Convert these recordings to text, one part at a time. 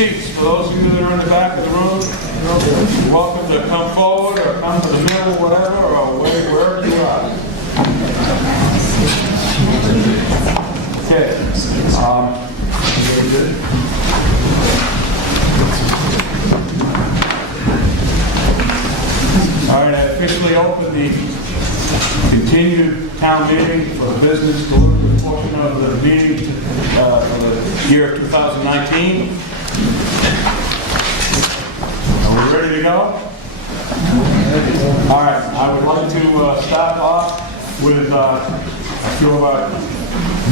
seats. For those of you that are in the back of the room, you're welcome to come forward or come to the middle, whatever, or wherever you are. Okay. All right, I officially open the continued town meeting for the business deliberative portion of the meeting for the year of 2019. Are we ready to go? All right, I would like to start off with a few of our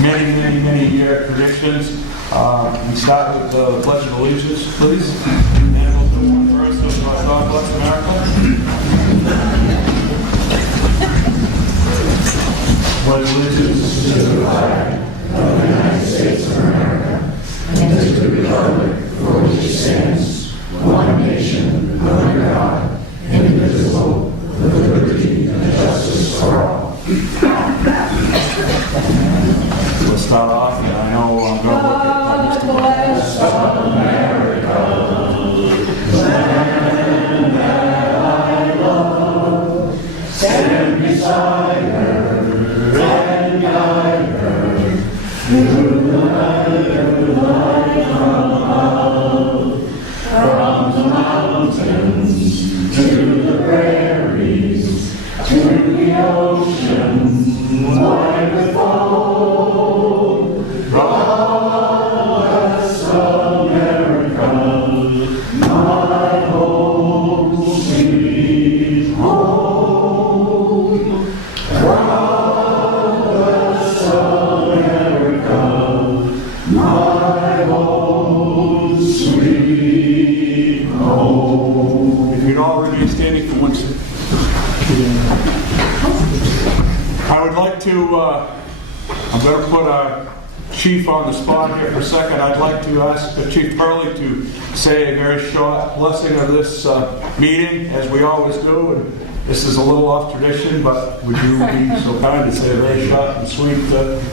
many year traditions. We start with the Pledge of Allegiance, please. And we'll do one first of God Bless America. Pledge allegiance to the flag of the United States of America and to the republic for which it stands, one nation, under God, indivisible, with liberty and justice for all. We'll start off, and I know I'm going to look at Mr. Bless America, land that I love, stand beside her and guide her through the night of light from above, from the mountains to the prairies, to the ocean wide with foam. God bless America, my home, sweet home. God bless America, my home, sweet home. If you'd all remain standing for one second. I would like to, I'm going to put our chief on the spot here for a second. I'd like to ask Chief Burley to say a very short blessing of this meeting, as we always do. And this is a little off tradition, but would you be so kind to say a very short and sweet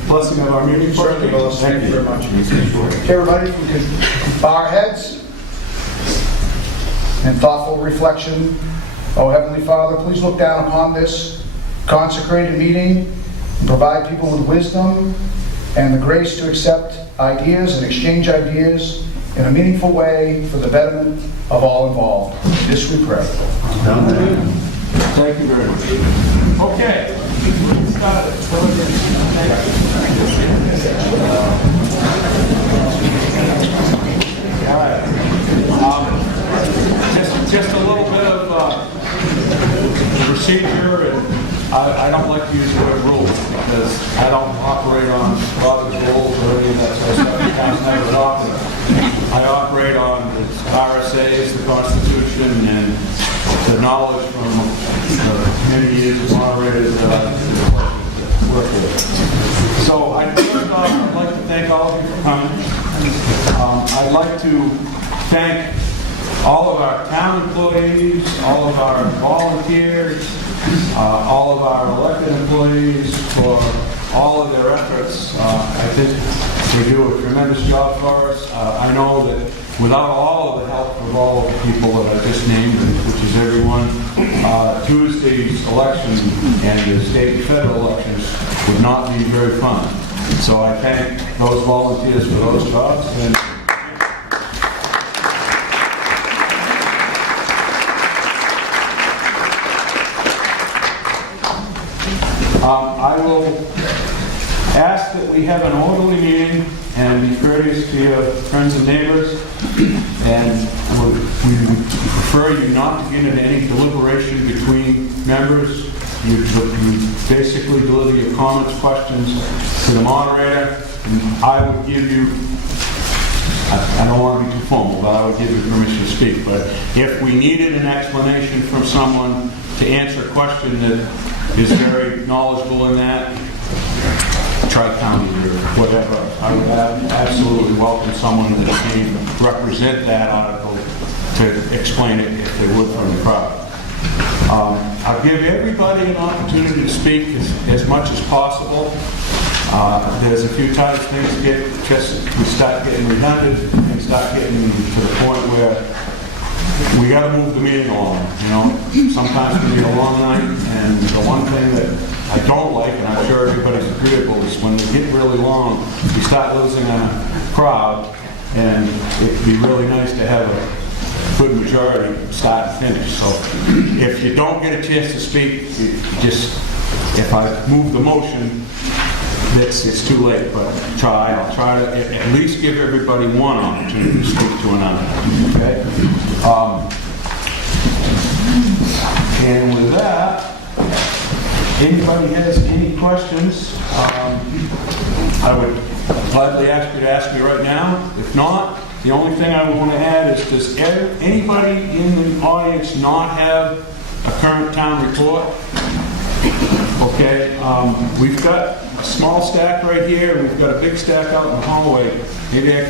blessing of our meeting? Certainly, well, thank you very much. Okay, everybody, we can bow our heads in thoughtful reflection. Oh, Heavenly Father, please look down upon this consecrated meeting and provide people with wisdom and the grace to accept ideas and exchange ideas in a meaningful way for the betterment of all involved. This we pray. Amen. Thank you very much. Okay. Let's start it. All right. Just a little bit of procedure, and I don't like to use the word rules because I don't operate on Robert's rules or any of that sort of stuff. The town's never adopted it. I operate on the RSAs, the Constitution, and the knowledge from many years of moderators that I work with. So first off, I'd like to thank all of you for coming. I'd like to thank all of our town employees, all of our volunteers, all of our elected employees for all of their efforts. I think they do a tremendous job for us. I know that without all of the help of all of the people that I just named, which is everyone, Tuesday's election and the state and federal elections would not be very fun. So I thank those volunteers for those jobs. And I will ask that we have an orderly meeting and be courteous to your friends and neighbors. And we would prefer you not to get into any deliberation between members. You basically deliver your comments, questions to the moderator. And I would give you, I don't want to be too formal, but I would give you permission to speak. But if we needed an explanation from someone to answer a question that is very knowledgeable in that, Tri-County or whatever, I would absolutely welcome someone that can represent that article to explain it if they would from the crowd. I'll give everybody an opportunity to speak as much as possible. There's a few times things we start getting redundant and start getting to the point where we got to move the meeting along. You know, sometimes we need a long night, and the one thing that I don't like, and I'm sure everybody's agreeable, is when they get really long, we start losing a crowd, and it'd be really nice to have a good majority start and finish. So if you don't get a chance to speak, if I move the motion, it's too late, but I'll try to at least give everybody one opportunity to speak to another. Okay? And with that, anybody has any questions, I would gladly ask you to ask me right now. If not, the only thing I would want to add is, does anybody in the audience not have a current town report? Okay, we've got a small stack right here, and we've got a big stack out in the hallway. Maybe I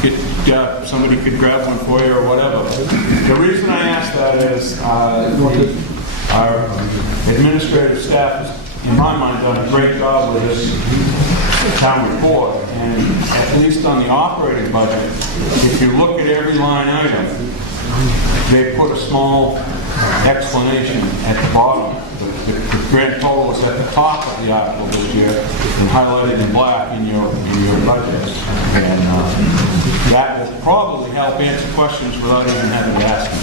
could get, somebody could grab one for you or whatever. The reason I ask that is our administrative staff has, in my mind, done a great job with this town report, and at least on the operating budget, if you look at every line item, they put a small explanation at the bottom. The grand total is at the top of the article this year and highlighted in black in your budget. And that will probably help answer questions without even having to ask them.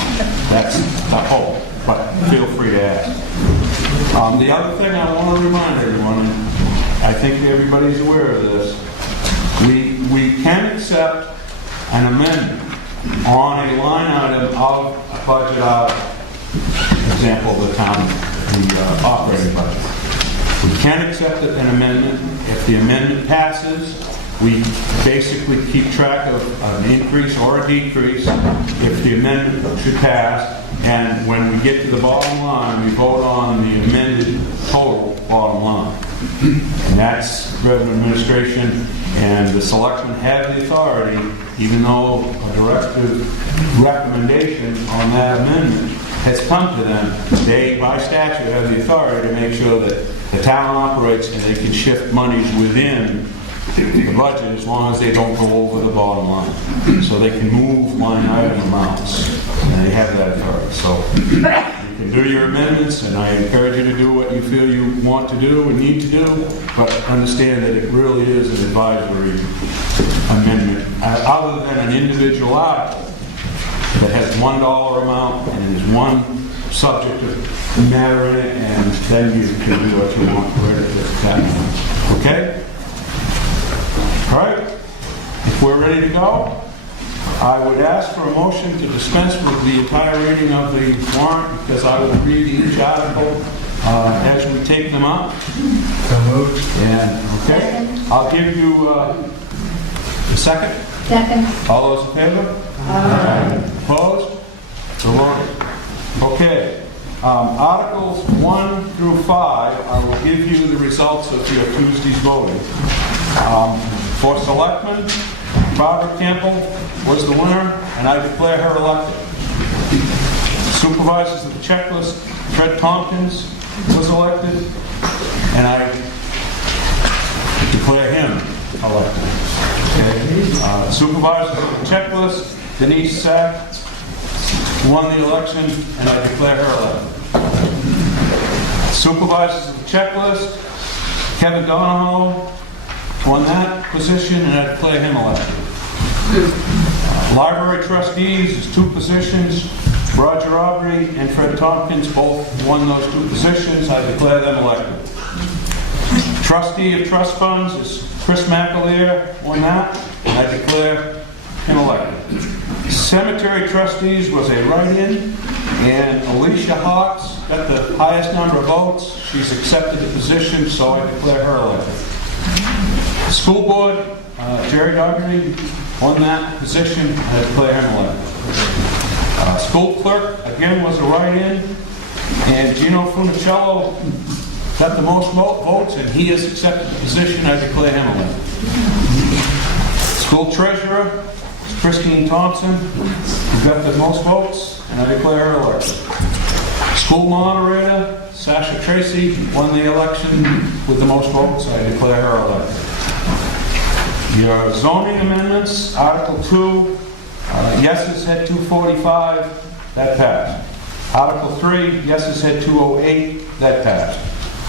That's the hope, but feel free to ask. The other thing I want to remind everyone, and I think everybody's aware of this, we can accept an amendment on a line item of a budget item. Example, the operating budget. We can accept an amendment. If the amendment passes, we basically keep track of an increase or a decrease if the amendment should pass, and when we get to the bottom line, we vote on the amended total bottom line. And that's revenue administration, and the selectmen have the authority, even though a directive recommendation on that amendment has come to them, they, by statute, have the authority to make sure that the town operates and they can shift monies within the budget as long as they don't go over the bottom line. So they can move line item amounts, and they have that authority. So you can do your amendments, and I encourage you to do what you feel you want to do and need to do, but understand that it really is an advisory amendment, other than an individual article that has $1 amount and is one subject matter in it, and then you can do what you want with it at that point. Okay? All right. If we're ready to go, I would ask for a motion to dispense with the entire reading of the warrant, because I will read each article as we take them up. So moved. And okay, I'll give you a second. Second. All those in favor? Aye. Opposed? So voted. Okay. Articles 1 through 5, I will give you the results of your Tuesday's voting. For Selectmen, Barbara Campbell was the winner, and I declare her elected. Supervisors of the checklist, Fred Tompkins was elected, and I declare him elected. Okay. Supervisors of the checklist, Denise Sack won the election, and I declare her elected. Supervisors of the checklist, Kevin Donahoe won that position, and I declare him elected. Library trustees is 2 positions. Roger Aubrey and Fred Tompkins both won those 2 positions. I declare them elected. Trustee of trust funds is Chris McAleer, won that, and I declare him elected. Cemetery trustees was a write-in, and Alicia Hawks got the highest number of votes. She's accepted the position, so I declare her elected. School board, Jerry Dougherty won that position, and I declare him elected. School clerk, again, was a write-in, and Gino Funicello got the most votes, and he has accepted the position. I declare him elected. School treasurer, Christine Thompson, who got the most votes, and I declare her elected. School moderator, Sasha Tracy won the election with the most votes. I declare her elected. Your zoning amendments, Article 2, yeses had 245, that passed. Article 3, yeses had 208, that passed.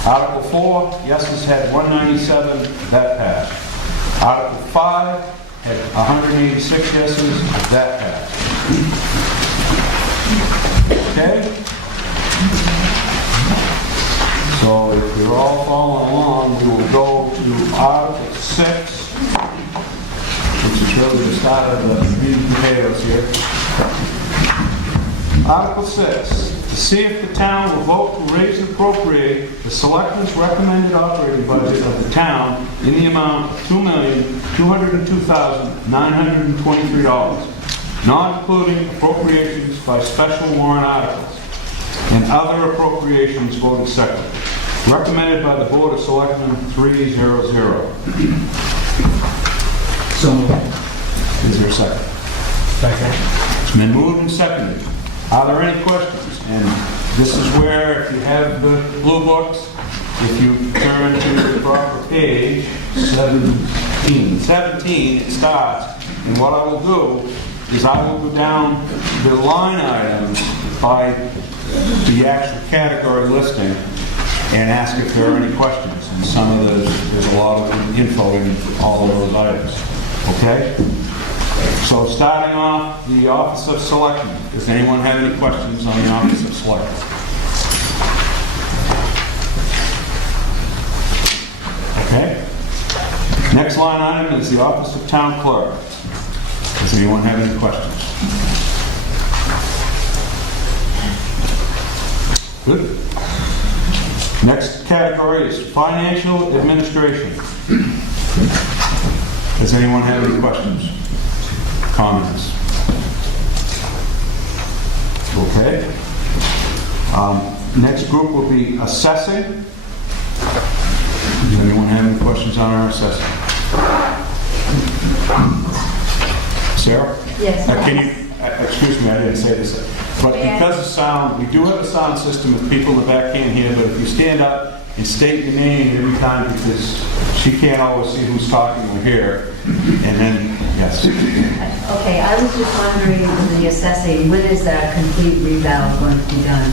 Article 4, yeses had 197, that passed. Article 5 had 186 yeses, that passed. Okay? So if you're all following along, we will go to Article 6, which is really the start of the meat and potatoes here. Article 6, to see if the town will vote to raise and appropriate the selectmen's recommended operating budget of the town in the amount of $2,202,923, not including appropriations by special warrant articles and other appropriations voted separately. Recommended by the Board of Selectmen 300. So moved. Is there a second? Second. It's been moved and seconded. Are there any questions? And this is where, if you have the blue books, if you turn to the proper page, 17, it starts. And what I will do is I will go down the line items by the actual category listing and ask if there are any questions. And some of those, there's a lot of info in all of those items. Okay? So starting off, the Office of Selectmen. Does anyone have any questions on the Office of Selectmen? Okay. Next line item is the Office of Town Clerk. Does anyone have any questions? Good. Next category is Financial Administration. Does anyone have any questions? Comments? Okay. Next group will be Assessing. Does anyone have any questions on our assessing? Sarah? Yes. Can you, excuse me, I didn't say this, but because of sound, we do have a sound system if people in the back can't hear, but if you stand up and state your name every time, because she can't always see who's talking or here, and then, yes. Okay, I was just wondering, with the assessing, when is that complete reval going to be done?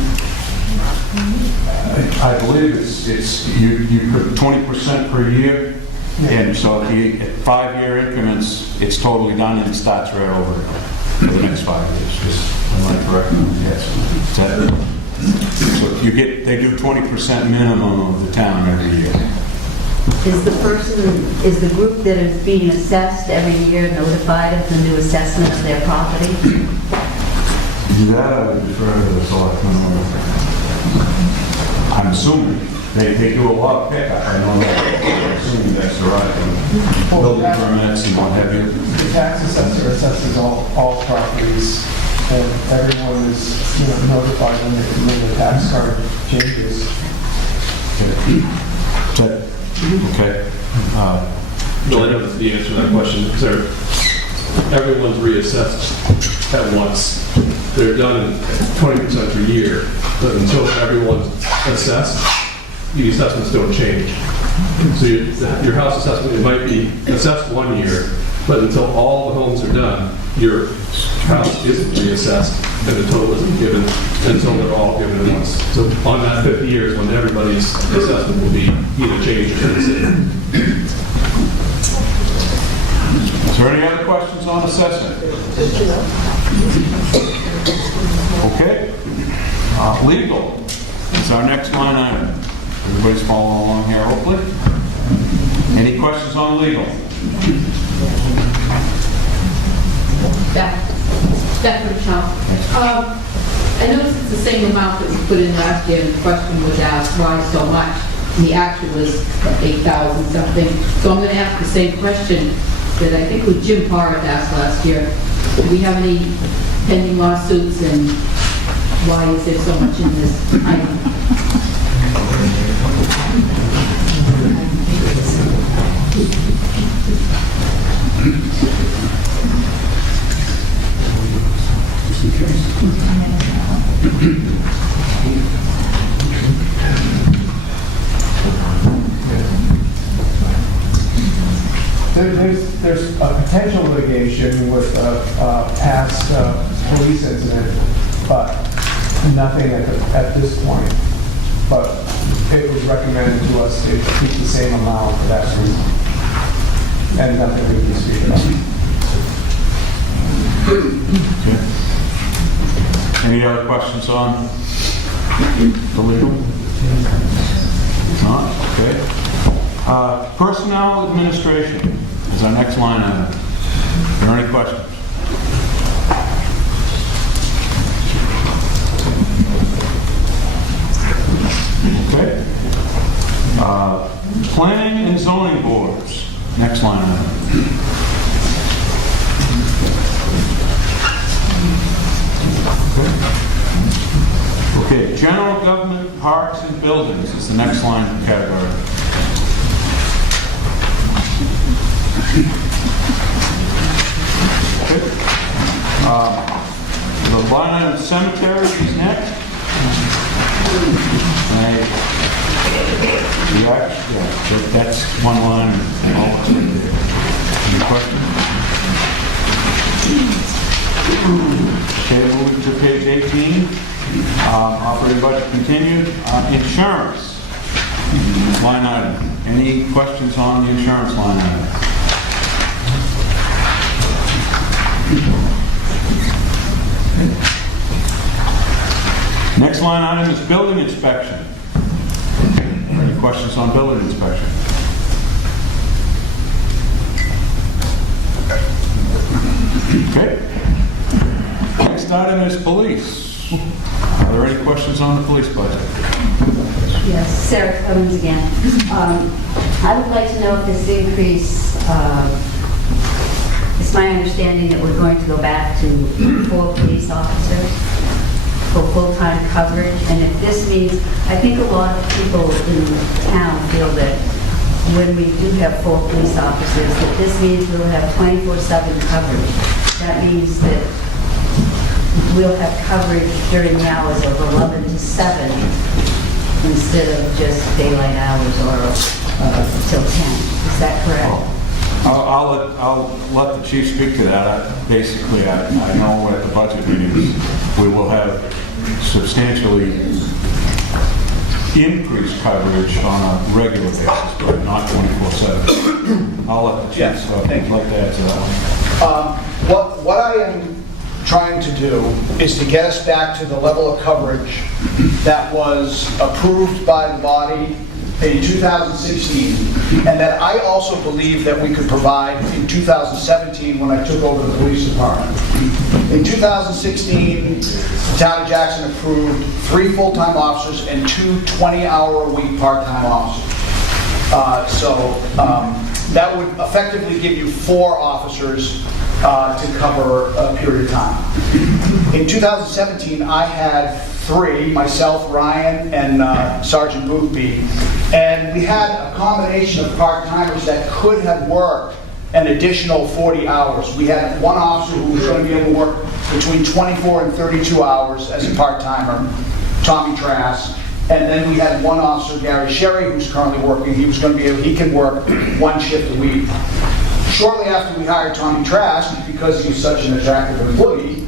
I believe it's you put 20% per year, and so at 5-year increments, it's totally done and it starts right over for the next 5 years. Am I correct? Yes. So they do 20% minimum of the town every year. Is the group that is being assessed every year notified of the new assessment of their property? That I would defer to the selectmen. I'm assuming they do a lot of pickup. I know that. I'm assuming that's the right one. Building permits and what have you. The tax assessor assesses all properties, and everyone is notified when the tax card changes. Okay. No, I know the answer to that question, because everyone's reassessed at once. They're done in 20% per year, but until everyone's assessed, the assessments don't change. So your house assessment, it might be assessed 1 year, but until all the homes are done, your house isn't reassessed, and the total isn't given until they're all given at once. So on that 5th year is when everybody's assessment will be either changed or the same. Is there any other questions on assessment? Okay. Legal is our next line item. Everybody's following along here, hopefully. Any questions on legal? Back for the chunk. I noticed it's the same amount that we put in last year, and the question was asked, why so much? And the actual was 8,000 something. So I'm going to ask the same question that I think was Jim Parr had asked last year. Do we have any pending lawsuits, and why is there so much in this item? there's a potential litigation with a past police incident, but nothing at this point. But it was recommended to us to keep the same amount for that reason. And nothing we can speak about. Any other questions on the legal? Not? Okay. Personnel administration is our next line item. Are there any questions? Okay. Planning and zoning boards, next line item. Okay, general government, parks and buildings is the next line category. Okay. The line item cemetery is next. That's one line and all that's in there. Any questions? Okay, moving to page 18. Operating budget continued. Insurance line item. Any questions on the insurance line item? Next line item is building inspection. Any questions on building inspection? Okay. Next item is police. Are there any questions on the police budget? Yes, Sarah Cummins again. I would like to know if this increase, it's my understanding that we're going to go back to 4 police officers for full-time coverage, and if this means, I think a lot of people in town feel that when we do have 4 police officers, that this means we'll have 24/7 coverage. That means that we'll have coverage during the hours of 11 to 7 instead of just daylight hours or till 10. Is that correct? I'll let the chief speak to that. Basically, I know at the budget meetings, we will have substantially increased coverage on a regular basis, but not 24/7. I'll let the chief like to add to that one. What I am trying to do is to get us back to the level of coverage that was approved by the body in 2016, and that I also believe that we could provide in 2017 when I took over the police department. In 2016, the town of Jackson approved 3 full-time officers and 2 20-hour-a-week part-time officers. That would effectively give you 4 officers to cover a period of time. In 2017, I had 3, myself, Ryan, and Sergeant Boothby, and we had a combination of part-timers that could have worked an additional 40 hours. We had 1 officer who was going to be able to work between 24 and 32 hours as a part-timer, Tommy Trask. And then we had 1 officer, Gary Sherry, who's currently working. He can work 1 shift a week. Shortly after we hired Tommy Trask, because he was such an attractive employee,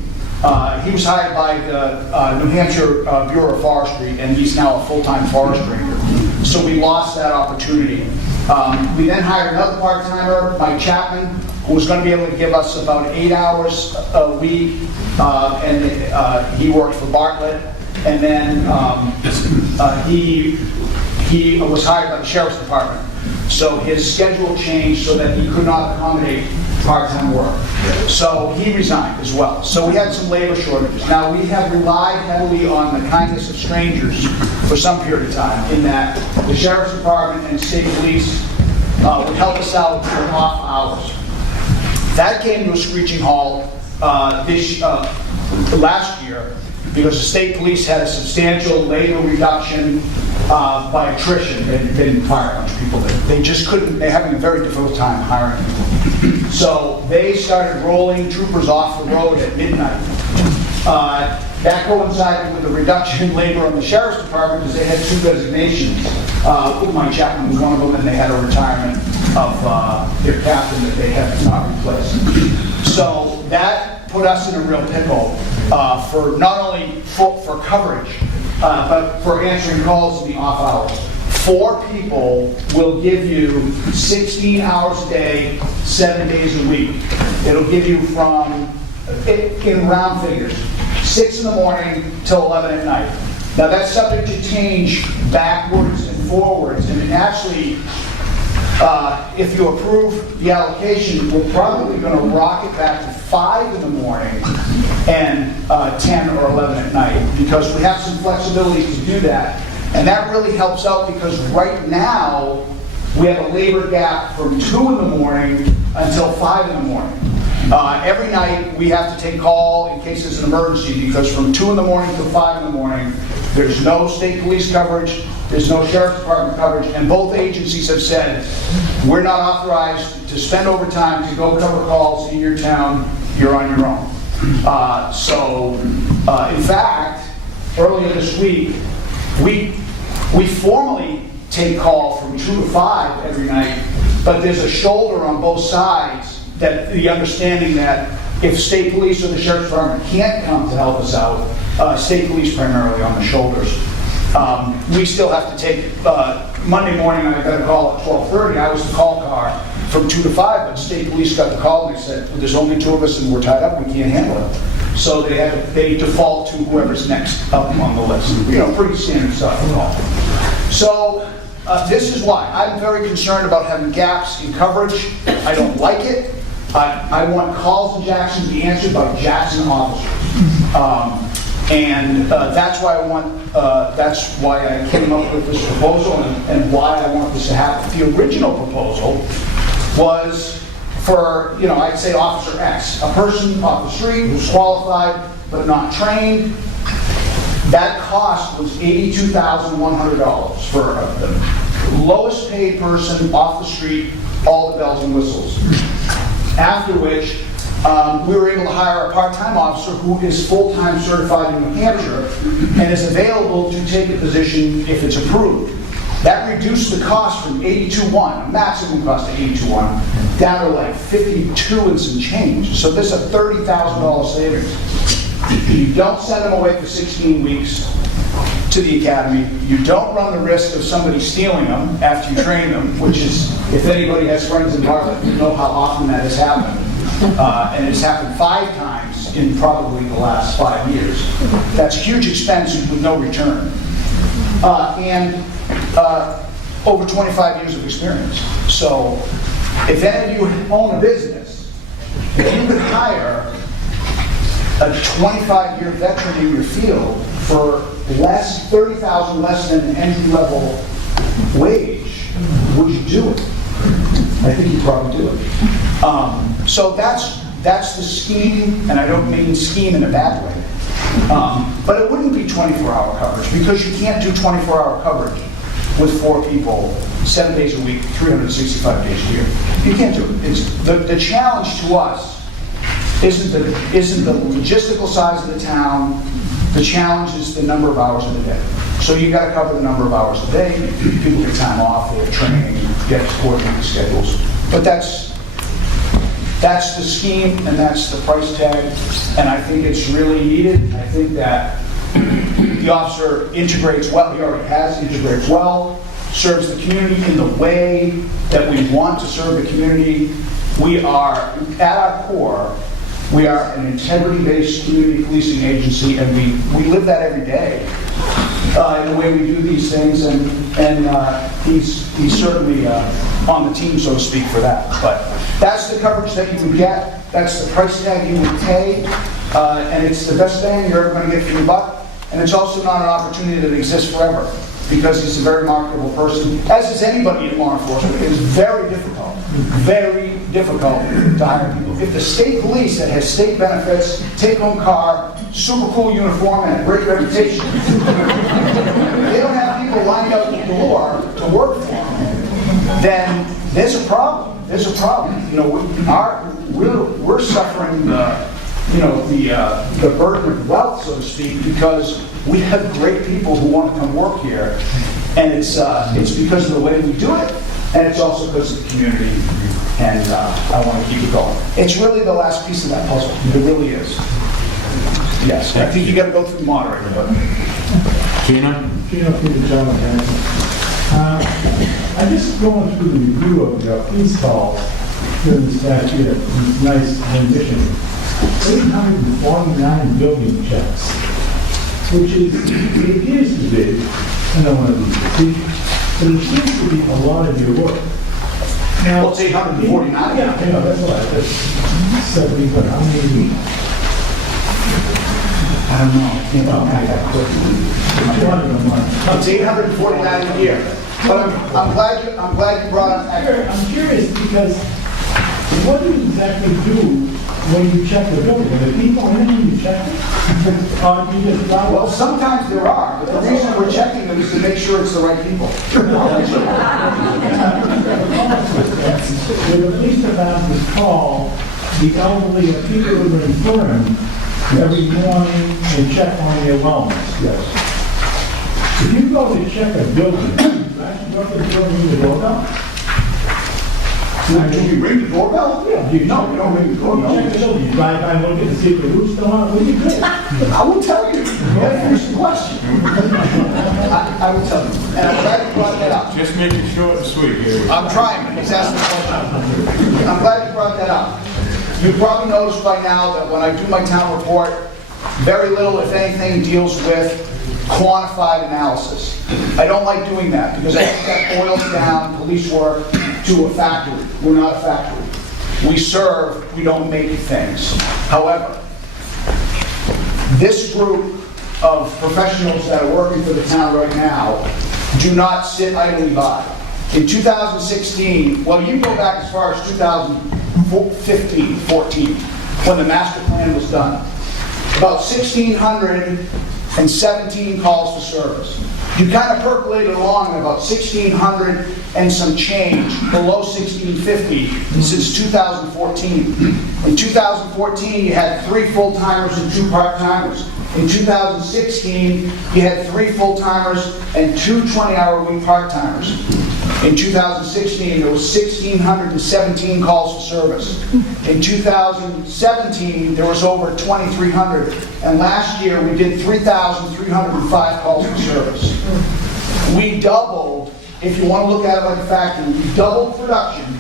he was hired by the New Hampshire Bureau of Forestry, and he's now a full-time forest ranger. So we lost that opportunity. We then hired another part-timer, Mike Chapman, who was going to be able to give us about 8 hours a week, and he worked for Bartlett. And then he was hired by the Sheriff's Department. So his schedule changed so that he could not accommodate part-time work. So he resigned as well. So we had some labor shortages. Now, we have relied heavily on the kindness of strangers for some period of time, in that the Sheriff's Department and state police would help us out for off hours. That came to a screeching halt last year, because the state police had a substantial labor reduction by attrition. They didn't hire a bunch of people. They just couldn't, they're having a very difficult time hiring people. So they started rolling troopers off the road at midnight. That coincided with a reduction in labor on the Sheriff's Department because they had 2 designations. Mike Chapman was one of them, and they had a retirement. of their captain that they have not replaced. So that put us in a real pickle for not only for coverage, but for answering calls in the off hours. 4 people will give you 16 hours a day, 7 days a week. It'll give you from, in round figures, 6 in the morning till 11 at night. Now that's subject to change backwards and forwards, and it actually, if you approve the allocation, we're probably going to rock it back to 5 in the morning and 10 or 11 at night, because we have some flexibility to do that. And that really helps out, because right now, we have a labor gap from 2 in the morning until 5 in the morning. Every night, we have to take call in case there's an emergency, because from 2 in the morning to 5 in the morning, there's no state police coverage, there's no sheriff's department coverage, and both agencies have said, we're not authorized to spend overtime to go cover calls in your town, you're on your own. In fact, earlier this week, we formally take call from 2 to 5 every night, but there's a shoulder on both sides, that the understanding that if state police or the sheriff's department can't come to help us out, state police primarily on the shoulders. We still have to take, Monday morning I got a call at 12:30, I was the call car from 2 to 5, but state police got the call and they said, there's only 2 of us and we're tied up, we can't handle it. So they default to whoever's next up on the list. Pretty standard stuff. So this is why I'm very concerned about having gaps in coverage. I don't like it. I want calls in Jackson to be answered by Jackson officers. That's why I came up with this proposal and why I want this to happen. The original proposal was for, I'd say Officer X, a person off the street who's qualified but not trained. That cost was $82,100 for the lowest paid person off the street, all the bells and whistles. After which, we were able to hire a part-time officer who is full-time certified in New Hampshire and is available to take a position if it's approved. That reduced the cost from $82,100, a maximum cost of $82,100, down to like $52 and some change. So this is a $30,000 savings. You don't send them away for 16 weeks to the academy. You don't run the risk of somebody stealing them after you train them, which is, if anybody has friends in Bartlett, you know how often that has happened. And it's happened 5 times in probably the last 5 years. That's huge expense with no return. And over 25 years of experience. So if any of you own a business, if you could hire a 25-year veteran in your field for less, $30,000 less than an entry-level wage, would you do it? I think you'd probably do it. So that's the scheme, and I don't mean scheme in a bad way. But it wouldn't be 24-hour coverage, because you can't do 24-hour coverage with 4 people, 7 days a week, 365 days a year. You can't do it. It's the challenge to us isn't the logistical size of the town. The challenge is the number of hours in a day. So you got to cover the number of hours a day. People get time off, they have training, get to coordinate the schedules. But that's the scheme and that's the price tag, and I think it's really needed. I think that the officer integrates well, he already has, integrates well, serves the community in the way that we want to serve the community. We are, at our core, we are an integrity-based community policing agency, and we live that every day in the way we do these things, and he's certainly on the team, so to speak, for that. But that's the coverage that you would get, that's the price tag you would pay, and it's the best thing you're ever going to get for your buck. And it's also not an opportunity that exists forever, because he's a very marketable person, as is anybody in law enforcement. It is very difficult to hire people. If the state police that has state benefits, take-home car, super cool uniform, and a great reputation, they don't have people lined up at the door to work for them, then there's a problem. There's a problem. We're suffering the burden of wealth, so to speak, because we have great people who want to come work here, and it's because of the way we do it. and it's also because of the community, and I want to keep it going. It's really the last piece of that puzzle. It really is. Yes, I think you got to go through the moderator, but... Gina? Gino Peter I just going through the review of your police calls during this past year, these nice rendition. 849 building checks, which is, it appears to be, I don't want to be critique, but it seems to be a lot of your work. Now, Well, it's 849. Yeah, I know, that's what I just 70, but how many? I don't know. I can't count that quickly. It's 849 a year. But I'm glad you brought up that. I'm curious because what do you exactly do when you check the building? Are there people in it when you check it? Or do you just drive? Well, sometimes there are, but the reason we're checking them is to make sure it's the right people. When the police department call the elderly or people who are infirm every morning and check on their wellness. Yes. If you go to check a building, you actually go to the building with a doorbell? Do we ring the doorbell? Yeah. No, we don't ring the You doorbell. check the building, you drive by and look at to see if the roof's still on, what do you do? I will tell you. You gotta finish the question. I will tell you. And I'm glad you brought that up. Just make it short and sweet here. I'm trying, he's asking the question. I'm glad you brought that up. You probably noticed by now that when I do my town report, very little, if anything, deals with quantified analysis. I don't like doing that because I think that boils down police work to a factory. We're not a factory. We serve, we don't make things. However, this group of professionals that are working for the town right now do not sit idly by. In 2016, well, you go back as far as 2015, 14, when the master plan was done. About 1,617 calls for service. You kind of percolated along at about 1,600 and some change, below 1,650 since 2014. In 2014, you had 3 full-timers and 2 part-timers. In 2016, you had 3 full-timers and 2 20-hour-a-week part-timers. In 2016, there was 1,617 calls for service. In 2017, there was over 2,300. And last year, we did 3,305 calls for service. We doubled, if you want to look at it like a factory, we doubled production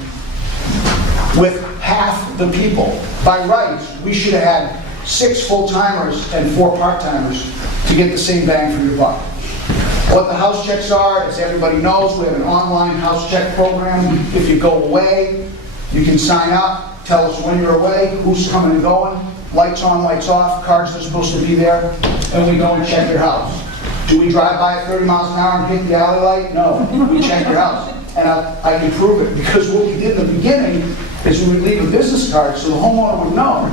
with half the people. By rights, we should have had 6 full-timers and 4 part-timers to get the same bang for your buck. What the house checks are, as everybody knows, we have an online house check program. If you go away, you can sign up, tell us when you're away, who's coming and going, lights on, lights off, cards are supposed to be there, and we go and check your house. Do we drive by at 30 miles an hour and hit the alley light? No, we check your house. And I can prove it, because what we did in the beginning is we would leave a business card so the homeowner would know.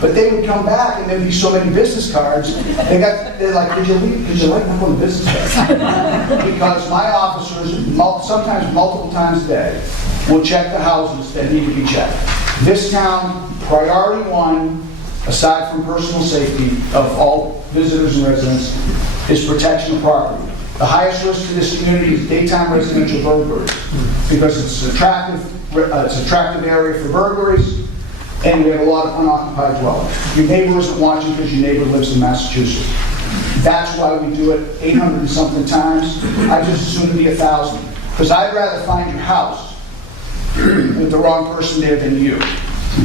But they would come back and there'd be so many business cards, they're like, could you lighten up on the business card? Because my officers, sometimes multiple times a day, will check the houses that need to be checked. This town, priority 1, aside from personal safety of all visitors and residents, is protection of property. The highest risk to this community is daytime residential burglaries, because it's an attractive area for burglaries, and we have a lot of unoccupied dwellings. Your neighbor isn't watching because your neighbor lives in Massachusetts. That's why we do it 800 and something times. I just assume to be 1,000, because I'd rather find your house with the wrong person there than you.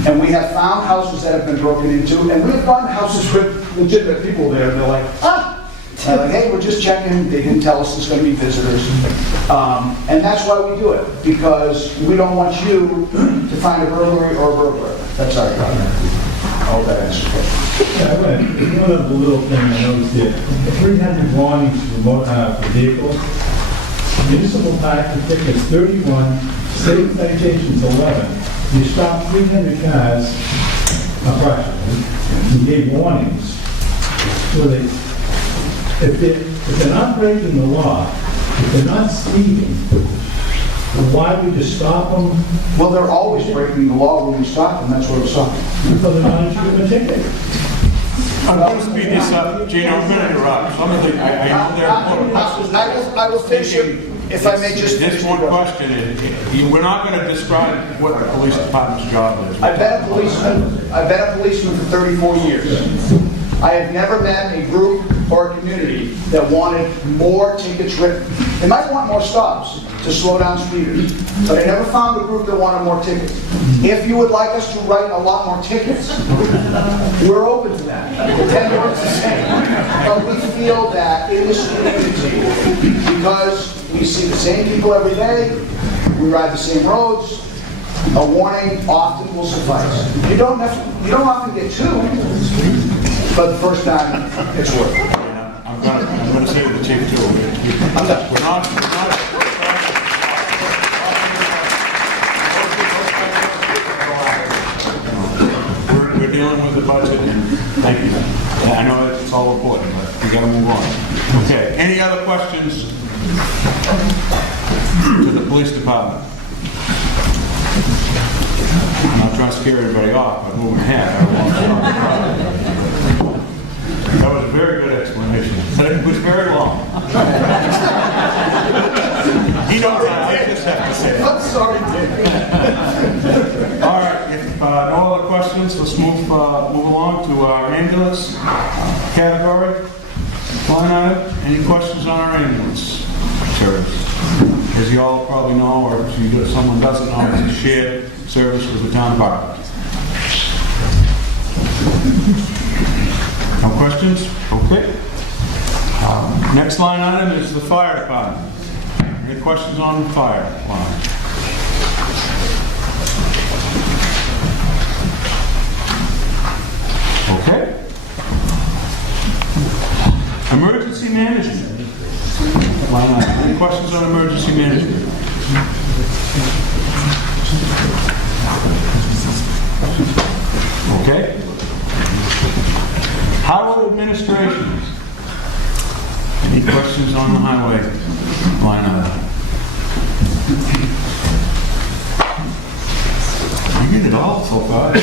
And we have found houses that have been broken into, and we have found houses with legitimate people there, and they're like, like, hey, we're just checking. They didn't tell us there's going to be visitors. And that's why we do it, because we don't want you to find a burglary or a burglar. That's our problem. I hope that answers your question. Yeah, one of the little thing I noticed here, 300 warnings for vehicles. Municipal park tickets 31, state citations 11. You stopped 300 cars, approximately, and gave warnings. So if they're not breaking the law, if they're not speeding, why would you stop them? Well, they're always breaking the law when we stop them. That's what we're stopping. So they're not issuing a ticket. I'm going to speed this up. Gina, I'm going to interrupt. Some of the, I know they're important. I will finish it. If I may just finish Just one the- question, we're not going to describe what the police department's job is. I've been a policeman for 34 years. I have never met a group or a community that wanted more tickets written. They might want more stops to slow down speeders, but I never found a group that wanted more tickets. If you would like us to write a lot more tickets, we're open to that. The tender is the same. But we feel that in this community, because we see the same people every day, we ride the same roads, a warning often will suffice. You don't often get two, but the first time, it's worth it. I'm going to say to the chief too, we're not, we're dealing with the budget, and thank you. I know it's all important, but we got to move on. Okay, any other questions to the police department? I'm not trying to scare everybody off, but moving ahead. That was a very good explanation, but it was very long. He knows that, I just have to say it. I'm sorry, All right, if no other questions, let's move along to our ambulance category. Line item, any questions on our ambulance service? As you all probably know, or if someone doesn't know, it's a shared service with the town department. No questions? Okay. Next line item is the fire department. Any questions on the fire line? Okay. Emergency management. Line item. Any questions on emergency management? Okay. Highway administration. Any questions on the highway line item? I get it all so far.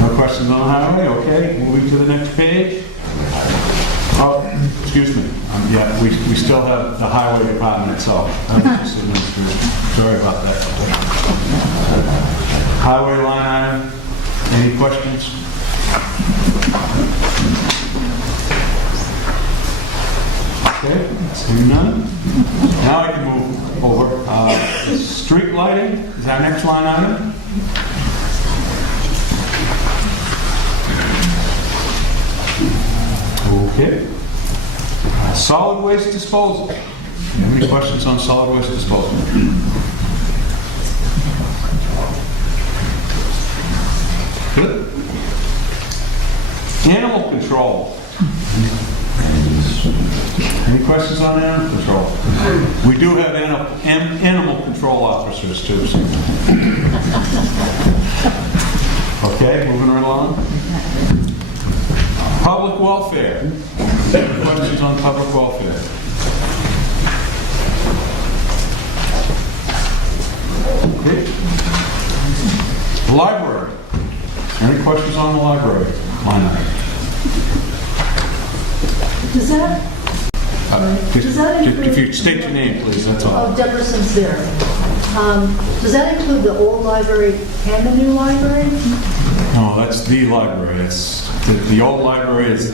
No questions on the highway? Okay, moving to the next page. Oh, excuse me. Yeah, we still have the highway department itself. Sorry about that. Highway line item. Any questions? Okay, seeing none. Now I can move over. Street lighting is our next line item. Okay. Solid waste disposal. Any questions on solid waste disposal? Good. Animal control. Any questions on animal control? We do have animal control officers too. So. Okay, moving right along. Public welfare. Any questions on public welfare? Okay. Library. Any questions on the library? Line item. Does that include... If you state your name, please, that's all. Oh, Deborah Sincere. Does that include the old library and the new library? No, that's the library. It's the old library is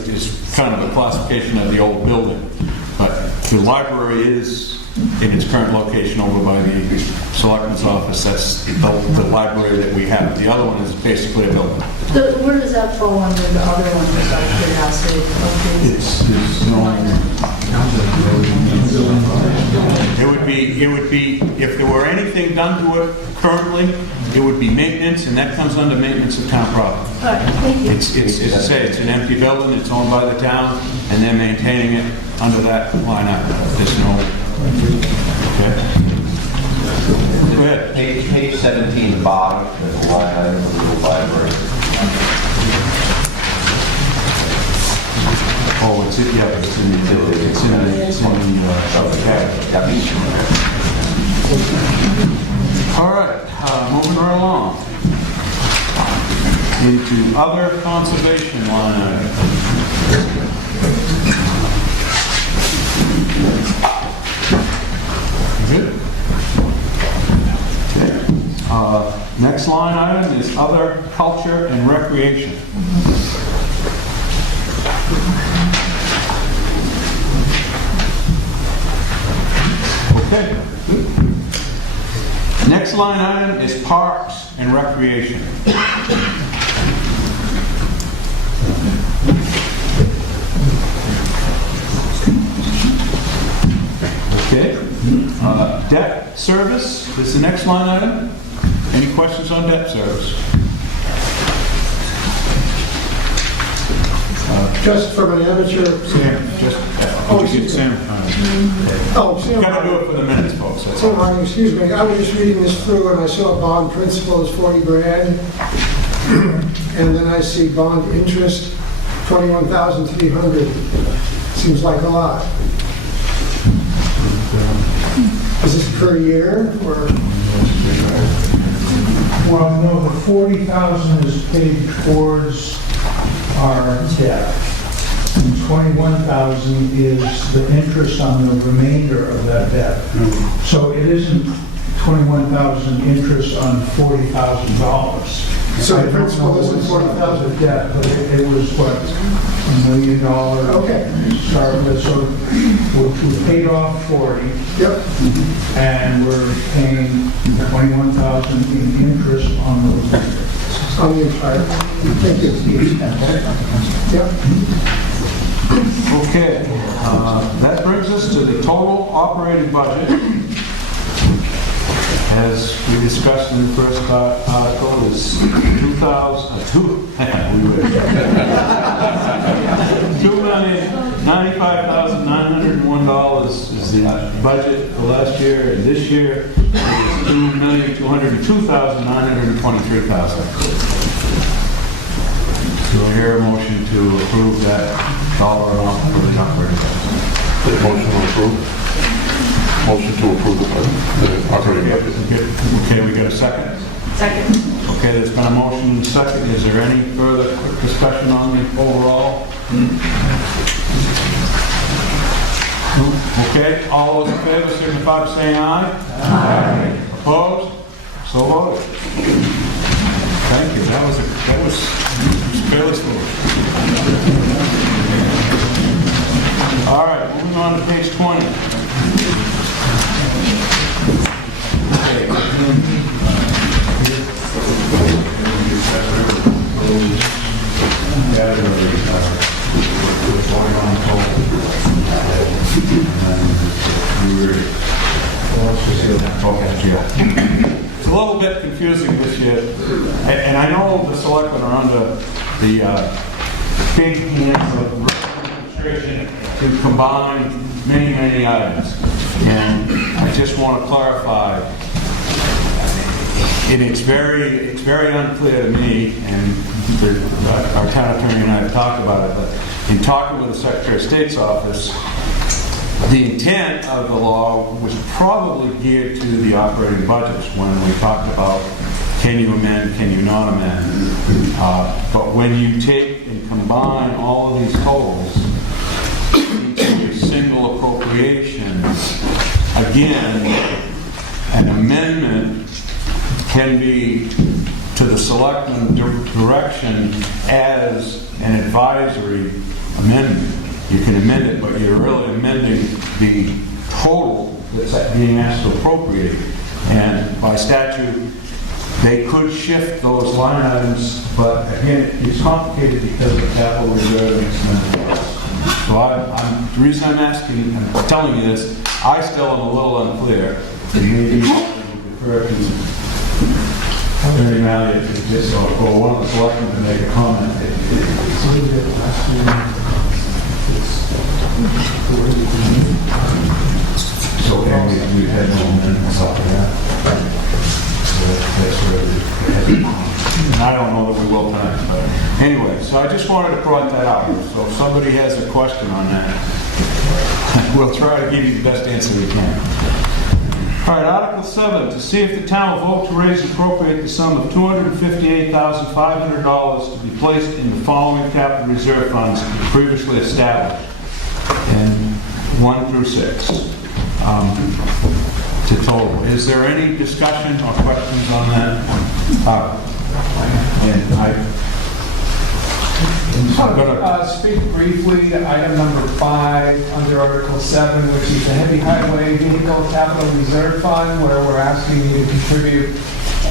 kind of a classification of the old building, but the library is in its current location over by the selectman's office. That's the library that we have. The other one is basically a building. Where does that fall under the other one, just out of curiosity? It would be if there were anything done to it currently, it would be maintenance, and that comes under maintenance of town property. All right, thank you. It's as I say, it's an empty building. It's owned by the town, and they're maintaining it under that line item. There's no. Okay. Go ahead. Page 17, the bottom, there's a line item for the library. Oh, it's in, yeah, it's in the All right, moving right along into other conservation line item. Next line item is other culture and recreation. Okay. Next line item is parks and recreation. Okay. Debt service is the next line item. Any questions on debt service? Just from an amateur. Sam, just, would you get Sam? Oh, Sam. Gotta do it for the minutes, folks. That's all. Sam Harding, excuse me. I was just reading this through and I saw bond principal is 40 grand. And then I see bond interest, 21,300. Seems like a lot. Is this per year or? Well, no, the 40,000 is paid towards our debt. And 21,000 is the interest on the remainder of that debt. So it isn't 21,000 interest on $40,000. So the principal isn't 40,000? Debt, but it was what, $1 million? Okay. Start with, so we paid off 40. Yep. And we're paying 21,000 in interest on those. On the entire. Thank you. Yep. Okay, that brings us to the total operating budget. As we discussed in the first article, is $2,095,901 is the budget for last year, and this year is $2,202,923. Do I hear a motion to approve that dollar amount for the operating budget? Motion to approve. Motion to approve the operating budget. Okay, we got a second? Second. Okay, there's been a motion and a second. Is there any further quick discussion on the overall? Okay, all those in favor signify by saying aye. Aye. Opposed? So voted. Thank you. That was fairly smooth. All right, moving on to page 20. It's a little bit confusing this year, and I know the selectmen are under the big hands of administration to combine many, many items. And I just want to clarify, and it's very unclear to me, and our town attorney and I have talked about it, but in talking with the Secretary of State's office, the intent of the law was probably geared to the operating budgets when we talked about can you amend, can you not amend. But when you take and combine all of these totals into a single appropriation, again, an amendment can be to the selectmen direction as an advisory amendment. You can amend it, but you're really amending the total that's being asked to appropriate. And by statute, they could shift those line items, but again, it's complicated because of capital reserve and expenses. So the reason I'm asking, I'm telling you this, I still am a little unclear. And maybe you defer to Attorney Malley if it's or one of the selectmen to make a comment. So we've had no amendments off of that. And I don't know that we will tonight, but anyway, so I just wanted to point that out. So if somebody has a question on that, we'll try to give you the best answer we can. All right, Article 7, to see if the town will vote to raise and appropriate the sum of $258,500 to be placed in the following capital reserve funds previously established in 1 through 6. to total. Is there any discussion or questions on that? And I'm gonna, Speak briefly to item number 5 under Article 7, which is the Heavy Highway Vehicle Capital Reserve Fund, where we're asking you to contribute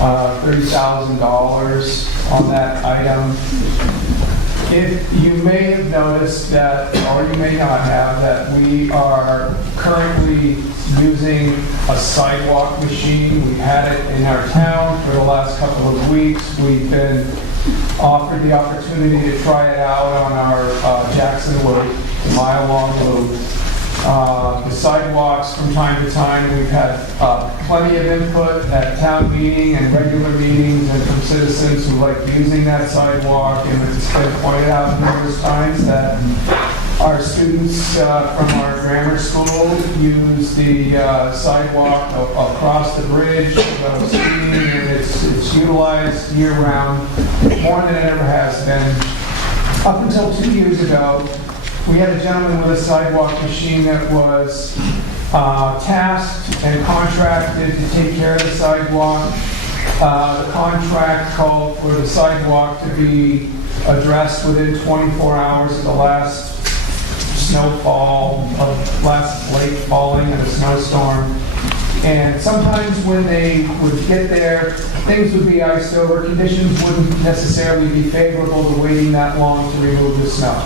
$30,000 on that item. If you may have noticed that, or you may not have, that we are currently using a sidewalk machine. We've had it in our town for the last couple of weeks. We've been offered the opportunity to try it out on our Jackson Loop, mile-long loop. The sidewalks, from time to time, we've had plenty of input at town meeting and regular meetings and from citizens who like using that sidewalk. And it's been pointed out numerous times that our students from our grammar school use the sidewalk across the bridge to go skiing, and it's utilized year-round more than it ever has been. Up until 2 years ago, we had a gentleman with a sidewalk machine that was tasked and contracted to take care of the sidewalk. The contract called for the sidewalk to be addressed within 24 hours of the last snowfall, of last lake falling in a snowstorm. And sometimes when they would get there, things would be iced over. Conditions wouldn't necessarily be favorable to waiting that long to remove the snow.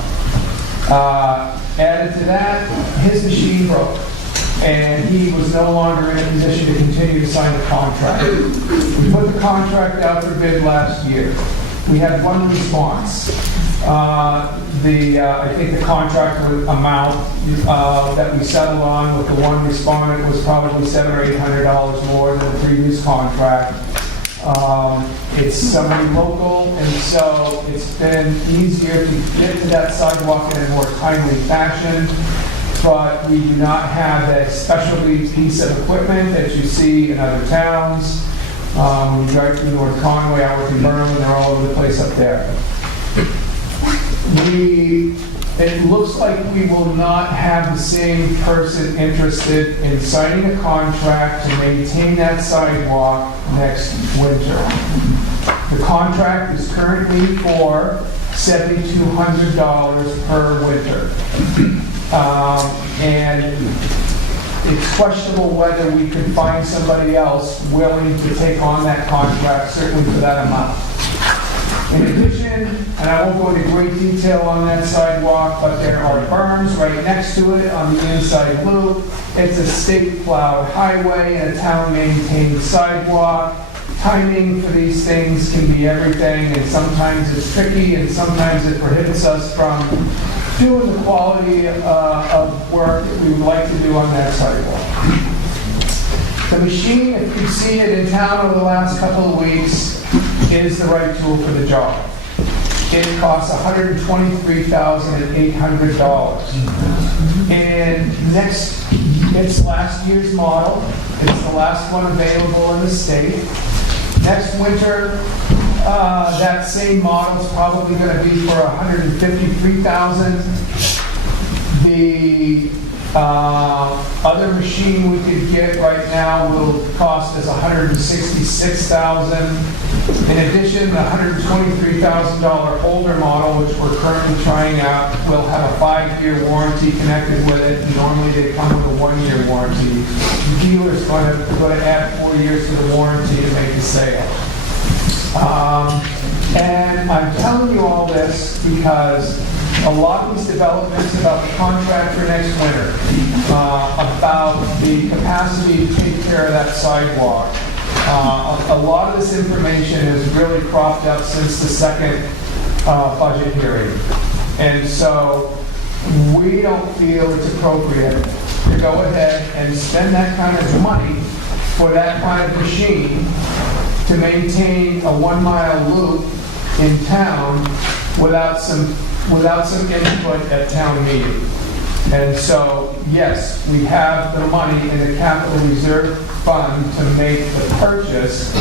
Added to that, his machine broke, and he was no longer in a position to continue to sign the contract. We put the contract out for bid last year. We had one response. I think the contract amount that we settled on with the one respondent was probably $700 or $800 more than the previous contract. It's somebody local, and so it's been easier to get to that sidewalk in a more timely fashion, but we do not have that specialty piece of equipment that you see in other towns. We drive through North Conway, I work in Berlin, they're all over the place up there. It looks like we will not have the same person interested in signing a contract to maintain that sidewalk next winter. The contract is currently for $7,200 per winter. And it's questionable whether we could find somebody else willing to take on that contract, certainly for that amount. In addition, and I won't go into great detail on that sidewalk, but there are berms right next to it on the inside loop. It's a state-plowed highway and a town-maintained sidewalk. Timing for these things can be everything, and sometimes it's tricky, and sometimes it prohibits us from doing the quality of work that we would like to do on that sidewalk. The machine, if you see it in town over the last couple of weeks, is the right tool for the job. It costs $123,800. And it's last year's model. It's the last one available in the state. Next winter, that same model is probably going to be for $153,000. The other machine we could get right now will cost us $166,000. In addition, the $123,000 older model, which we're currently trying out, will have a 5-year warranty connected with it. Normally, they come with a 1-year warranty. The dealer's going to add 4 years to the warranty to make the sale. And I'm telling you all this because a lot of these developments about the contract for next winter, about the capacity to take care of that sidewalk, a lot of this information has really cropped up since the second budget hearing. And so we don't feel it's appropriate to go ahead and spend that kind of money for that kind of machine to maintain a 1-mile loop in town without some input at town meeting. And so, yes, we have the money in the capital reserve fund to make the purchase.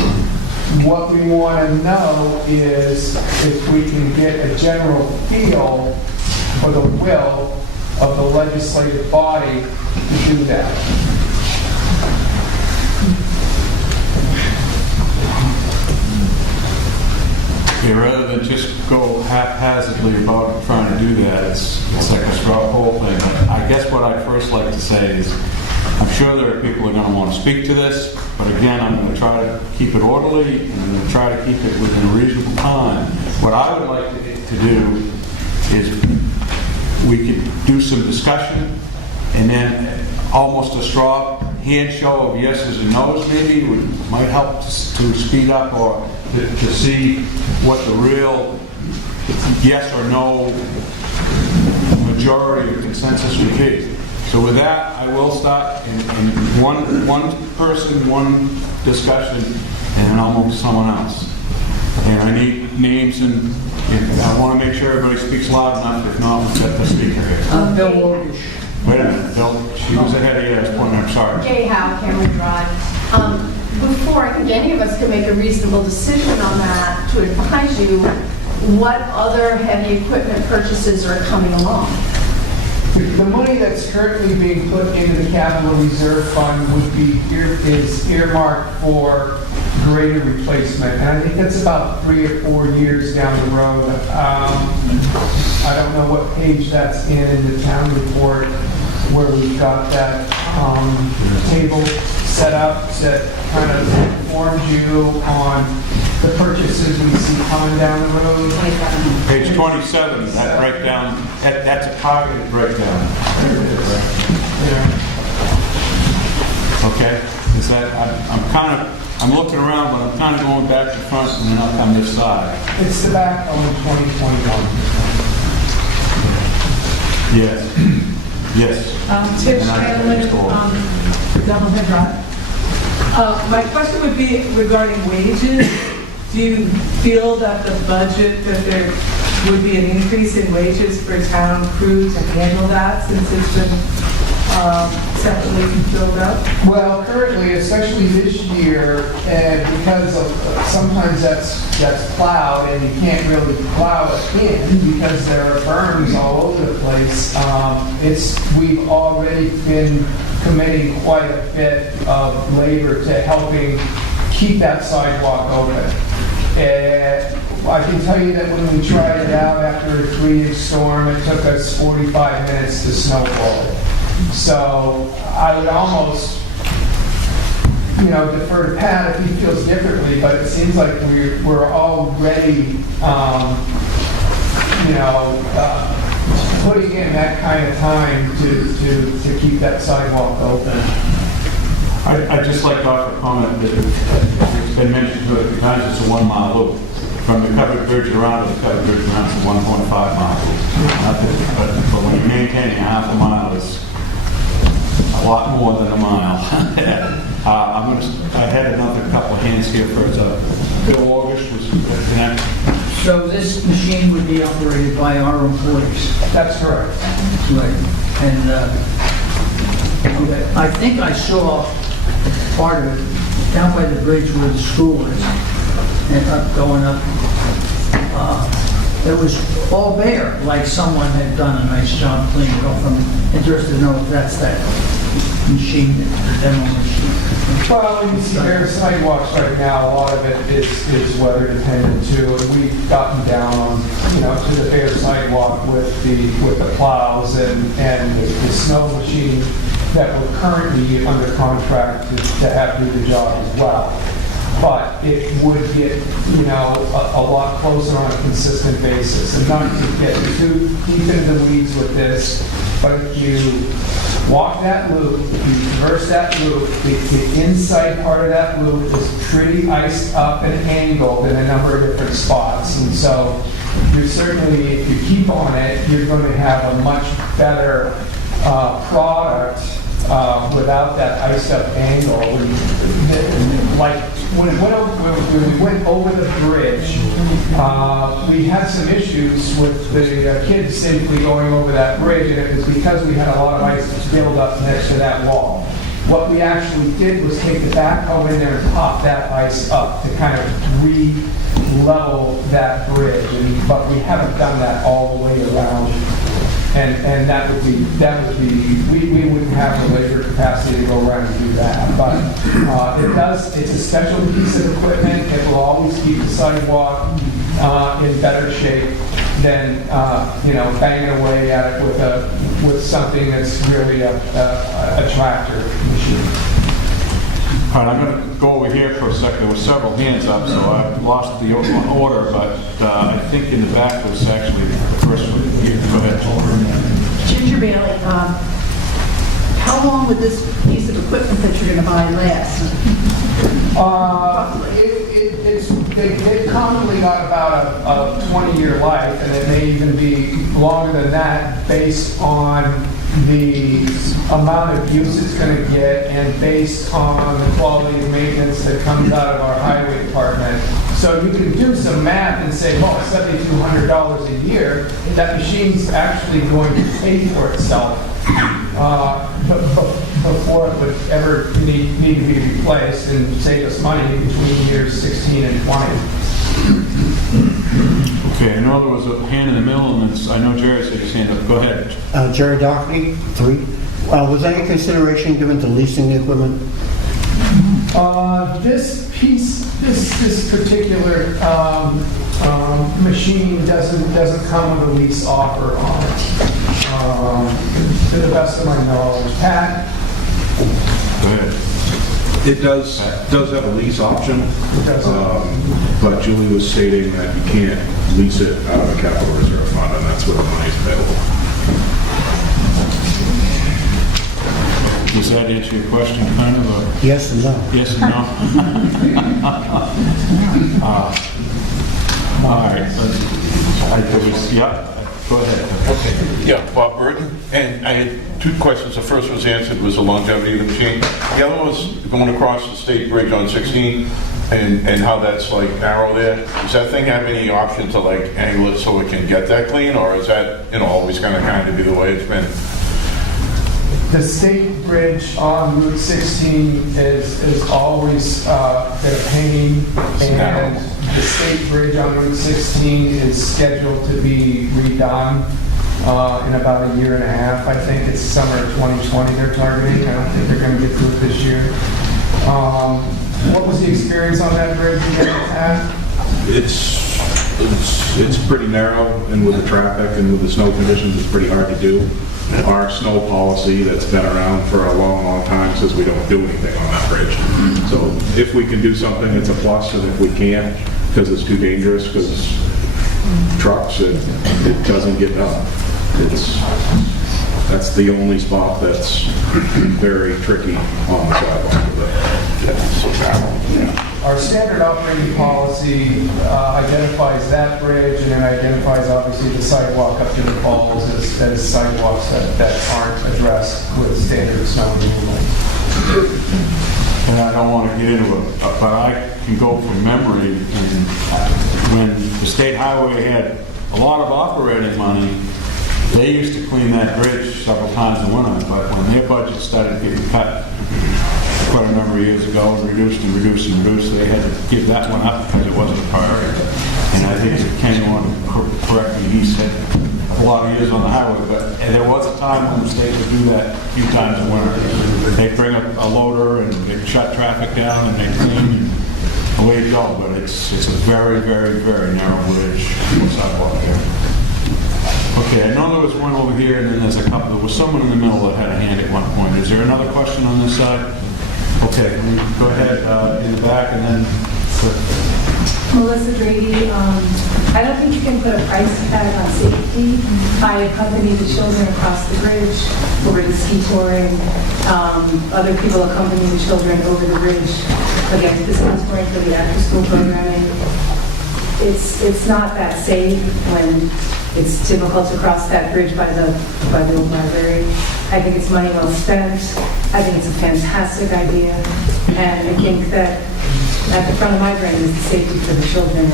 What we want to know is if we can get a general feel for the will of the legislative body to do that. Yeah, rather than just go haphazardly about trying to do that, it's like a straw poll thing. I guess what I'd first like to say is, I'm sure there are people who are going to want to speak to this, but again, I'm going to try to keep it orderly, and I'm going to try to keep it within a reasonable time. What I would like to do is we could do some discussion, and then almost a straw hand show of yeses and nos maybe might help to speed up or to see what the real yes or no majority or consensus would be. So with that, I will start in one person, one discussion, and then I'll move to someone else. And I need names, and I want to make sure everybody speaks loud enough. If not, we'll set the speaker here. Bill Wogish. Wait a minute, Bill, she was ahead of you at this point, I'm sorry. Gay Howe, Cameron Drive. Before I think any of us can make a reasonable decision on that, to advise you, what other heavy equipment purchases are coming along? The money that's currently being put into the capital reserve fund would be is earmarked for greater replacement, and I think that's about 3 or 4 years down the road. I don't know what page that's in the town report where we've got that table set up that kind of informs you on the purchases we see coming down the road. Page 27, that breakdown, that's a targeted breakdown. There it is, right? Okay, is that, I'm looking around, but I'm kind of going back to front and then up on this side. It's the back on 2021. Yes. Yes. Tish And I can Hanlon, install. Doublehead Drive. My question would be regarding wages. Do you feel that the budget, that there would be an increase in wages for town crew to handle that since it's been separately filled up? Well, currently, especially this year, and because of sometimes that's plowed and you can't really plow it in because there are berms all over the place. We've already been committing quite a bit of labor to helping keep that sidewalk open. And I can tell you that when we tried it out after a 3-inch storm, it took us 45 minutes to snowball it. So I would almost, defer to Pat if he feels differently, but it seems like we're already, putting in that kind of time to keep that sidewalk open. I'd just like to offer a comment that it's been mentioned to a few times, it's a 1 mile loop. From the covered bridge around to the covered bridge around, it's a 1.5 mile loop. But when you're maintaining a half a mile, it's a lot more than a mile. I had another couple of hands here first. Bill August was connected. So this machine would be operated by our employees? That's correct. Right. And okay, I think I saw part of it down by the bridge where the school is, and going up. It was all bare, like someone had done a nice job cleaning it up. I'm interested to know if that's that machine, the demo machine. Well, when you see bare sidewalks right now, a lot of it is weather dependent too, and we've gotten down on, to the bare sidewalk with the plows and the snow machine that we're currently under contract to have do the job as well. But it would get, a lot closer on a consistent basis. And not to get too deep into the weeds with this, but if you walk that loop, if you traverse that loop, the inside part of that loop is pretty iced up and angled in a number of different spots. And so you're certainly, if you keep on it, you're going to have a much better product without that iced up angle. Like when we went over the bridge, we had some issues with the kids safely going over that bridge, and it was because we had a lot of ice build up next to that wall. What we actually did was take the backhoe in there and pop that ice up to kind of re-level that bridge, but we haven't done that all the way around. And that would be, we wouldn't have the labor capacity to go around and do that. But it's a special piece of equipment. It will always keep the sidewalk in better shape than, banging away at it with something that's really a tractor machine. All right, I'm going to go over here for a second. There were several hands up, so I lost the order, but I think in the back was actually the first one. Here, go ahead. Ginger Bailey, how long would this piece of equipment that you're going to buy last? They've commonly got about a 20-year life, and it may even be longer than that based on the amount of use it's going to get and based on the quality of maintenance that comes out of our highway department. So you can do some math and say, well, $7,200 a year, that machine's actually going to pay for itself before it would ever need to be replaced and save us money between years 16 and 20. Okay, I know there was a hand in the middle, and I know Jerry said his hand up. Go ahead. Jerry Doherty, 3. Was any consideration given to leasing the equipment? This particular machine doesn't come with a lease offer on it, to the best of my knowledge. Pat? Go ahead. It does have a lease option, but Julie was stating that you can't lease it out of a capital reserve fund, and that's where the money is available. Does that answer your question, kind of? Yes and no. Yes and no? All right. Go ahead. Okay. Yeah, Bob Burton. And I had 2 questions. The first was answered, was the longevity of the machine. The other was going across the state bridge on 16 and how that's like narrow there. Does that thing have any option to like angle it so it can get that clean, or is that, always going to kind of be the way it's been? The state bridge on Route 16 is always been a pain, and the state bridge on Route 16 is scheduled to be redone in about a year and a half. I think it's summer of 2020 they're targeting. I don't think they're going to get through it this year. What was the experience on that bridge you guys had? It's pretty narrow, and with the traffic and with the snow conditions, it's pretty hard to do. Our snow policy that's been around for a long, long time says we don't do anything on that bridge. So if we can do something, it's a plus, and if we can't, because it's too dangerous, because trucks, it doesn't get done. That's the only spot that's very tricky on the sidewalk. Our standard operating policy identifies that bridge and then identifies obviously the sidewalk up to the falls as sidewalks that aren't addressed with standard snow removal. And I don't want to get into it, but I can go from memory. And when the state highway had a lot of operating money, they used to clean that bridge several times a winter, but when their budget started getting cut quite a number of years ago and reduced, so they had to give that one up because it wasn't a priority. And I think Ken wanted to correct me, he said a lot of years on the highway, but there was a time when the state would do that a few times a winter. They'd bring up a loader and they'd shut traffic down and they'd clean and away you go, but it's a very, very, very narrow bridge sidewalk there. Okay, I know there was one over here, and then there's a couple. There was someone in the middle that had a hand at one point. Is there another question on this side? Okay, go ahead in the back, and then... Melissa Grady, I don't think you can put a price tag on safety. I accompany the children across the bridge over the ski touring. Other people accompany the children over the bridge, again, to the ski touring for the after-school programming. It's not that safe when it's difficult to cross that bridge by the old library. I think it's money well spent. I think it's a fantastic idea. And I think that at the front of my brain is the safety for the children.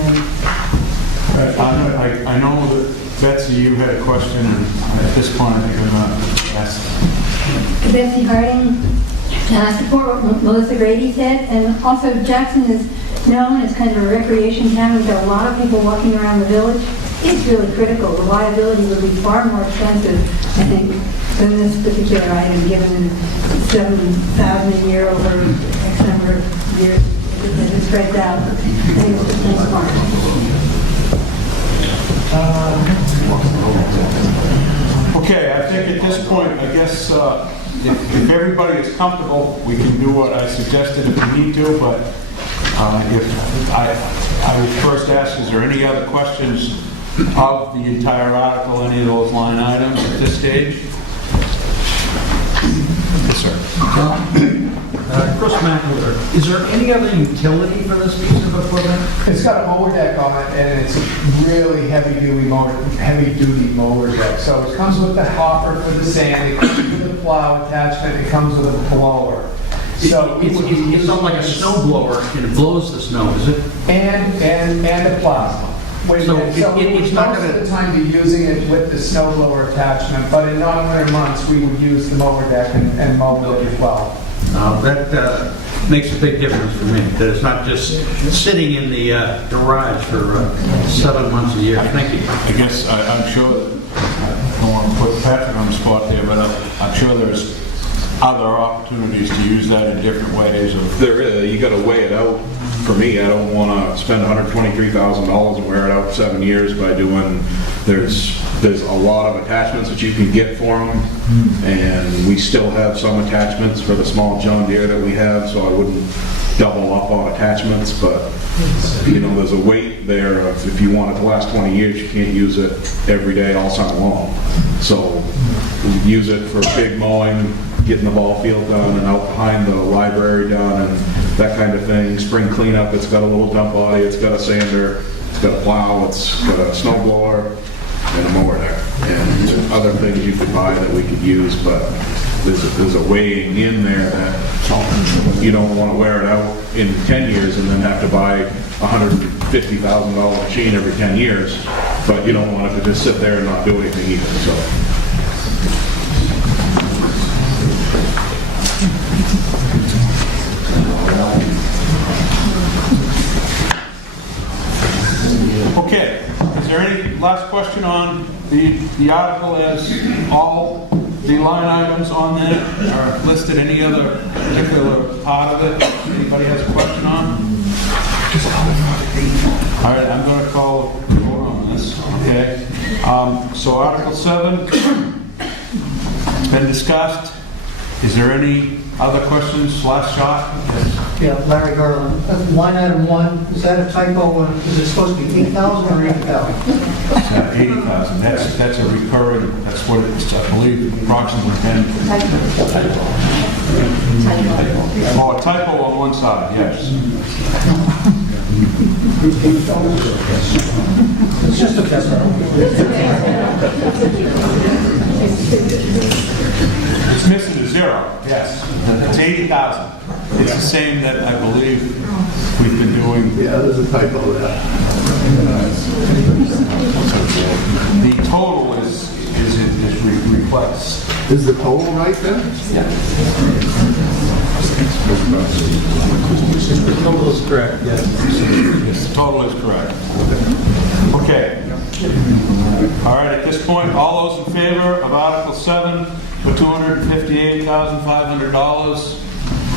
I know that Betsy, you had a question, and at this point I think I'm going to ask. Betsy Harding, I support what Melissa Grady said, and also Jackson is known as kind of a recreation town. We've got a lot of people walking around the village. It's really critical. The liability would be far more expensive, I think, than this particular item, given $7,000 a year over X number of years. It spreads out. I think it's just smart. Okay, I think at this point, I guess, if everybody is comfortable, we can do what I suggested if we need to, but if I would first ask, is there any other questions of the entire article, any of those line items at this stage? Yes, sir. Chris McAleer, is there any other utility for this piece of equipment? It's got a mower deck on it, and it's really heavy-duty mower deck. So it comes with the hopper for the sand, it comes with the plow attachment, it comes with a blower. So It's not like a snow blower, it blows the snow, is it? and a plow. So it's not most gonna- of the time be using it with the snow blower attachment, but in non-winter months, we would use the mower deck and mow it as well. That makes a big difference for me, that it's not just sitting in the garage for 7 months a year. Thank you. I guess I'm sure, I don't want to put Patrick on the spot there, but I'm sure there's other opportunities to use that in different ways. There is, you gotta weigh it out. For me, I don't wanna spend $123,000 and wear it out for 7 years by doing, there's a lot of attachments that you can get for them, and we still have some attachments for the small John Deere that we have, so I wouldn't double up on attachments, but, you know, there's a weight there of, if you want it to last 20 years, you can't use it every day all summer long. So, use it for big mowing, getting the ball field done and out behind the library done and that kind of thing. Spring cleanup, it's got a little dump body, it's got a sander, it's got a plow, it's got a snow blower, and a mower deck. And there's other things you could buy that we could use, but there's a weighing in there that you don't want to wear it out in 10 years and then have to buy a $150,000 machine every 10 years, but you don't want it to just sit there and not do anything either, so. Okay, is there any last question on the article as all the line items on there are listed? Any other particular part of it anybody has a question on? All right, I'm going to call a vote on this, okay? So Article 7 has been discussed. Is there any other questions? Last shot? Yes. Yeah, Larry Garland. Line item 1, is that a typo? Is it supposed to be 8,000 or 80,000? 80,000. That's a recurring. That's what it's. I believe approximately 10. Oh, a typo on one side. Yes. It's just a It's missing a zero. Yes. It's 80,000. It's the same that I believe we've been doing. Yeah, there's a typo there. The total is requests. Is the total right then? Yeah. The total is correct, yes. Yes, the total is correct. Okay. All right, at this point, all those in favor of Article 7 for $258,500,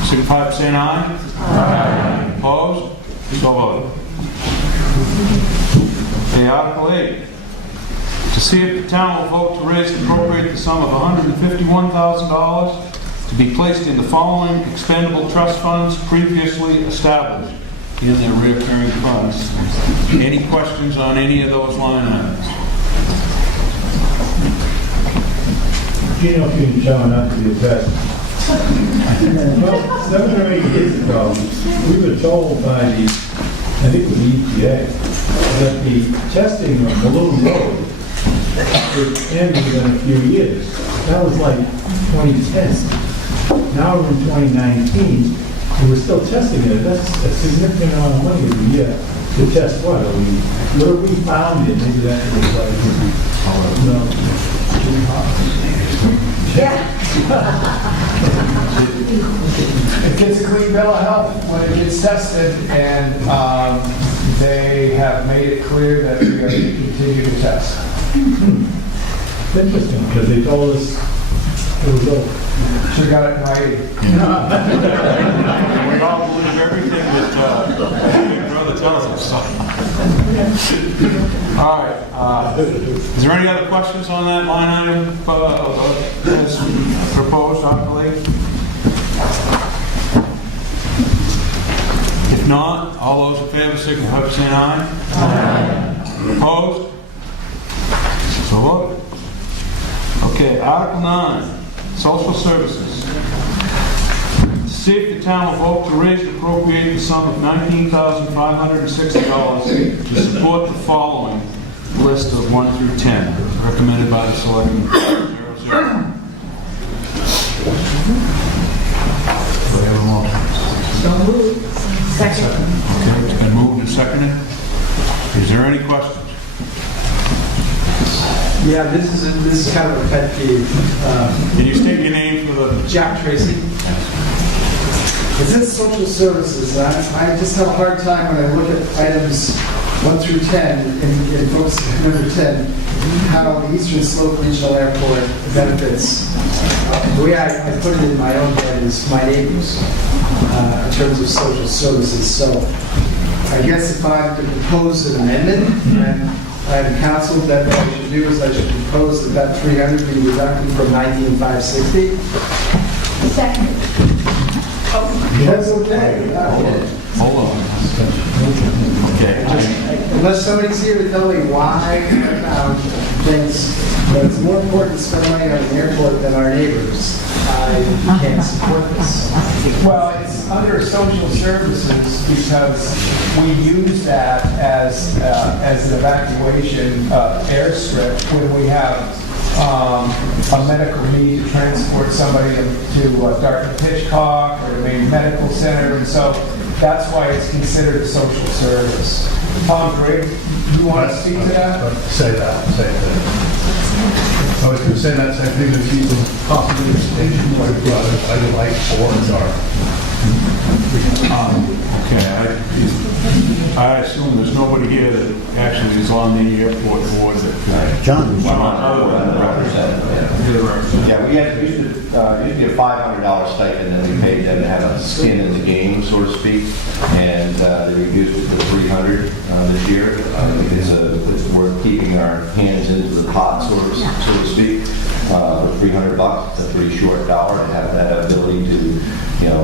signify by saying aye. Aye. Opposed? So voted. Okay, Article 8. To see if the town will vote to raise and appropriate the sum of $151,000 to be placed in the following expendable trust funds previously established in their recurring funds. Any questions on any of those line items? You know, if you can show enough to be a best. Well, 7 or 8 years ago, we were told by the, I think it was the EPA, that the testing of Balloon Road would end within a few years. That was like 2010. Now we're in 2019, and we're still testing it. That's a significant amount of money every year to test what? What have we found it? Maybe that was like, Yeah. It gets a clean bill of health when it gets tested, and they have made it clear that we are going to continue to test. It's interesting, because they told us it was over. Should have got it in writing. We all believe everything that Big Brother tells us so. All right, is there any other questions on that line item as proposed, I believe? If not, all those in favor signify by saying aye. Aye. Opposed? So voted. Okay, Article 9, Social Services. See if the town will vote to raise and appropriate the sum of $19,560 to support the following list of 1 through 10, recommended by the Selectmen. 0, 0. Do I have a motion? So moved. Second. Okay, it's been moved and seconded. Is there any questions? Yeah, this is kind of a pet peeve. Can you state your name for the... Jack Tracy. It's in social services. I just have a hard time when I look at items 1 through 10 and focus on number 10, how the Eastern Slope Regional Airport benefits. The way I put it in my own head is my neighbors in terms of social services. So I guess if I could propose an amendment, and I have counseled that what I should do is I should propose that 300 be deducted from 19,560. Second. That's okay. Hold on. Okay. Unless somebody's here to tell me why the town thinks that it's more important to spend money on an airport than our neighbors, I can't support this. Well, it's under social services because we use that as an evacuation airstrip when we have a medical need to transport somebody to Dartmouth Hitchcock or the main medical center, and so that's why it's considered a social service. Tom, Greg, you want to speak to that? Say that, say that. I was going to say that same thing to people possibly extension like I like or dark. Okay, I assume there's nobody here that actually is on the airport board that... John. Yeah, we had used to be a $500 stipend that we paid them to have a skin in the game, so to speak, and they reduced it to $300 this year. We're keeping our hands into the pot, so to speak. $300, a pretty short dollar to have that ability to,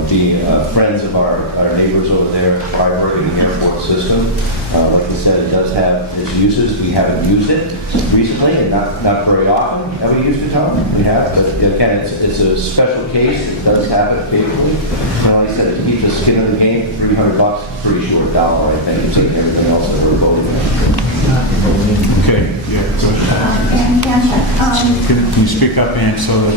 be friends of our neighbors over there at Freiburg in the airport system. Like I said, it does have its uses. We haven't used it recently, and not very often have we used it, Tom. We have, but again, it's a special case. It does happen occasionally. And like I said, to keep the skin in the game, $300, a pretty short dollar, I think, to take everything else that we're voting on. Okay, yeah. Can you speak up, Ann, so that...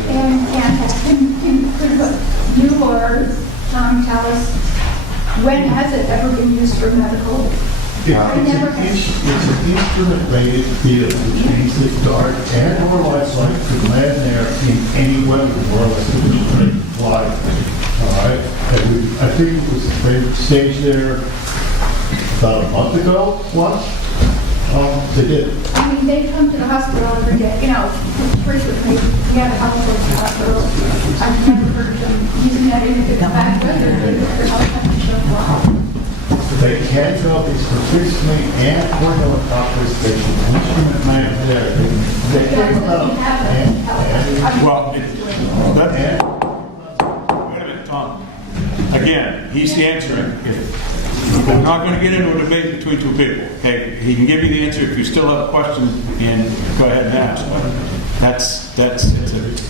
You or Tom tell us, when has it ever been used for medical? It's an instrument-rated vehicle, which means that DART and or life flight could land there in any weather, more or less, it was ready to fly. All right? And I think it was staged there about a month ago, once. They did. I mean, they come to the hospital every day, frequently. We have a hospital to the hospital. I've never heard of them using that even if it's bad weather. They can go, it's for fixed wing and for helicopters, there's an instrument man there. They came up Wait a minute, Tom. Again, he's answering. We're not going to get into a debate between two people. Okay, he can give you the answer if you still have a question, and go ahead and ask. But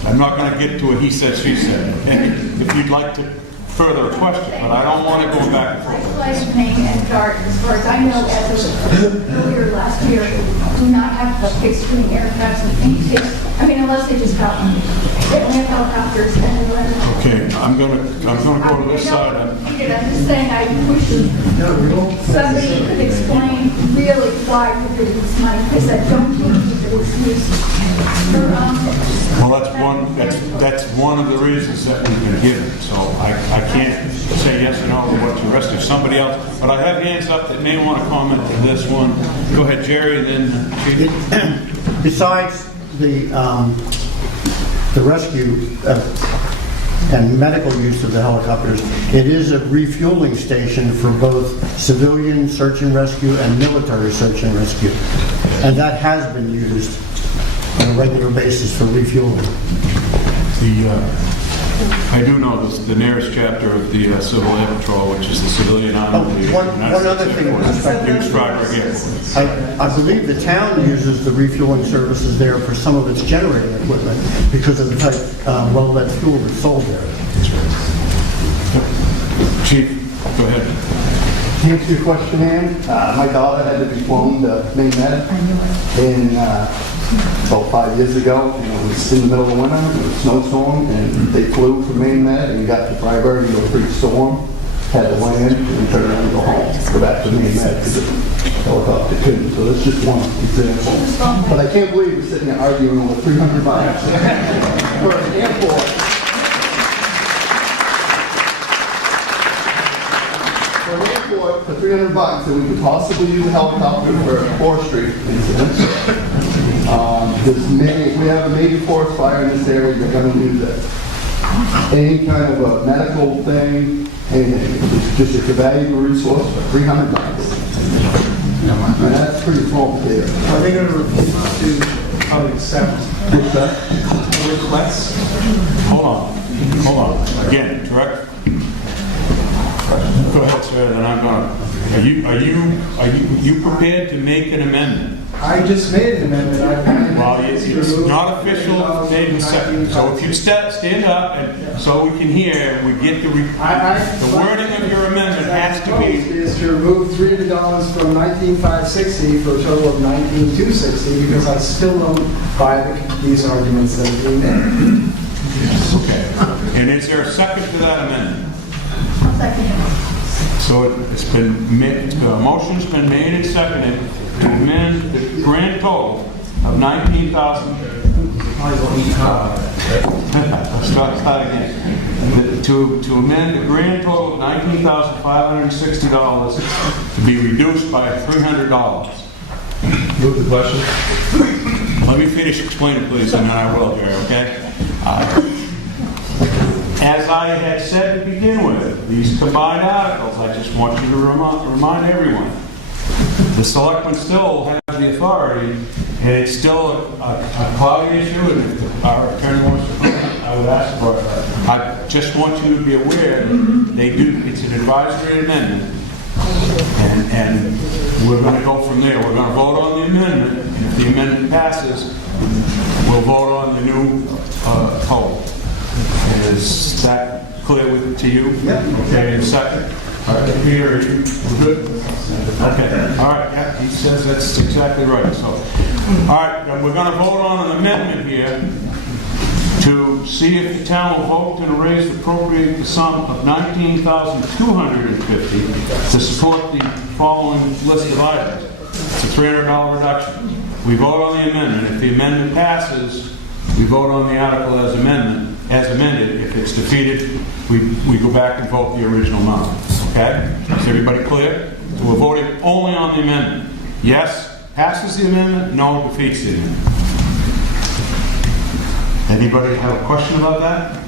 I'm not going to get to a he said, she said. And if you'd like to further a question, but I don't want to go back and forth. Life Wing and DART, as far as I know, as of earlier last year, do not have the fixed wing aircraft and unless they just got one. They only have helicopters and Okay, I'm gonna go to this side. I'm just saying, I wish somebody could explain really why we're getting this money, because I don't believe that it's used for, Well, that's one of the reasons that we've been given. So I can't say yes or no to what the rest of somebody else. But I have hands up that may want to comment on this one. Go ahead, Jerry, and then Chief. Besides the rescue and medical use of the helicopters. It is a refueling station for both civilian search and rescue and military search and rescue. And that has been used on a regular basis for refueling. I do know the nearest chapter of the Civil Air Patrol, which is the Civilian Arm of the One United other States thing Air with Force, respect New Stryker Airport. I believe the town uses the refueling services there for some of its generating equipment because of the type well lead fuel that's sold there. Chief, go ahead. To answer your question, Ann, my daughter had to be flown to Maine Med in about 5 years ago. You know, it was in the middle of the winter, it was a snowstorm, and they flew from Maine Med and got to Freiburg, you know, pretty storm, had to land and turn around and go home, go back to Maine Med because the helicopter couldn't. So that's just one example. But I can't believe we're sitting here arguing over $300 for an airport. For an airport for $300 that we could possibly use a helicopter for forestry incidents. We have a major forest fire in this area, you're going to use it. Any kind of a medical thing, anything. It's a valuable resource for $300. And that's pretty small there. Are they going to accept the request? Hold on. Again, correct? Go ahead, sir, then I'm going. Are you prepared to make an amendment? I just made an amendment. Well, it's not official, made in second. So if you stand up and so we can hear and we get the wording of your amendment has to be. Is to remove $300 from $19,560 for a total of $19,260 because I still don't buy these arguments that are being made. Okay. And is there a second to that amendment? I'll second it. So it's been made, the motion's been made and seconded to amend the grand total of 19,000. Start again. To amend the grand total of $19,560 to be reduced by $300. Move the question. Let me finish explaining, please, and then I will, Jerry, okay? As I had said to begin with, these combined articles, I just want you to remind everyone, the selectmen still have the authority, and it's still a cloudy issue, and if our attorney wants to come in, I would ask for it. I just want you to be aware that they do, it's an advisory amendment, and we're going to go from there. We're going to vote on the amendment, and if the amendment passes, we'll vote on the new total. Is that clear to you? Yep. Okay, in a second. All right, Peter, are you good? Okay, all right, yeah, he says that's exactly right. So, all right, we're going to vote on an amendment here to see if the town will vote to raise and appropriate the sum of $19,250 to support the following list of items. It's a $300 reduction. We vote on the amendment. If the amendment passes, we vote on the article as amended. If it's defeated, we go back and vote the original amount. Okay? Is everybody clear? So we're voting only on the amendment. Yes, passes the amendment. No, defeats the amendment. Anybody have a question about that?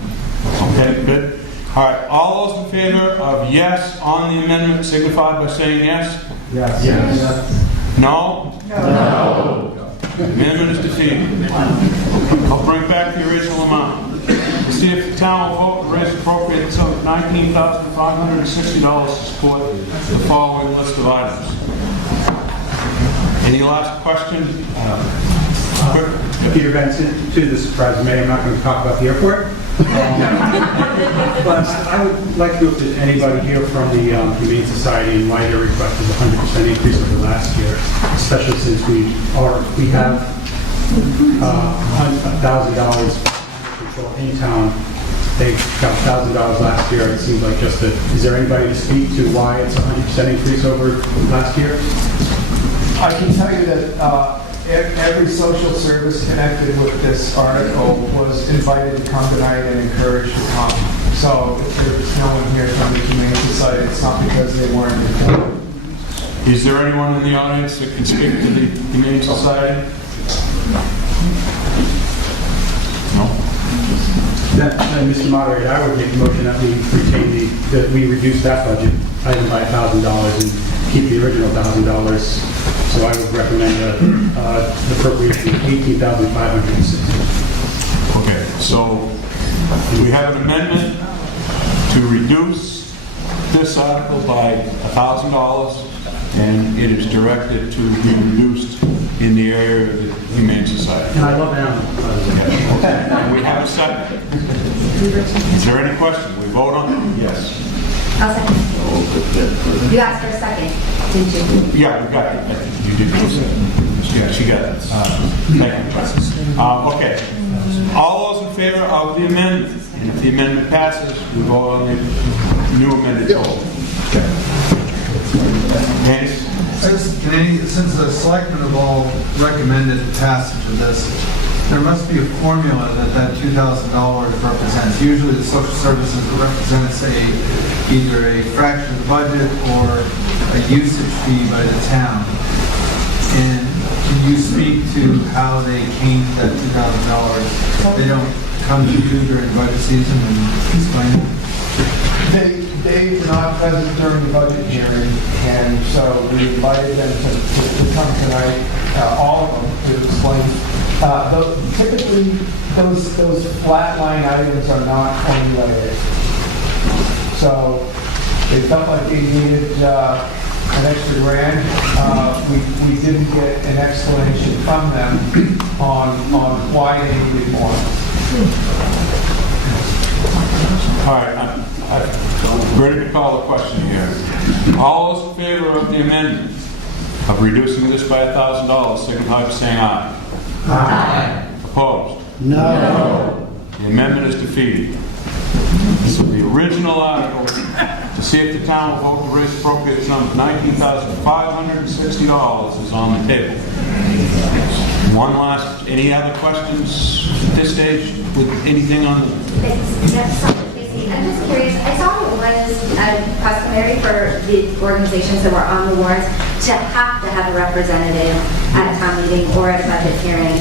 Okay, good. All right, all those in favor of yes on the amendment signify by saying yes. Yes. Yes. No? No. The amendment is defeated. I'll bring back the original amount. To see if the town will vote to raise appropriate sum of $19,560 to support the following list of items. Any last question? Peter Benson, to the surprise of me, I'm not going to talk about the airport. But I would like to know if there's anybody here from the Humane Society and why their request is 100% increase over last year, especially since we have $1,000 control in town. They got $1,000 last year. It seems like is there anybody to speak to why it's 100% increase over last year? I can tell you that every social service connected with this article was invited to come tonight and encouraged to come. So if there's no one here from the Humane Society, it's not because they weren't informed. Is there anyone in the audience that can speak to the Humane Society? No? Mr. Moderator, I would make a motion that we retain that we reduce that budget item by $1,000 and keep the original $1,000. So I would recommend the appropriation of $18,560. Okay, so we have an amendment to reduce this article by $1,000, and it is directed to be reduced in the area of the Humane Society. And I love animals. And we have a second. Is there any question? We vote on it? Yes. I'll second. You asked for a second, didn't you? Yeah, we got it. You did go second. Yeah, she got it. Thank you. Okay. All those in favor of the amendment? And if the amendment passes, we vote on the new amended total. Okay. Dennis? Since the selectmen have all recommended the passage of this, there must be a formula that $2,000 represents. Usually the social services represents either a fraction of the budget or a usage fee by the town. And can you speak to how they came to that $2,000? They don't come to you during budget season and explain it? Dave's not present during the budget hearing, and so we invited them to come tonight, all of them, to explain. Typically, those flat line items are not formulated. So they felt like they needed an extra grand. We didn't get an explanation from them on why they needed more. All right, I'm ready to call the question here. All those in favor of the amendment of reducing this by $1,000, signify by saying aye. Aye. Opposed? No. The amendment is defeated. So the original article, to see if the town will vote to raise appropriate sum of $19,560 is on the table. One last, any other questions at this stage with anything on the... I'm just curious, I saw it was customary for the organizations that were on the warrants to have a representative at a town meeting or at a budget hearing.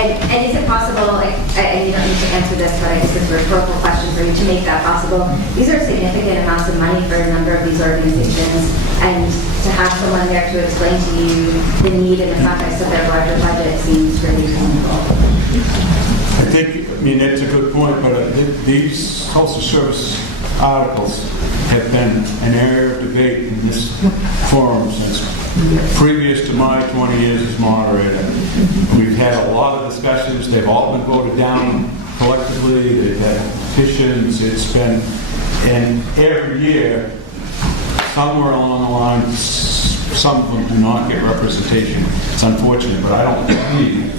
And is it possible, and you don't need to answer this, but I guess it's a rhetorical question for you, to make that possible? These are significant amounts of money for a number of these organizations, and to have someone there to explain to you the need in the context of their larger budget seems really reasonable. I mean, that's a good point, but these social service articles have been an area of debate in this forum since previous to my 20 years as moderator. We've had a lot of discussions. They've all been voted down collectively. They've had petitions. It's been, and every year, somewhere along the line, some of them do not get representation. It's unfortunate, but I don't believe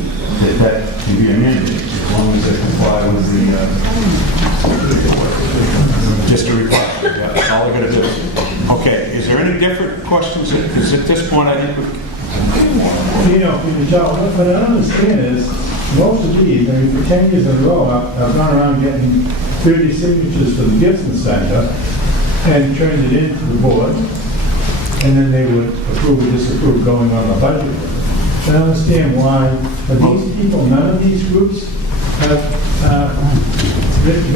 that can be amended as long as they comply with the just a requirement. Yeah, that's all they're going to do. Okay, is there any different questions? Because at this point, I think Joe, what I don't understand is, most of these, I mean, for 10 years in a row, I've gone around getting 30 signatures for the Gibson Center and turned it into the board, and then they would approve or disapprove going on the budget. I don't understand why, are these people, none of these groups have written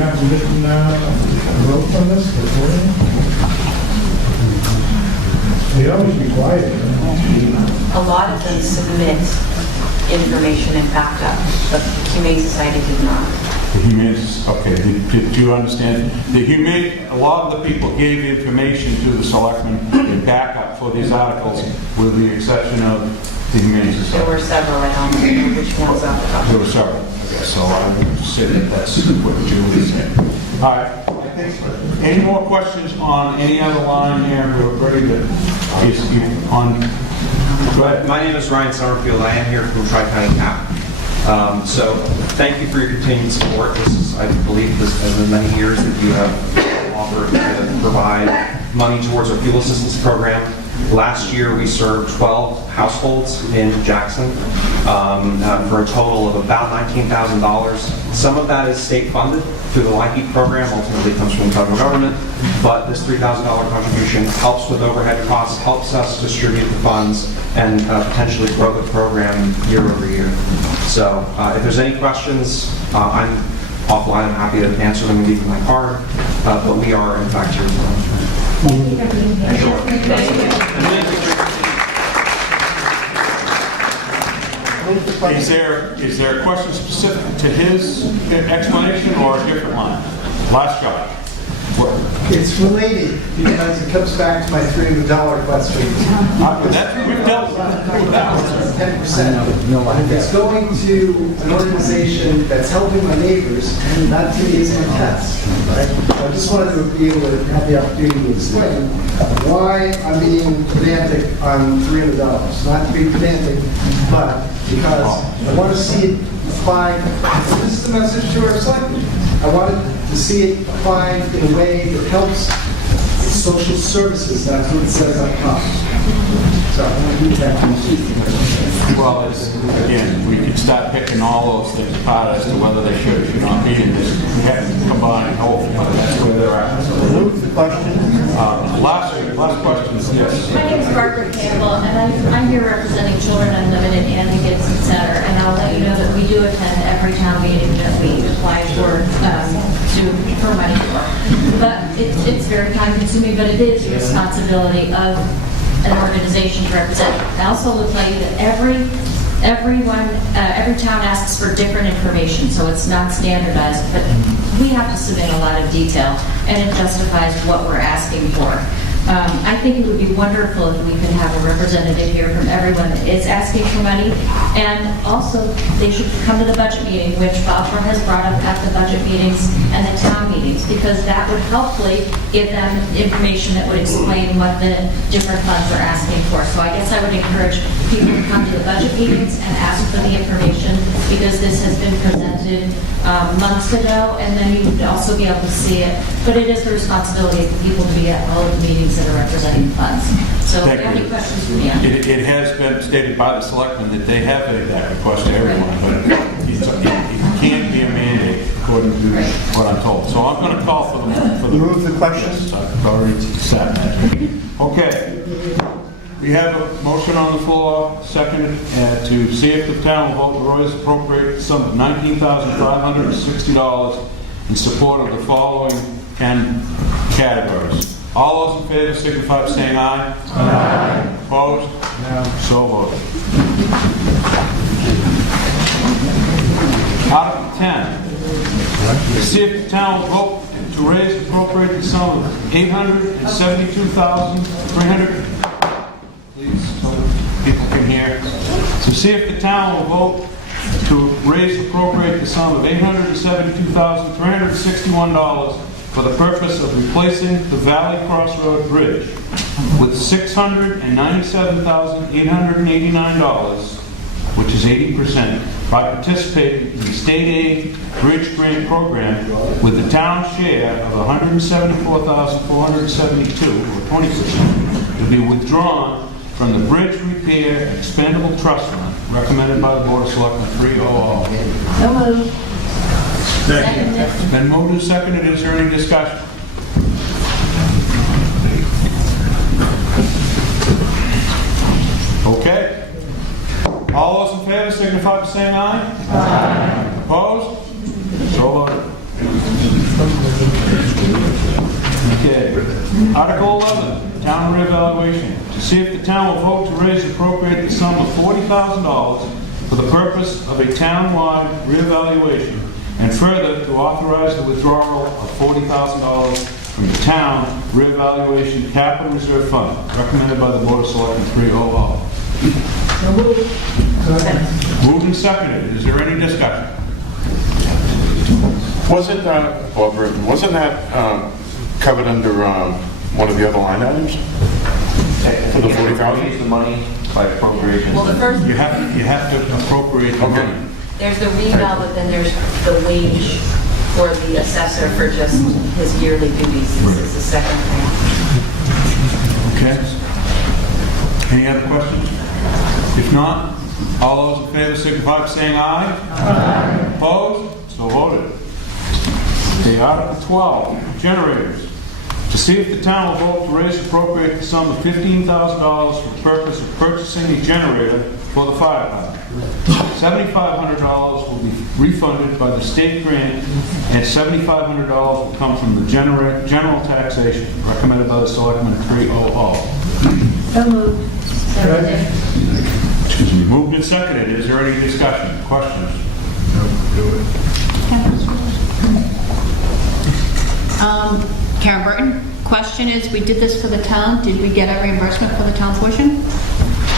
wrote on this before? They always require it. A lot of them submit information and backup, but the Humane Society did not. the Humane, okay, did you understand? The Humane, a lot of the people gave information to the selectmen in backup for these articles, with the exception of the Humane Society. There were several, I don't know which ones off the top. There were several. Okay, so I would say that that's what Julie said. All right. Any more questions on any other line here? We're ready to, on. Go ahead. My name is Ryan Summerfield. I am here from Tri-County CAP. So thank you for your continued support. This is, I believe, this has been many years that you have offered to provide money towards our fuel assistance program. Last year, we served 12 households in Jackson for a total of about $19,000. Some of that is state funded through the LIHEAP program, ultimately comes from the federal government, but this $3,000 contribution helps with overhead costs, helps us distribute the funds, and potentially grow the program year over year. So if there's any questions, I'm offline, I'm happy to answer them and leave my card, but we are in fact here. Is there a question specific to his explanation or a different line? Last shot. It's related because it comes back to my $300 question. We've dealt with that. 10%. It's going to an organization that's helping my neighbors, not to me as my test. Right? I just wanted to be able to have the opportunity to explain why I'm being pedantic on $300. Not to be pedantic, but because I want to see it applied. This is the message to our selectmen. I wanted to see it applied in a way that helps social services. That's what it says up top. So I want to do that. Well, again, we could start picking all those things apart as to whether they should or should not be in this. We haven't combined whole, but that's where they're at. Move the question. Last question. Yes. My name is Margaret Campbell, and I'm here representing Children Unlimited and the Gibson Center. And I'll let you know that we do attend every town meeting that we apply for money for. But it's very time consuming, but it is the responsibility of an organization to represent. I also will tell you that every town asks for different information, so it's not standardized, but we have to submit a lot of detail, and it justifies what we're asking for. I think it would be wonderful if we could have a representative here from everyone that is asking for money, and also they should come to the budget meeting, which Barbara has brought up at the budget meetings and the town meetings, because that would hopefully give them information that would explain what the different funds are asking for. So I guess I would encourage people to come to the budget meetings and ask for the information, because this has been presented months ago, and then you would also be able to see it. But it is the responsibility of the people to be at all of the meetings that are representing funds. So if you have any questions for me, It has been stated by the selectmen that they have made that request to everyone, but it can't be a mandate according to what I'm told. So I'm going to call for the Move the question. Yes, I've already said that. Okay. We have a motion on the floor, seconded, to see if the town will vote to raise appropriate the sum of $19,560 in support of the following 10 categories. All those in favor signify by saying aye. Aye. Opposed? No. So voted. Article 10. To see if the town will vote to raise and appropriate the sum of $872,300. Please, so people can hear. To see if the town will vote to raise and appropriate the sum of $872,361 for the purpose of replacing the Valley Crossroad Bridge with $697,889, which is 80%, by participating in the state aid bridge grant program with the town's share of $174,472, or 20%, to be withdrawn from the Bridge Repair and Expendable Trust Fund, recommended by the Board of Selectmen 300. So moved. It's been moved and seconded. Is there any discussion? Okay. All those in favor signify by saying aye. Aye. Opposed? So voted. Okay. Article 11, town reevaluation. To see if the town will vote to raise and appropriate the sum of $40,000 for the purpose of a town-wide reevaluation, and further to authorize the withdrawal of $40,000 from the town reevaluation capital reserve fund, recommended by the Board of Selectmen 300. Moved and seconded. Is there any discussion? Wasn't that covered under one of the other line items? For the 40,000? Raise the money by appropriation. Well, the first, You have to appropriate the money. there's the revale, but then there's the wage for the assessor for just his yearly duties. This is the second thing. Okay. Any other questions? If not, all those in favor signify by saying aye. Aye. Opposed? So voted. Okay, Article 12, generators. To see if the town will vote to raise and appropriate the sum of $15,000 for the purpose of purchasing a generator for the fire department. $7,500 will be refunded by the state grant, and $7,500 will come from the general taxation, recommended by the Selectmen 300. So moved. Excuse me, moved and seconded. Is there any discussion, questions? Karen Burton, question is, we did this for the town, did we get our reimbursement for the town portion?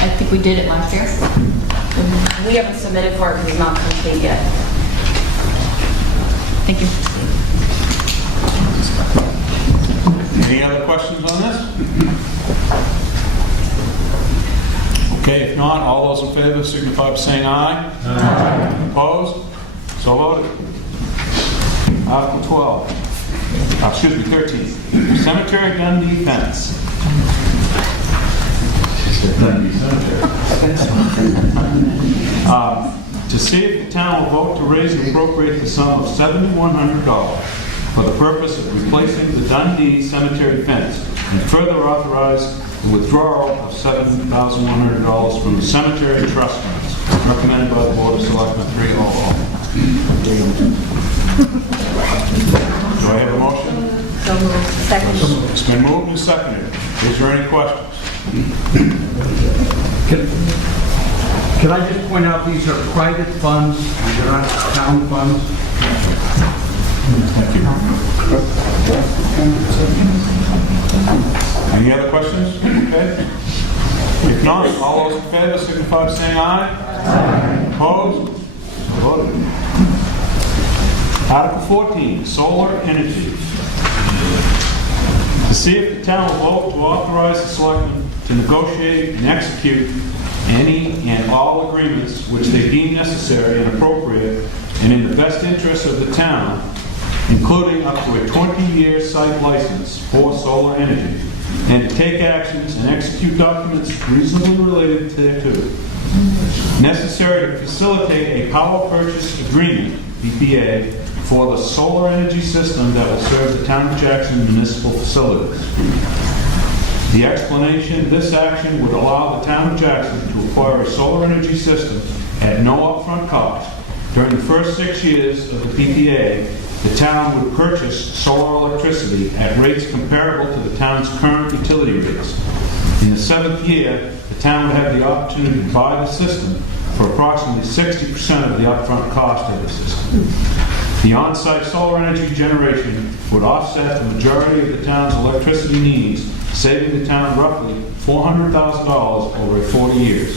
I think we did it last year. We haven't submitted for it because it's not complete yet. Thank you. Any other questions on this? Okay, if not, all those in favor signify by saying aye. Aye. Opposed? So voted. Article 12. Excuse me, 13. Cemetery Dundee fence. To see if the town will vote to raise and appropriate the sum of $7,100 for the purpose of replacing the Dundee cemetery fence, and further authorize the withdrawal of $7,100 from the cemetery trust funds, recommended by the Board of Selectmen 300. Do I have a motion? So moved. Second. It's been moved and seconded. Is there any questions? Can I just point out, these are private funds, they're not town funds? Thank you. Any other questions? Okay. If not, all those in favor signify by saying aye. Aye. Opposed? So voted. Article 14, solar energy. To see if the town will vote to authorize the selectmen to negotiate and execute any and all agreements which they deem necessary and appropriate and in the best interest of the town, including up to a 20-year site license for solar energy, and to take actions and execute documents reasonably related thereto, necessary to facilitate a power purchase agreement, PPA, for the solar energy system that will serve the town of Jackson municipal facilities. The explanation, this action would allow the town of Jackson to acquire a solar energy system at no upfront cost. During the first 6 years of the PPA, the town would purchase solar electricity at rates comparable to the town's current utility rates. In the 7th year, the town would have the opportunity to buy the system for approximately 60% of the upfront cost of the system. The on-site solar energy generation would offset the majority of the town's electricity needs, saving the town roughly $400,000 over 40 years,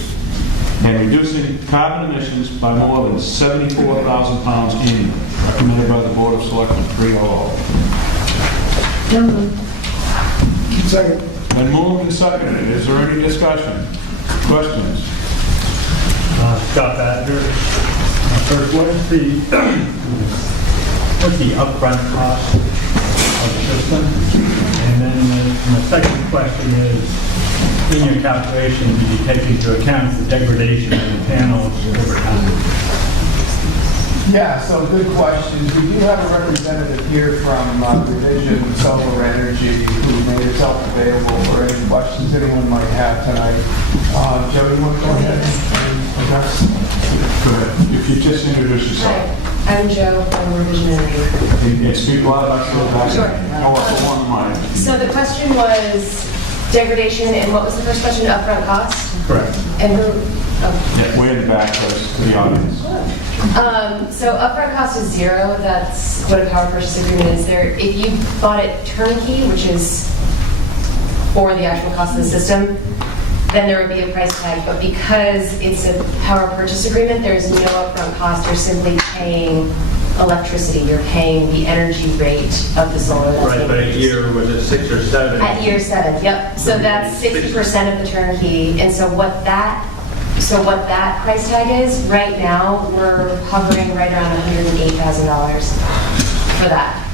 and reducing carbon emissions by more than 74,000 pounds annually, recommended by the Board of Selectmen 300. So moved. Second. Been moved and seconded. Is there any discussion? Questions? Scott Badger. First, what's the upfront cost of the system? And then the second question is, in your calculation, did you take into account the degradation of the panels over time? Yeah, so good questions. We do have a representative here from Division Solar Energy who made herself available for any questions anyone might have tonight. Joe, you want to go ahead and address? Go ahead. If you just introduce yourself. Hi, I'm Joe from Revision Energy. And speak loud about your back. Sure. Or for one of mine. So the question was degradation, and what was the first question? Upfront cost? Correct. And who? Oh. Yeah, way in the back, please, to the audience. So upfront cost is zero. That's what a power purchase agreement is. There, if you bought it turnkey, which is for the actual cost of the system, then there would be a price tag. But because it's a power purchase agreement, there's no upfront cost. You're simply paying electricity. You're paying the energy rate of the solar. That's Right, but a year, was it 6 or 7? At year 7, yep. So that's 60% of the turnkey. And so what that price tag is, right now, we're hovering right around $108,000 for that.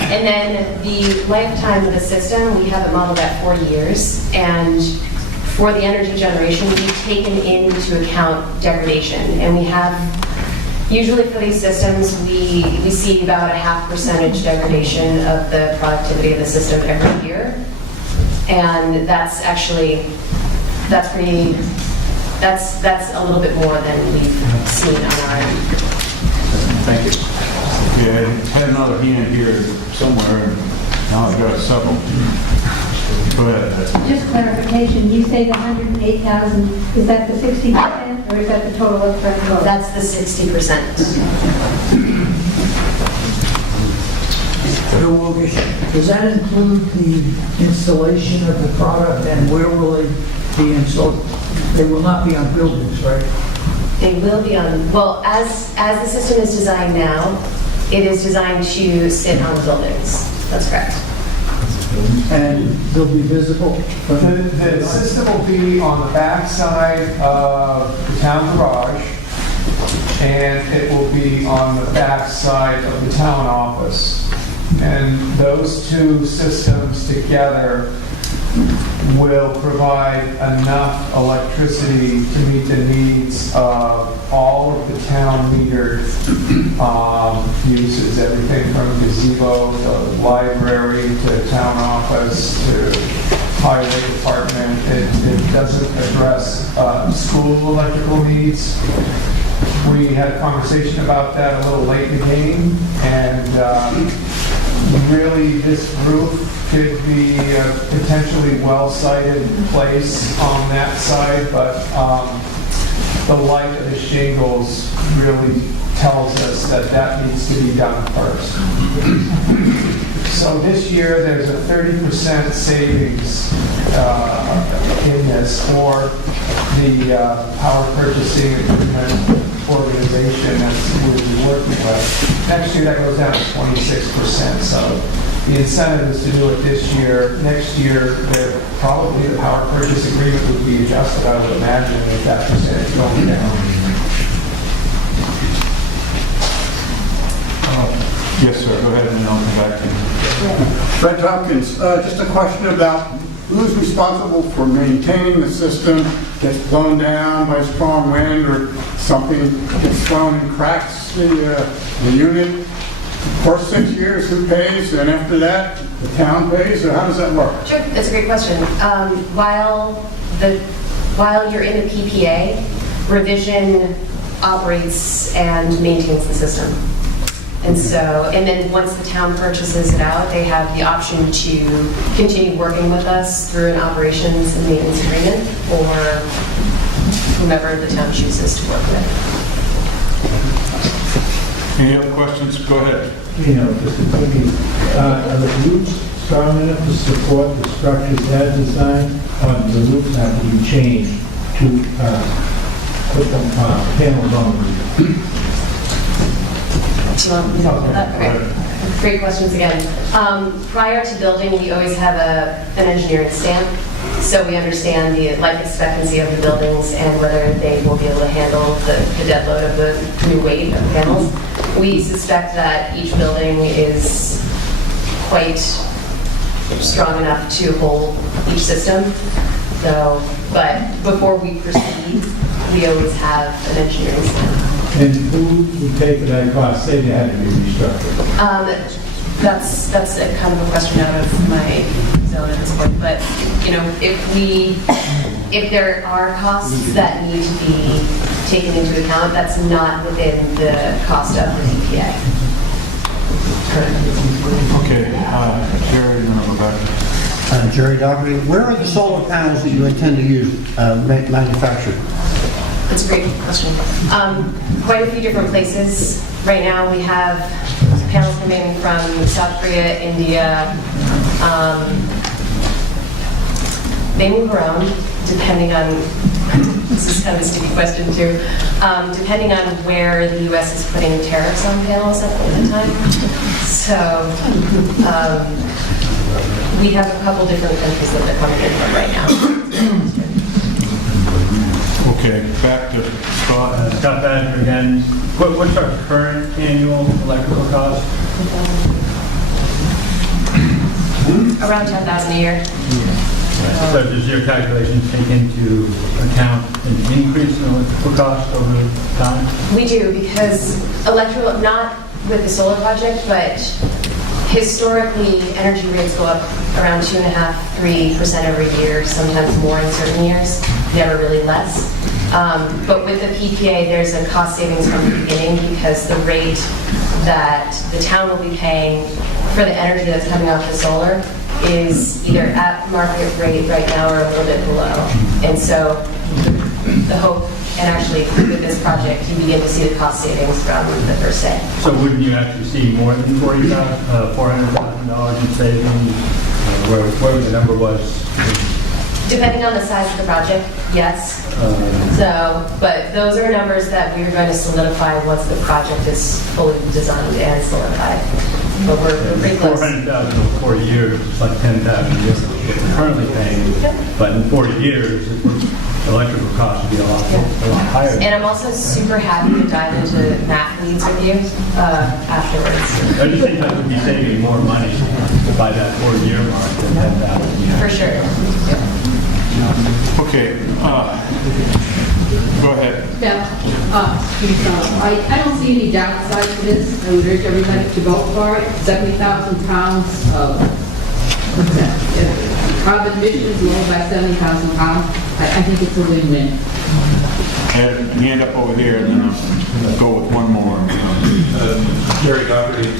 And then the lifetime of the system, we have it modeled at 40 years. And for the energy generation, we've taken into account degradation. And we have, usually for these systems, we see about a 0.5% degradation of the productivity of the system every year. And that's pretty that's a little bit more than we've seen on our end. Thank you. Yeah, I had another hand here somewhere, and now I've got several. Go ahead. Just clarification, you say the 108,000, is that the 60% or is that the total upfront cost? That's the 60%. Does that include the installation of the product, and where will they be installed? They will not be on buildings, right? They will be on, well, as the system is designed now, it is designed to sit on buildings. That's correct. And they'll be visible? The system will be on the back side of the town garage, and it will be on the back side of the town office. And those two systems together will provide enough electricity to meet the needs of all of the town metered uses, everything from gazebo to library to town office to highway department. It doesn't address school electrical needs. We had a conversation about that a little late in the game, and really this roof could be a potentially well-sited place on that side, but the light of the shingles really tells us that that needs to be done first. So this year, there's a 30% savings in this for the power purchasing agreement organization that we'll be working with. Next year, that goes down to 26%. So the incentive is to do it this year. Next year, probably the power purchase agreement would be adjusted, I would imagine, with that percentage going down. Yes, sir. Go ahead, and then I'll come back to you. Fred Tompkins, just a question about who's responsible for maintaining the system gets blown down by strong wind or something gets thrown and cracks the unit. First 6 years, who pays? And after that, the town pays? Or how does that work? Sure, that's a great question. While you're in the PPA, Revision operates and maintains the system. And then once the town purchases it out, they have the option to continue working with us through an operations and maintenance agreement, or whomever the town chooses to work with. Any other questions? Go ahead. You know, just a quickie, are the roofs strong enough to support the structures as designed, or do the roofs have to be changed to put the panels on the roof? Do you want me to talk about that? Okay. Great questions again. Prior to building, we always have an engineering stamp, so we understand the life expectancy of the buildings and whether they will be able to handle the dead load of the new weight of the panels. We suspect that each building is quite strong enough to hold each system. So, but before we proceed, we always have an engineering stamp. And who would pay for that cost? Say they had to be restructured. That's a kind of a question out of my zone at this point. But you know, if there are costs that need to be taken into account, that's not within the cost of the EPA. Okay, Jerry, and then I'll go back. Jerry Dougherty, where are the solar panels that you intend to use manufactured? That's a great question. Quite a few different places. Right now we have panels coming from South Korea, India. They move around depending on, this is kind of a sticky question too, depending on where the U.S. is putting tariffs on panels at the time. So we have a couple different countries that they're coming in from right now. Okay, back to Scott. Scott Badger again. What's our current annual electrical cost? Around 10,000 a year. So does your calculations take into account an increase in electrical cost over time? We do, because electrical, not with the solar project, but historically, energy rates go up around 2.5–3% every year, sometimes more in certain years, never really less. But with the PPA, there's a cost savings from the beginning because the rate that the town will be paying for the energy that's coming off the solar is either at market rate right now or a little bit below. And so the hope, and actually with this project, you begin to see the cost savings from the first day. So wouldn't you actually see more than $400,000 in savings? Where the number was? Depending on the size of the project, yes. But those are numbers that we're going to solidify once the project is fully designed and solidified. But we're pretty close. 400,000 over 40 years, it's like 10,000 years what we're currently paying. But in 40 years, electrical costs would be a lot higher. And I'm also super happy to dive into math leads with you afterwards. I just think that would be saving more money by that 4-year mark than 10,000. For sure. Okay, go ahead. I don't see any downside to this. I would urge everybody to vote for it. 70,000 pounds of, what's that? Carbon emissions lowered by 70,000 pounds. I think it's a win-win. And hand up over here, and then I'll go with one more. Jerry Doherty,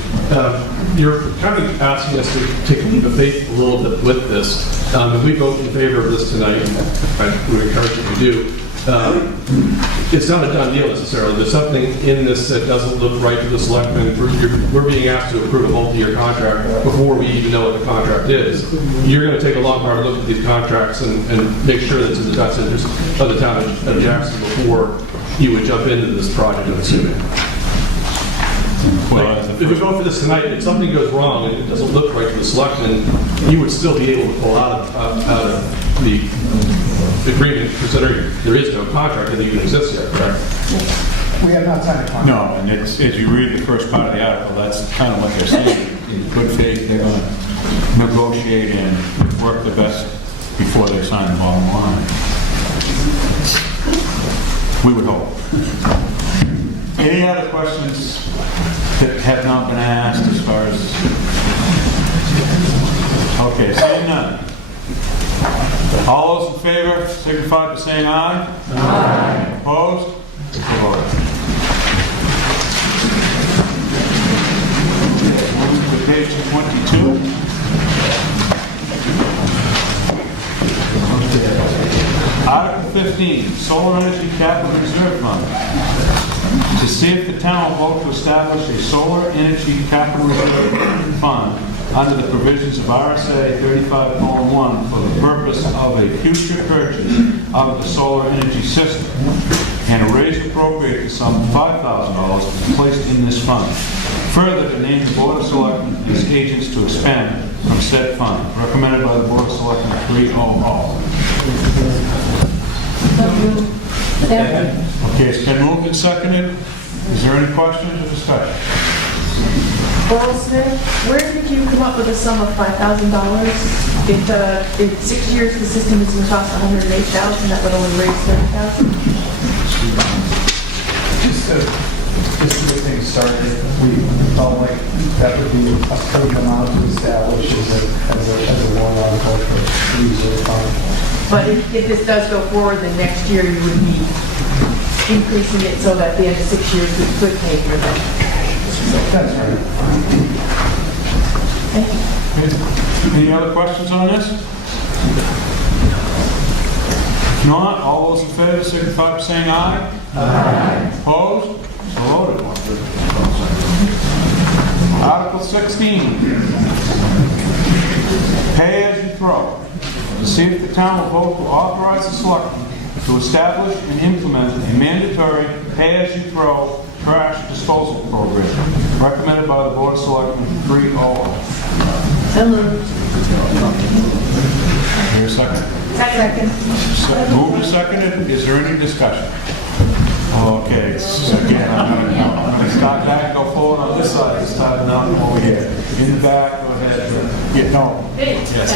you're kind of asking us to take a leap of faith a little bit with this. If we vote in favor of this tonight, I would encourage you to do, it's not a done deal necessarily. There's something in this that doesn't look right to the selectmen. We're being asked to approve a multi-year contract before we even know what the contract is. You're going to take a long, hard look at these contracts and make sure that it's in the best interest of the town of Jackson before you would jump into this project, I'm assuming. If we vote for this tonight, if something goes wrong and it doesn't look right to the selectmen, you would still be able to pull out of the agreement, considering there is no contract that even exists yet, correct? We have not signed a contract. No, and it's, as you read the first part of the article, that's kind of what they're saying. In good faith, they're going to negotiate and work the best before they sign the bottom line. We would hope. Any other questions that have not been asked as far as... Okay, seeing none. All those in favor, signify by saying aye. Aye. Opposed? So voted. Moving to page 22. Article 15, Solar Energy Capital Reserve Fund. To see if the town will vote to establish a Solar Energy Capital Reserve Fund under the provisions of RSA 35:1 for the purpose of a future purchase of the solar energy system, and a raise appropriate the sum of $5,000 to be placed in this fund. Further, to name the Board of Selectmen as agents to expend from said fund. Recommended by the Board of Selectmen 3-0-0. Okay, it's been moved and seconded. Is there any questions or discussion? Earl Smith, where did you come up with a sum of $5,000? If in 6 years the system is going to cost $108,000, that would only raise $30,000? Just to get things started, we felt like that would be a certain amount to establish as a warrant article for reserve fund. But if this does go forward, then next year you would be increasing it so that at the end of 6 years we could pay for that. That's right. Any other questions on this? If not, all those in favor signify by saying aye. Aye. Opposed? So voted. Article 16. Pay as you throw. To see if the town will vote to authorize the selectmen to establish and implement a mandatory pay-as-you-throw trash disposal program, recommended by the Board of Selectmen 3-0. Here a second. Second. Moved and seconded. Is there any discussion? Okay, so again, I'm going to start back and go forward on this side. This time now over here. In the back, go ahead. Yeah, no. Hey. Yes.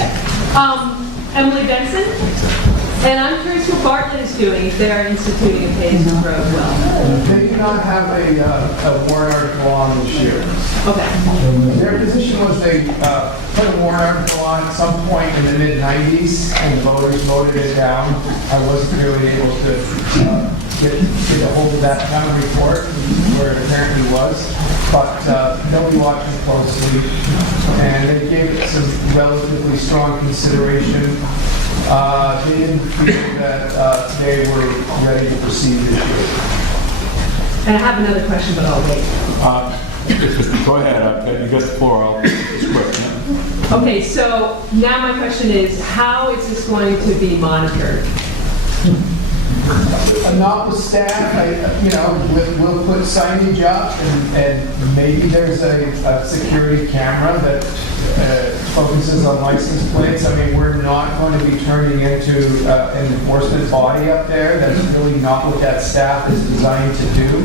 Emily Benson, And I'm curious what Bartlett is doing, if they're instituting a pay-as-you-throw as well. They do not have a warrant article on this year. Okay. Their position was they put a warrant article on at some point in the mid-90s, and the voters voted it down. I wasn't really able to get a hold of that kind of report, where it apparently was, but nobody watched it closely, and they gave it some relatively strong consideration. They didn't feel that they were ready to proceed this year. And I have another question, but I'll wait. Go ahead, you got the floor, I'll just quick. Yeah? Okay, so now my question is, how is this going to be monitored? Not with staff, we'll put signage up, and maybe there's a security camera that focuses on license plates. I mean, we're not going to be turning into an enforcement body up there. That's really not what that staff is designed to do.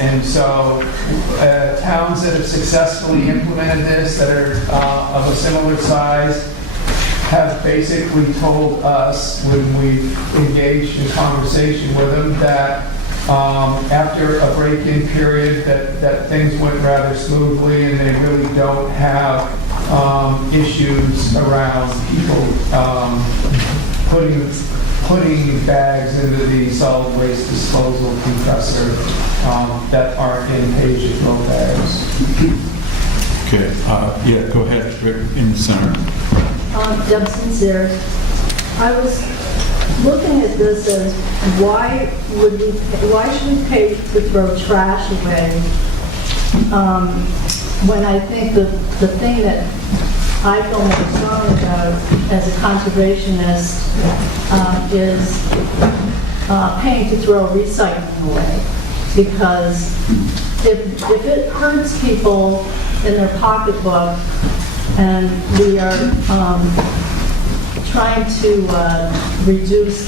And so towns that have successfully implemented this, that are of a similar size, have basically told us when we engaged in conversation with them that after a break-in period that things went rather smoothly, and they really don't have issues around people putting bags into the solid waste disposal compressor that aren't in pay-as-you-throw bags. Okay, yeah, go ahead, Rick, in the center. Deb Sincere. I was looking at this as why should we pay to throw trash away when I think the thing that I feel most strongly about as a conservationist is paying to throw recycling away, because if it hurts people in their pocketbook, and we are trying to reduce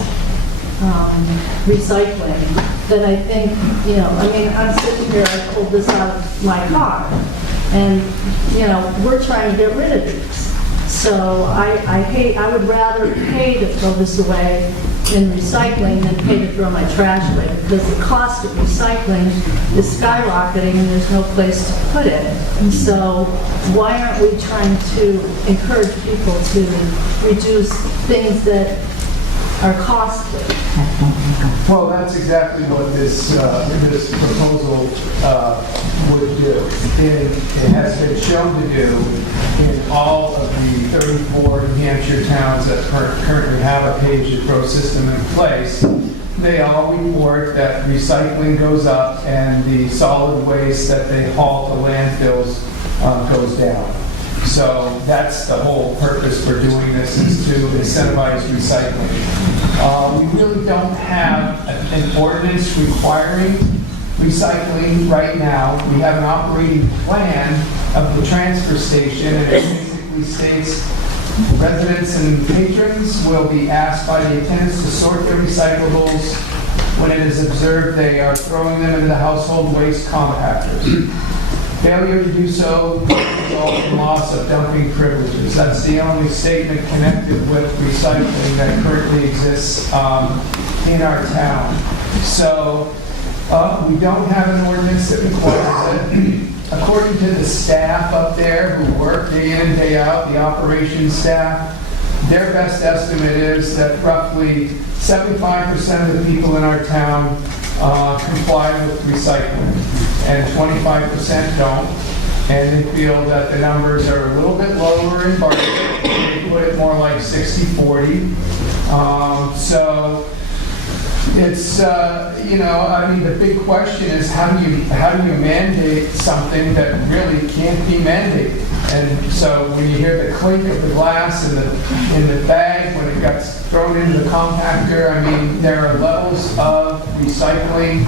recycling, then I think, I'm sitting here, I pulled this out of my car, and, we're trying to get rid of these. So I would rather pay to throw this away in recycling than pay to throw my trash away, because the cost of recycling is skyrocketing and there's no place to put it. And so why aren't we trying to encourage people to reduce things that are costly? Well, that's exactly what this proposal would do. It has been shown to do in all of the 34 New Hampshire towns that currently have a pay-as-you-throw system in place. They all report that recycling goes up and the solid waste that they haul to landfills goes down. So that's the whole purpose for doing this, is to incentivize recycling. We really don't have an ordinance requiring recycling right now. We have an operating plan of the transfer station, and it basically states residents and patrons will be asked by the attendants to sort their recyclables. When it is observed they are throwing them into the household waste compactors. Failure to do so will result in loss of dumping privileges. That's the only statement connected with recycling that currently exists in our town. So we don't have an ordinance that requires it. According to the staff up there who work day in and day out, the operations staff, their best estimate is that roughly 75% of the people in our town comply with recycling, and 25% don't. And they feel that the numbers are a little bit lower in Bartlett. They put it more like 60-40. So it's, the big question is how do you mandate something that really can't be mandated? And so when you hear the clink of the glass in the bag when it gets thrown into the compactor, there are levels of recycling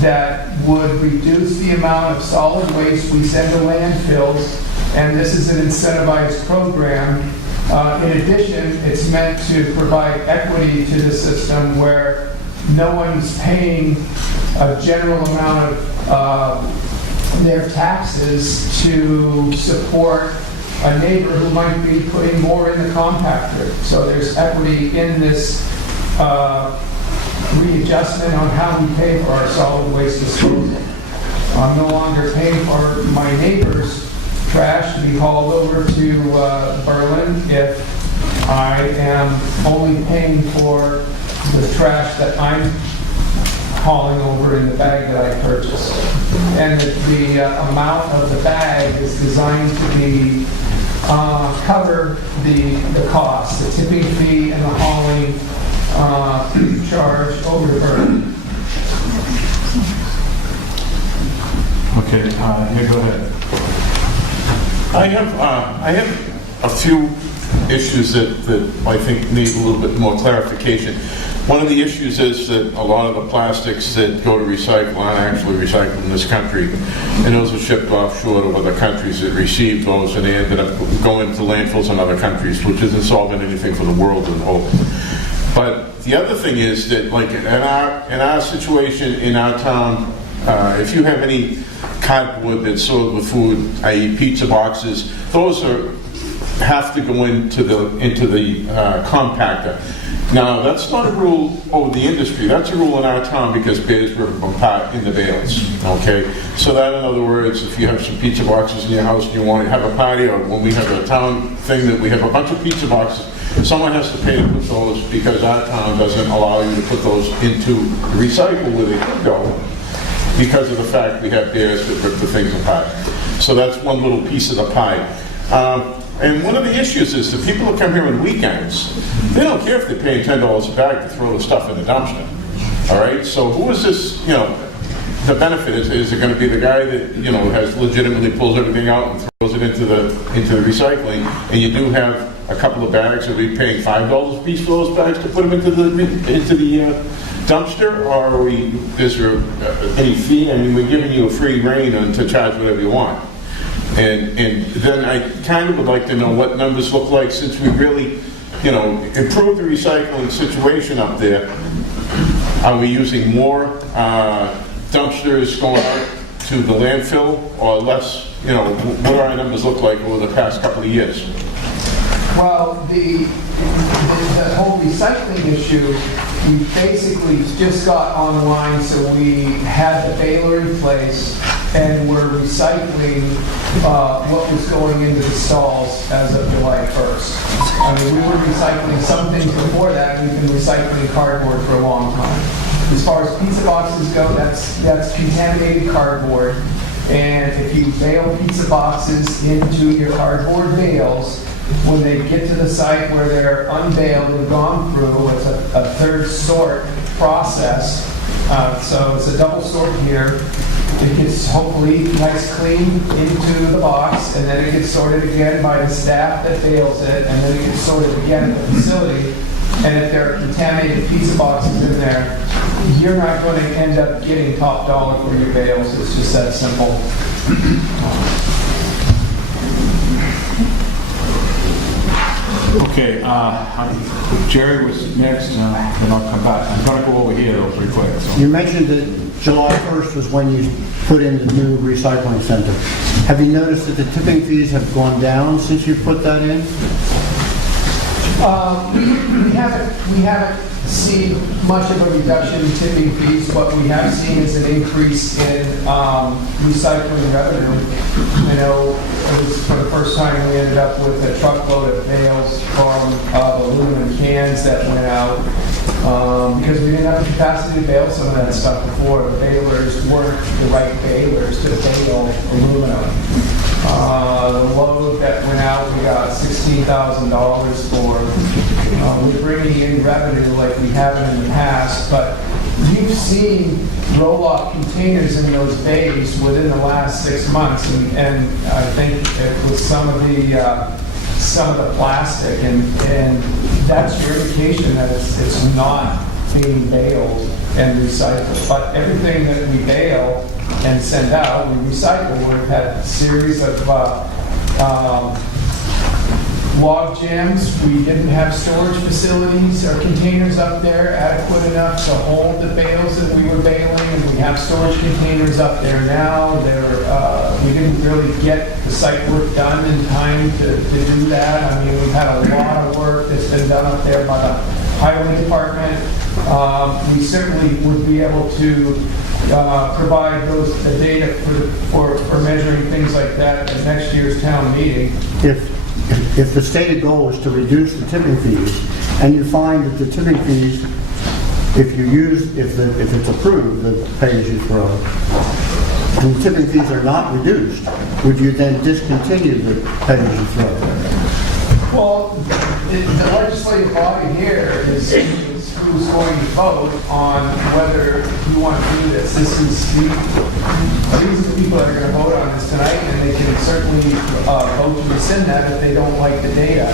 that would reduce the amount of solid waste we send to landfills, and this is an incentivized program. In addition, it's meant to provide equity to the system where no one's paying a general amount of their taxes to support a neighbor who might be putting more in the compactor. So there's equity in this readjustment on how we pay for our solid waste disposal. I'm no longer paying for my neighbor's trash to be hauled over to Berlin if I am only paying for the trash that I'm hauling over in the bag that I purchased. And the amount of the bag is designed to be cover the cost, the tipping fee and the hauling charge over to Berlin. Okay, yeah, go ahead. I have a few issues that I think need a little bit more clarification. One of the issues is that a lot of the plastics that go to recycle aren't actually recycled in this country, and those are shipped offshore to other countries that receive those, and they ended up going to landfills in other countries, which isn't solving anything for the world in whole. But the other thing is that, like in our situation in our town, if you have any cardboard that's sold with food, i.e. pizza boxes, those have to go into the compactor. Now, that's not a rule over the industry. That's a rule in our town because bears rip them apart in the bales. Okay? So that, in other words, if you have some pizza boxes in your house and you want to have a party, or when we have a town thing that we have a bunch of pizza boxes, someone has to pay to put those because our town doesn't allow you to put those into the recycle where they could go, because of the fact we have bears that rip the things apart. So that's one little piece of the pie. And one of the issues is that people that come here on weekends, they don't care if they're paying $10 a bag to throw the stuff in the dumpster. All right? So who is this, the benefit? Is it going to be the guy that, has legitimately pulls everything out and throws it into the recycling, and you do have a couple of bags, are we paying $5 a piece for those bags to put them into the dumpster, or is there any fee? I mean, we're giving you a free rein to charge whatever you want. And then I kind of would like to know what numbers look like, since we really, improved the recycling situation up there. Are we using more dumpsters going out to the landfill or less? What do our numbers look like over the past couple of years? Well, the whole recycling issue, we basically just got online, so we had the baler in place, and we're recycling what was going into the stalls as of July 1st. I mean, we were recycling some things before that, and we've been recycling cardboard for a long time. As far as pizza boxes go, that's contaminated cardboard, and if you bale pizza boxes into your cardboard bales, when they get to the site where they're unbaled and gone through, it's a third sort process. So it's a double sort here. It gets hopefully nice clean into the box, and then it gets sorted again by the staff that bales it, and then it gets sorted again at the facility. And if there are contaminated pizza boxes in there, you're not going to end up getting top dollar for your bales. It's just that simple. Okay, Jerry was next, and then I'll come back. I'm going to go over here though pretty quick. So. You mentioned that July 1st was when you put in the new recycling center. Have you noticed that the tipping fees have gone down since you put that in? We haven't seen much of a reduction in tipping fees. What we have seen is an increase in recycling revenue. It was for the first time we ended up with a truckload of bales from aluminum cans that went out because we didn't have the capacity to bale some of that stuff before. The balers weren't the right balers to bale aluminum. The load that went out, we got $16,000 for. We're bringing in revenue like we haven't in the past, but you've seen roll-off containers in those bays within the last 6 months, and I think it was some of the plastic, and that's your indication that it's not being baled and recycled. But everything that we bale and send out, we recycle. We've had a series of log jams. We didn't have storage facilities or containers up there adequate enough to hold the bales that we were baling, and we have storage containers up there now. They're We didn't really get the site work done in time to do that. I mean, we've had a lot of work that's been done up there by the highway department. We certainly would be able to provide the data for measuring things like that at next year's town meeting. If the stated goal is to reduce the tipping fees, and you find that the tipping fees, if it's approved, the pay-as-you-throw, and the tipping fees are not reduced, would you then discontinue the pay-as-you-throw? Well, the legislative body here is who's going to vote on whether you want to do this. These are the people that are going to vote on this tonight, and they can certainly vote to rescind that if they don't like the data.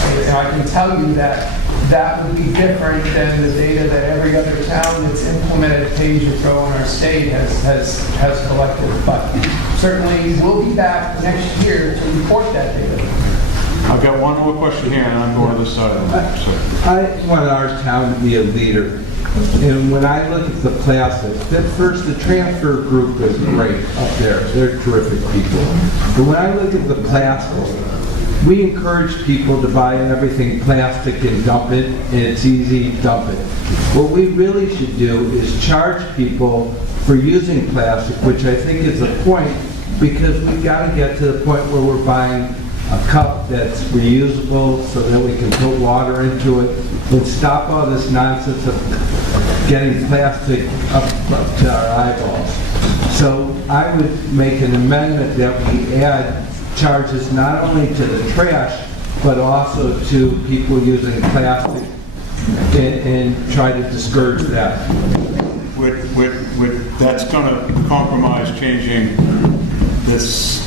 And I can tell you that that would be different than the data that every other town that's implemented pay-as-you-throw in our state has collected. But certainly, we'll be back next year to report that data. I've got one more question here, and I'm going to the side of the I want our town to be a leader. And when I look at the plastics, first, the transfer group is great up there. They're terrific people. But when I look at the plastic, we encourage people to buy everything plastic and dump it, and it's easy, dump it. What we really should do is charge people for using plastic, which I think is the point, because we've got to get to the point where we're buying a cup that's reusable so that we can put water into it, and stop all this nonsense of getting plastic up to our eyeballs. So I would make an amendment that we add charges not only to the trash, but also to people using plastic and try to discourage that. That's going to compromise changing this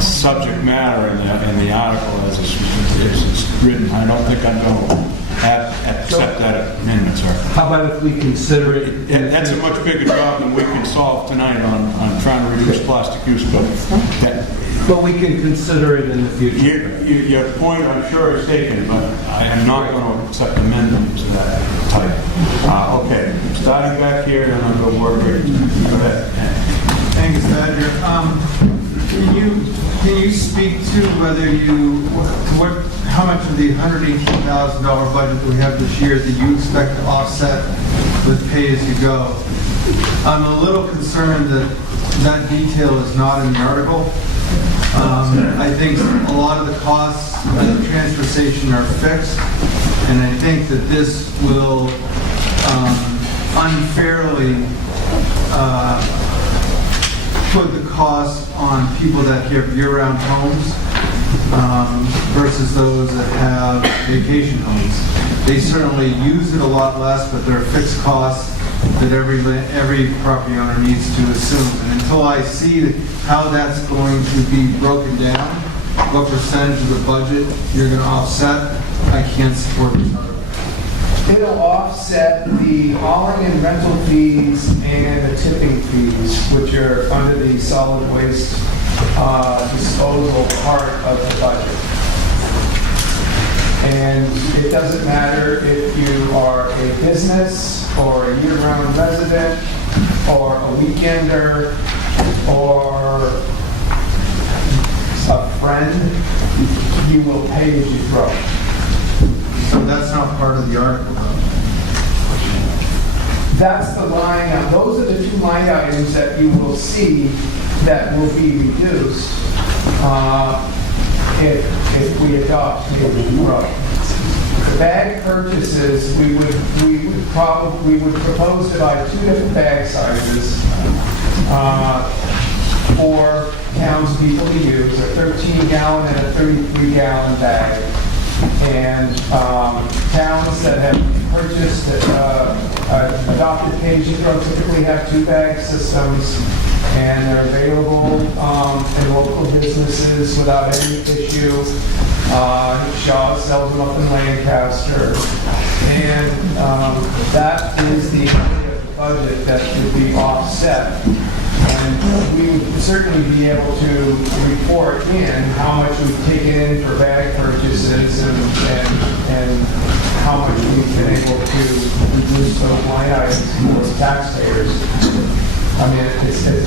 subject matter in the article as it's written. I don't think I'm going to accept that amendment, sir. How about if we consider it? That's a much bigger job than we can solve tonight on trying to reduce plastic use. But we can consider it in the future. Your point, I'm sure, is taken, but I am not going to accept amendments of that type. Okay, starting back here, and I'll go work here. Go ahead. Thanks, Badger. Can you speak to whether how much of the $118,000 budget that we have this year that you expect to offset with pay-as-you-go? I'm a little concerned that detail is not in the article. I think a lot of the costs of the transfer station are fixed, and I think that this will unfairly put the cost on people that have year-round homes versus those that have vacation homes. They certainly use it a lot less, but there are fixed costs that every property owner needs to assume. And until I see how that's going to be broken down, what percentage of the budget you're going to offset, I can't support this article. It'll offset the hauling and rental fees and the tipping fees, which are under the solid waste disposal part of the budget. And it doesn't matter if you are a business or a year-round resident or a weekender or a friend, you will pay as you throw. So that's not part of the article, though. That's the line, those are the two line items that you will see that will be reduced if we adopt the The bag purchases, we would propose to buy two different bag sizes for townspeople to use, a 13-gallon and a 33-gallon bag. And towns that have purchased, adopted pay-as-you-throw typically have two bag systems, and they're available in local businesses without any issue. Shaw sells them up in Lancaster. And that is the area of the budget that would be offset. And we would certainly be able to report in how much we've taken in for bag purchases and how much we've been able to reduce those line items for taxpayers. I mean,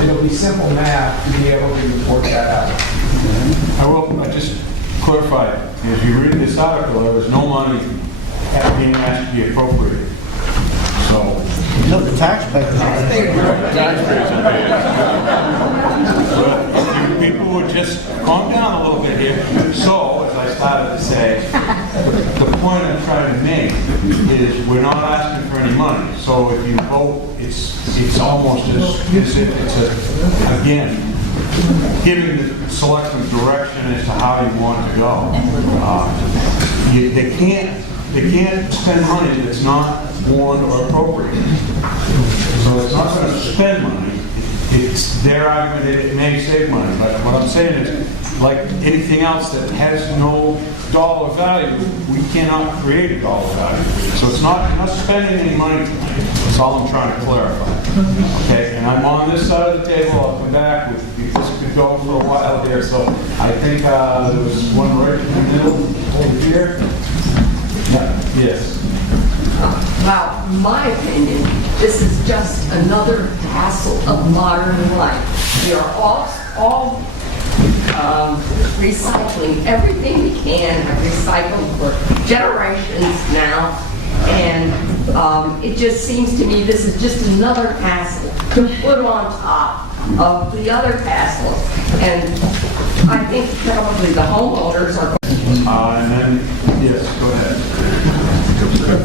it'll be simple math to be able to work that out. I just clarify, if you read this article, there was no money being asked to be appropriated. So, No, the taxpayers. but people would just calm down a little bit here. So, as I started to say, the point I'm trying to make is we're not asking for any money. So if you vote, it's almost as if it's again, giving the selectmen direction as to how you want to go. They can't spend money that's not warned or appropriated. So it's not going to spend money. It's their argument that it may save money. But what I'm saying is, like anything else that has no dollar value, we cannot create a dollar value. So it's not spending any money tonight. That's all I'm trying to clarify. Okay, and I'm on this side of the table. I'll come back. This could go for a while here. So I think there was one right in the middle over here. Yeah. Yes. Well, my opinion, this is just another hassle of modern life. We are all recycling everything we can. Have recycled for generations now, and it just seems to me this is just another hassle to put on top of the other hassles. And I think probably the homeowners are. And then, yes, go ahead.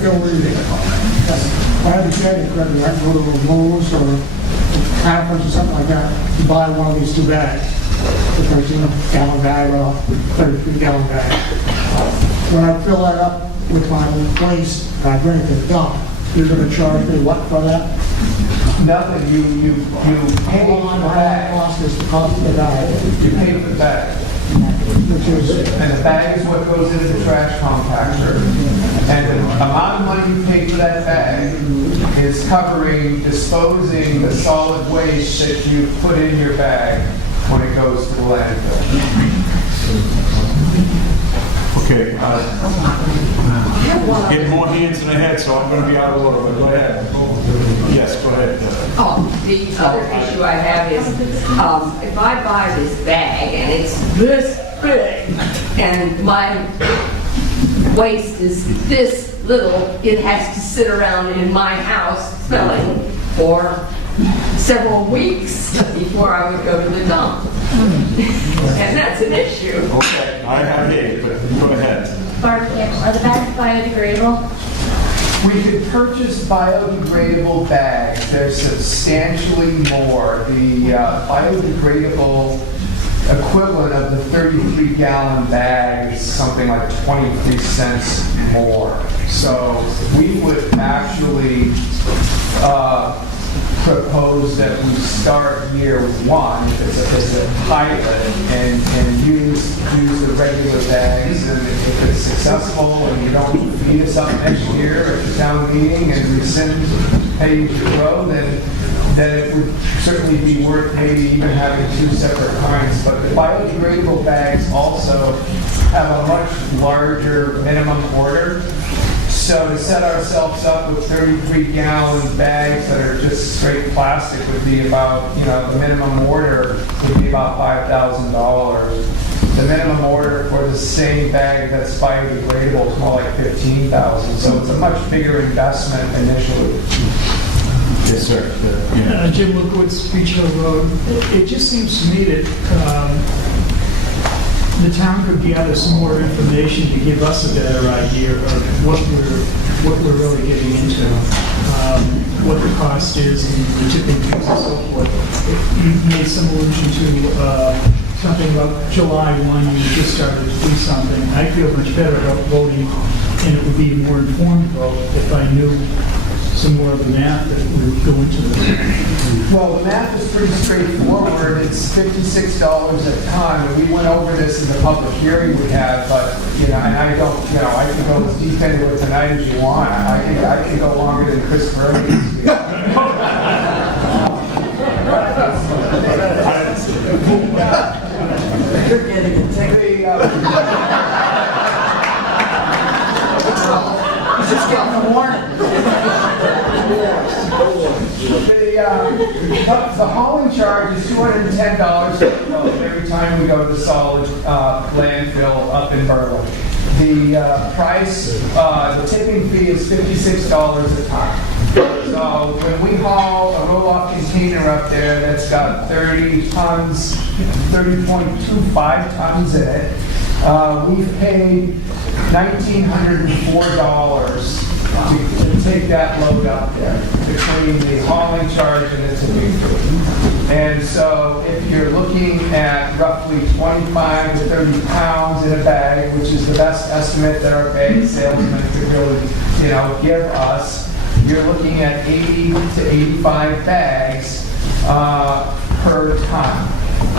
Go read it. I understand it correctly, I can go to Lowe's or conference or something like that, to buy one of these 2 bags, the 13-gallon bag or 33-gallon bag. When I fill that up with my waste, I bring it to the dump, you're gonna charge me what for that? Nothing, you pay for the bag. Cost is the cost of the bag. You pay for the bag. And the bag is what goes into the trash compactor. And the amount of money you pay for that bag is covering disposing the solid waste that you put in your bag when it goes to the landfill. Okay. Getting more hands than I had, so I'm going to be out of order, but go ahead. Yes, go ahead. The other issue I have is, if I buy this bag and it's this big, and my waste is this little, it has to sit around in my house smelling for several weeks before I would go to the dump. And that's an issue. Okay, I have it, but go ahead. Barb, are the bags biodegradable? We could purchase biodegradable bags. They're substantially more. The biodegradable equivalent of the 33-gallon bag is something like 23 cents more. So we would actually propose that we start year 1 as a pilot and use the regular bags, and if it's successful and you don't feed us up next year at the town meeting and rescind pay as you go, then it would certainly be worth maybe even having 2 separate kinds. But the biodegradable bags also have a much larger minimum order. So to set ourselves up with 33-gallon bags that are just straight plastic would be about, the minimum order would be about $5,000. The minimum order for the same bag that's biodegradable is more like $15,000. So it's a much bigger investment initially. Yes, sir. Jim Lukowitz, Beach Hill Road. It just seems to me that the town could gather some more information to give us a better idea of what we're really getting into, what the cost is, and the tipping fees and so forth. You made some allusion to something about July 1, you just started to do something. I feel much better about voting, and it would be a more informed vote if I knew some more of the math that would go into this. Well, the math is pretty straightforward. It's $56 a ton, and we went over this in the public hearing we had, but, and I don't, I can go as deep into it tonight as you want. I can go longer than Chris Burns. You're getting it. Just getting the warning. The hauling charge is $210 every time we go to the solid landfill up in Berlin. The the tipping fee is $56 a ton. So when we haul a roll-off container up there that's got 30 tons, 30.25 tons in it, we've paid $1,904 to take that load up there, between the hauling charge and the tipping fee. And so if you're looking at roughly 25 to 30 pounds in a bag, which is the best estimate that our bag salesman could really, give us, you're looking at 80 to 85 bags per ton.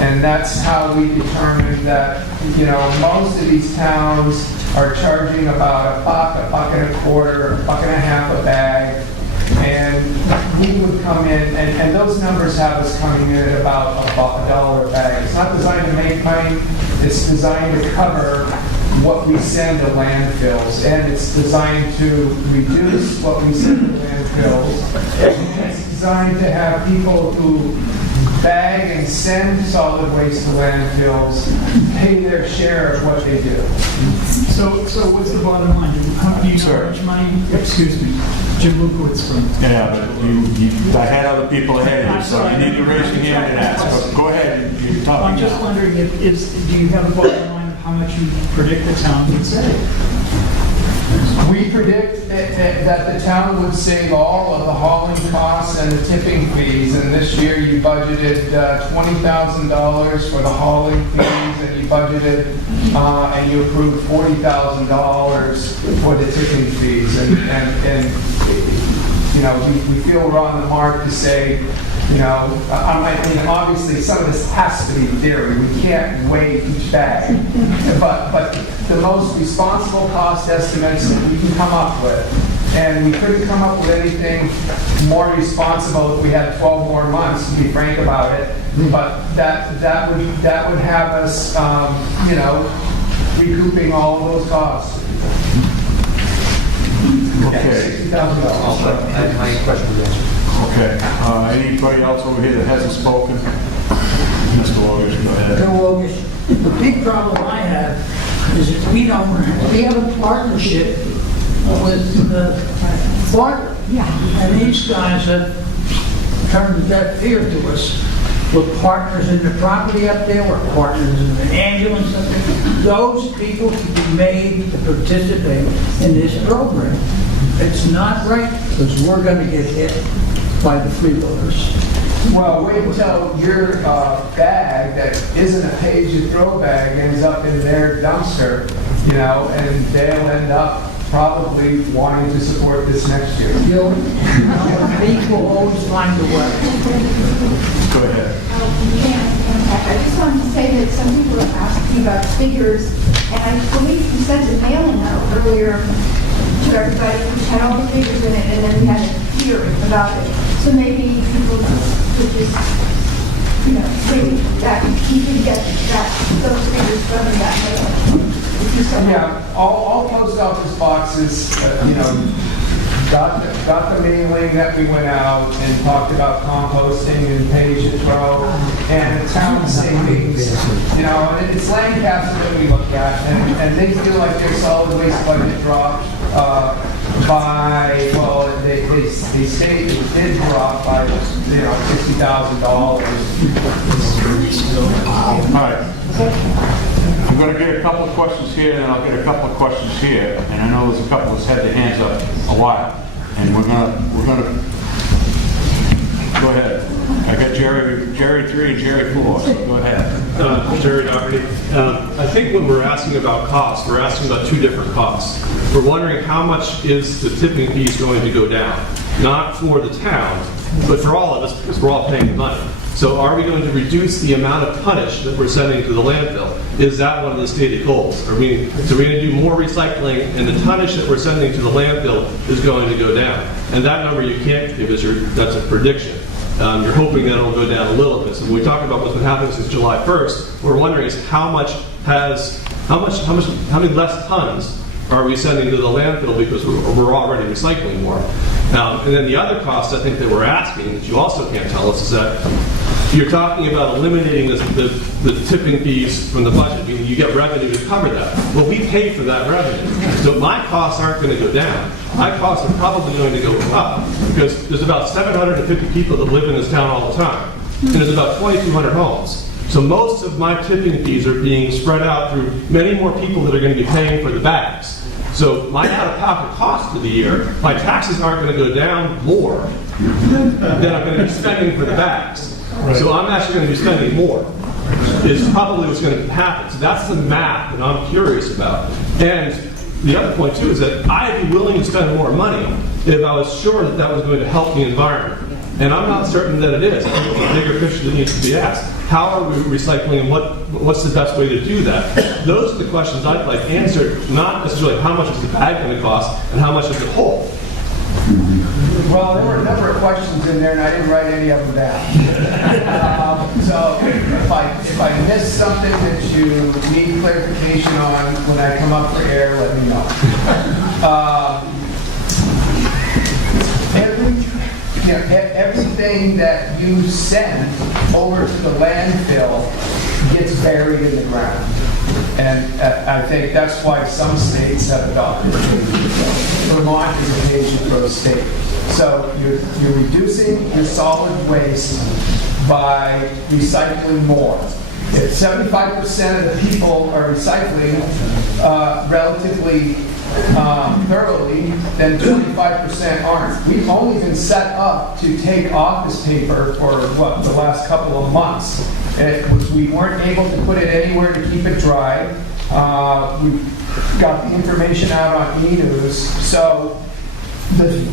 And that's how we determined that, most of these towns are charging about $1, $1.25, $1.50 a bag. And we would come in, and those numbers have us coming in at about $1 a bag. It's not designed to make money, it's designed to cover what we send to landfills, and it's designed to reduce what we send to landfills. And it's designed to have people who bag and send solid waste to landfills pay their share of what they do. So what's the bottom line? Do you know how much money, excuse me, Jim Lukowitz from... Yeah, but I had other people ahead of you, so you need to raise your hand and ask. But go ahead, you're talking. I'm just wondering, do you have a bottom line of how much you predict the town would save? We predict that the town would save all of the hauling costs and the tipping fees, and this year you budgeted $20,000 for the hauling fees, and you budgeted and you approved $40,000 for the tipping fees, and we feel we're on the mark to say, obviously some of this has to be theory. We can't weigh each bag. But the most responsible cost estimates that we can come up with, and we couldn't come up with anything more responsible if we had 12 more months, to be frank about it, but that would have us, recouping all of those costs. Okay. $60,000. My question is answered. Okay. Anybody else over here that hasn't spoken? Mr. Logan, go ahead. The big problem I have is that we have a partnership with Bartlett. And these guys have turned a deaf ear to us. We're partners in the property up there, we're partners in the ambulance up there. Those people should be made to participate in this program. It's not right, because we're going to get hit by the freeloaders. Well, wait until your bag that isn't a page-and-throw bag ends up in their dumpster, and they'll end up probably wanting to support this next year. People always find a way. Go ahead. I just wanted to say that some people are asking about figures, and I believe we sent a mailing out earlier to everybody, which had all the figures in it, and then we had a hearing about it. So maybe people could just, maybe that you can get those figures from that mail. Yeah, all post office boxes, got the mailing that we went out and talked about composting and page and throw and the town savings, and it's Lancaster that we look at, and they feel like their solid waste budget dropped by, well, they say it did drop by, $60,000. All right. I'm going to get a couple of questions here, and then I'll get a couple of questions here. And I know there's a couple that's had their hands up a while, and we're gonna go ahead. I got Jerry 3 and Jerry 4, so go ahead. Jerry Doherty. I think when we're asking about costs, we're asking about two different costs. We're wondering how much is the tipping fees going to go down? Not for the town, but for all of us, because we're all paying the money. So are we going to reduce the amount of tonnage that we're sending to the landfill? Is that one of the stated goals? So we're going to do more recycling, and the tonnage that we're sending to the landfill is going to go down. And that number you can't give us, that's a prediction. You're hoping that it'll go down a little bit. So when we talk about what's been happening since July 1st, what we're wondering is how many less tons are we sending to the landfill because we're already recycling more? And then the other cost I think that we're asking, that you also can't tell us, is that you're talking about eliminating the tipping fees from the budget, meaning you get revenue to cover that. Well, we pay for that revenue. So my costs aren't going to go down. My costs are probably going to go up because there's about 750 people that live in this town all the time. And there's about 2,200 homes. So most of my tipping fees are being spread out through many more people that are going to be paying for the bags. So my out-of-pocket cost for the year, my taxes aren't going to go down more than I'm going to be spending for the bags. So I'm actually going to be spending more, is probably what's going to happen. So that's the math that I'm curious about. And the other point, too, is that I'd be willing to spend more money if I was sure that that was going to help the environment. And I'm not certain that it is. I think it's a bigger picture that needs to be asked. How are we recycling and what's the best way to do that? Those are the questions I'd like answered, not necessarily how much is the bag going to cost and how much is the whole. Well, there were a number of questions in there, and I didn't write any of them down. So if I missed something that you need clarification on when I come up for air, let me know. Everything that you send over to the landfill gets buried in the ground. And I think that's why some states have adopted it. Vermont is a major growth state. So you're reducing your solid waste by recycling more. If 75% of the people are recycling relatively thoroughly, then 25% aren't. We've only been set up to take office paper for the last couple of months. We weren't able to put it anywhere to keep it dry. We got the information out on e-news. So the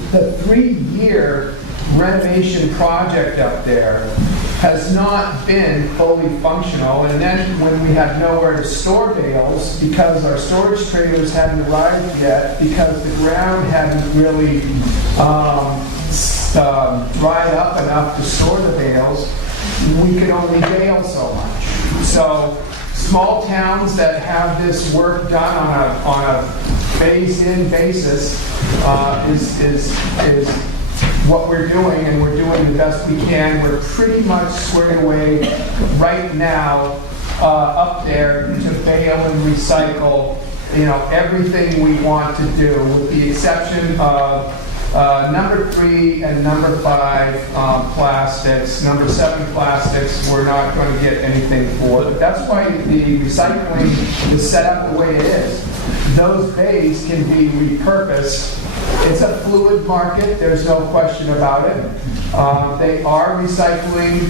3-year renovation project up there has not been fully functional. And then when we had nowhere to store bales, because our storage trailers hadn't arrived yet, because the ground hadn't really dried up enough to store the bales, we could only bale so much. So small towns that have this work done on a phased-in basis is what we're doing, and we're doing the best we can. We're pretty much squared away right now up there to bale and recycle, everything we want to do, with the exception of number 3 and number 5 plastics. Number 7 plastics, we're not going to get anything for. But that's why the recycling is set up the way it is. Those bays can be repurposed. It's a fluid market, there's no question about it. They are recycling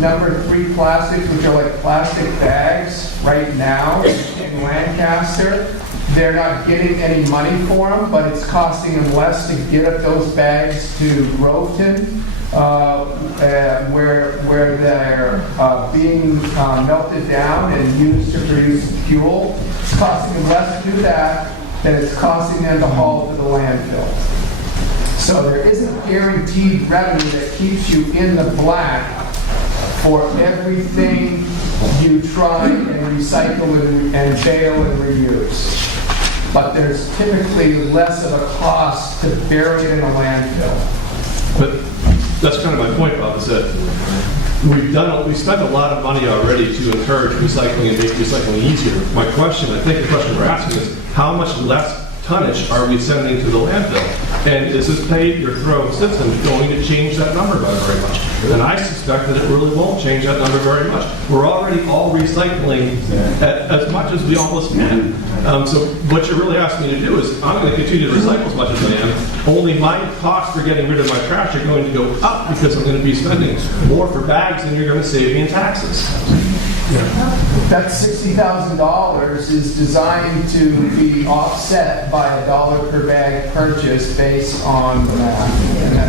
number 3 plastics, which are like plastic bags right now in Lancaster. They're not getting any money for them, but it's costing them less to get up those bags to Groveton, where they're being melted down and used to produce fuel. It's costing them less to do that than it's costing them to haul to the landfill. So there isn't guaranteed revenue that keeps you in the black for everything you try and recycle and bale and reuse. But there's typically less of a cost to bury it in a landfill. But that's kind of my point, Bob, is that we spent a lot of money already to encourage recycling and make recycling easier. I think the question we're asking is, how much less tonnage are we sending to the landfill? And is this pay-your-throw system going to change that number by very much? And I suspect that it really won't change that number very much. We're already all recycling as much as we almost can. So what you're really asking me to do is, I'm going to continue to recycle as much as I am, only my costs for getting rid of my trash are going to go up because I'm going to be spending more for bags than you're going to save me in taxes. That $60,000 is designed to be offset by $1 per bag purchase based on the math.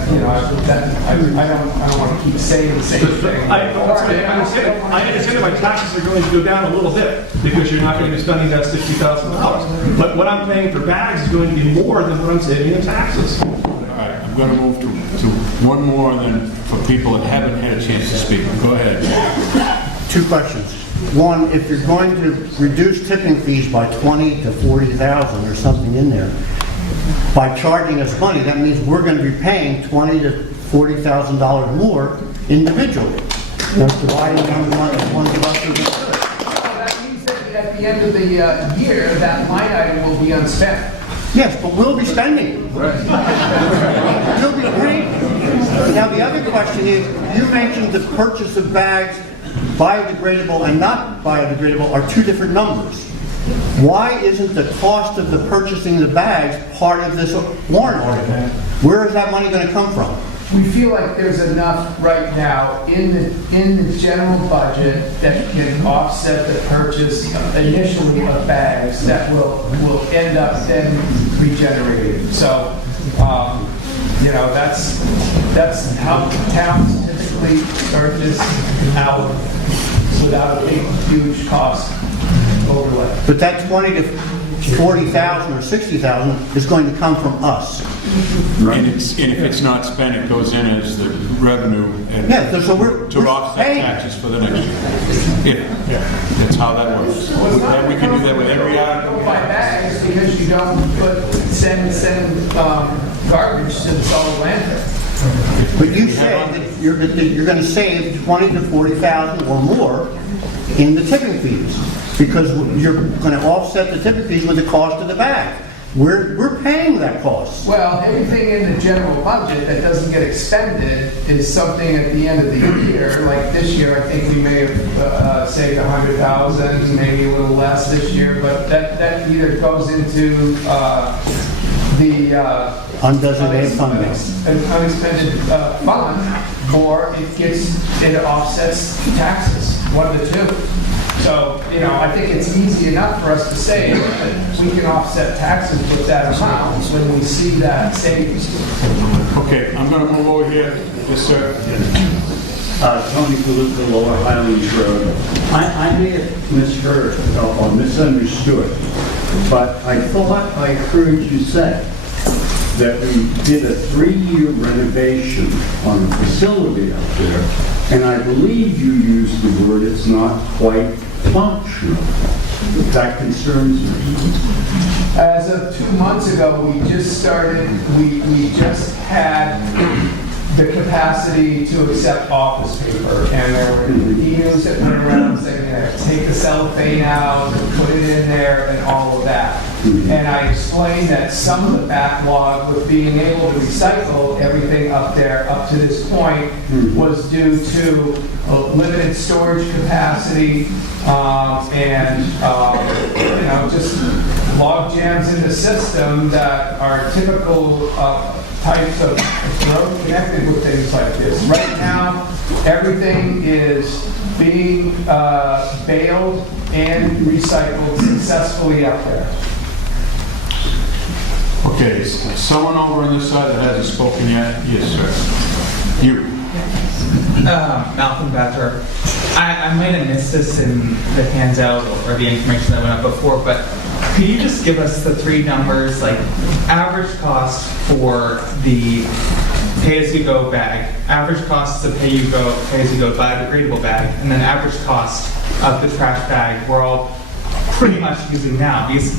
And I don't want to keep saying the same thing. I understand that my taxes are going to go down a little bit because you're not going to be spending that $60,000. But what I'm paying for bags is going to be more than what I'm saving in taxes. All right, I'm going to move to one more then for people that haven't had a chance to speak. Go ahead. 2 questions. One, if you're going to reduce tipping fees by 20 to 40,000 or something in there, by charging us money, that means we're going to be paying $20,000 to $40,000 more individually. They're dividing them one lesser than the other. That means that at the end of the year, that line item will be unspent. Yes, but we'll be spending. We'll be paying. Now, the other question is, you mentioned the purchase of bags, biodegradable and not biodegradable are two different numbers. Why isn't the cost of the purchasing the bags part of this warrant article? Where is that money going to come from? We feel like there's enough right now in the general budget that can offset the purchase initially of bags that will end up then regenerated. So, that's how towns typically purchase out without a big, huge cost overlay. But that 20 to 40,000 or 60,000 is going to come from us. And if it's not spent, it goes in as the revenue and to offset taxes for the next year. Yeah, that's how that works. And we can do that with every article. Don't buy bags because you don't send garbage to the solid landfill. But you said that you're going to save 20 to 40,000 or more in the tipping fees because you're going to offset the tipping fees with the cost of the bag. We're paying that cost. Well, everything in the general budget that doesn't get expended is something at the end of the year. Like this year, I think we may have saved 100,000, maybe a little less this year, but that either goes into the undesignated fund, unexpended fund, or it offsets taxes, one of the two. So, I think it's easy enough for us to say that we can offset taxes with that amount when we see that savings. Okay, I'm going to move over here. Yes, sir. Tony Kaluka, Lower Highlands Road. I may have misheard or misunderstood, but I thought I heard you say that we did a 3-year renovation on the facility up there, and I believe you used the word it's not quite functional. That concerns me. As of 2 months ago, we just started, we just had the capacity to accept office paper, and there were emails that went around saying, take the cellophane out and put it in there and all of that. And I explained that some of the backlog with being able to recycle everything up there up to this point was due to limited storage capacity and just log jams in the system that are typical types of growth connected with things like this. Right now, everything is being baled and recycled successfully up there. Okay, someone over on this side that hasn't spoken yet? Yes, sir. You. Malcolm Badger. I might have missed this in the handout or the information that went up before, but could you just give us the 3 numbers, like average cost for the pay-as-you-go bag, average cost to pay-as-you-go biodegradable bag, and then average cost of the trash bag we're all pretty much using now? Because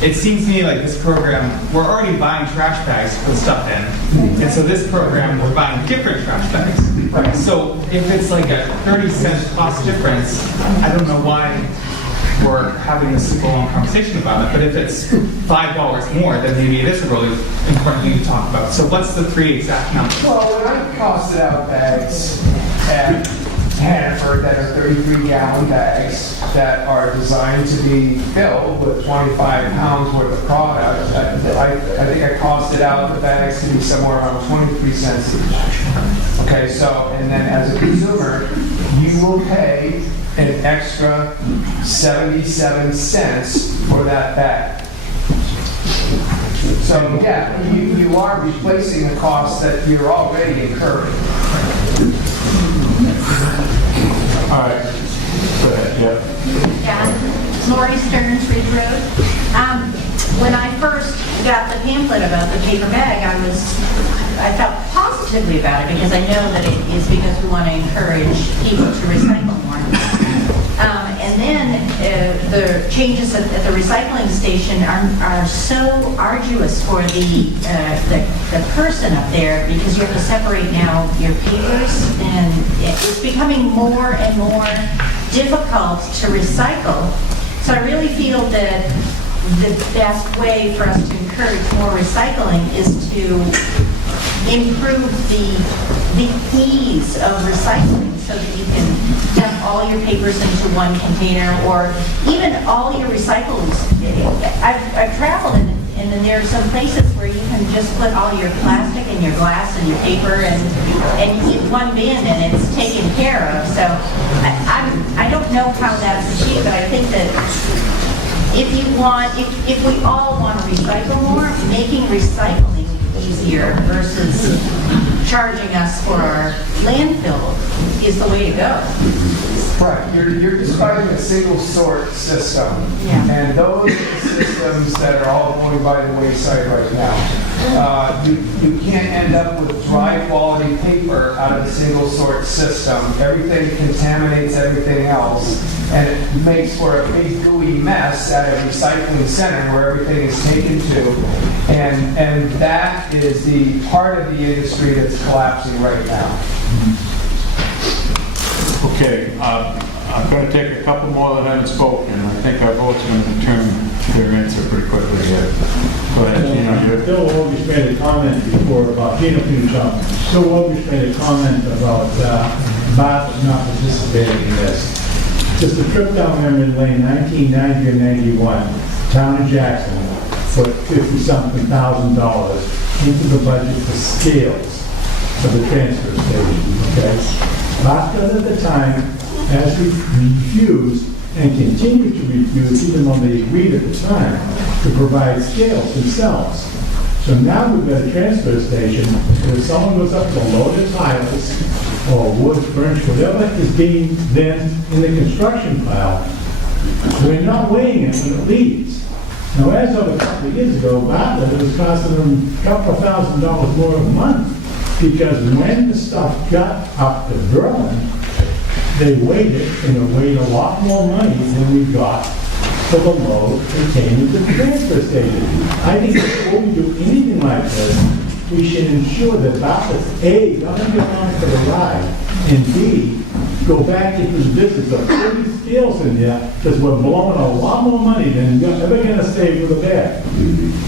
it seems to me like this program, we're already buying trash bags to put stuff in. And so this program, we're buying different trash bags. Right. So if it's like a 30-cent cost difference, I don't know why we're having this super long conversation about it. But if it's $5 more, then maybe it is a really important thing to talk about. So what's the 3 exact numbers? Well, when I costed out bags at Hannaford that are 33-gallon bags that are designed to be filled with 25 pounds worth of product, I think I costed out the bags to be somewhere around 23 cents each. Okay, so, and then as a consumer, you will pay an extra 77 cents for that bag. So, yeah, you are replacing a cost that you're already incurring. All right. Go ahead. Yeah. Lori Stearns, Ridge Road. When I first got the pamphlet about the paper bag, I felt positively about it because I know that it is because we want to encourage people to recycle more. And then the changes at the recycling station are so arduous for the person up there, because you have to separate now your papers, and it's becoming more and more difficult to recycle. So I really feel that the best way for us to encourage more recycling is to improve the ease of recycling, so that you can dump all your papers into one container, or even all your recyclables. I've traveled and then there are some places where you can just put all your plastic and your glass and your paper and in one bin, and it's taken care of. So I don't know how that's achieved, but I think that if we all want to recycle more, making recycling easier versus charging us for our landfill is the way to go. Right, you're describing a single sort system, and those are the systems that are all going by the wayside right now. You can't end up with dry quality paper out of the single sort system. Everything contaminates everything else, and it makes for a big gooey mess at a recycling center where everything is taken to, and that is the part of the industry that's collapsing right now. Okay, I'm going to take a couple more that haven't spoken. I think our vote's going to determine their answer pretty quickly here. Go ahead, Bill Walters made a comment before about Bill Walters made a comment about Bartlett not participating in this. Just a trip down memory lane, 1990 or 91, town of Jackson put $50-something thousand into the budget for scales for the transfer station, okay? Bartlett at the time has refused and continued to refuse, even though they agreed at the time, to provide scales themselves. So now we've got a transfer station where someone goes up to load their tiles or wood, furniture, whatever is being then in the construction pile. We're not weighing it when it leaves. Now, as of a couple of years ago, Bartlett, it was costing them a couple of $1,000s more a month, because when the stuff got up to Berlin, they weighed it, and it weighed a lot more money than we got for the load that came into the transfer station. I think before we do anything like this, we should ensure that Bartlett's A, doesn't get on for the ride, and B, go back into the business of putting scales in there, because we're blowing a lot more money than you're ever going to save with a bag.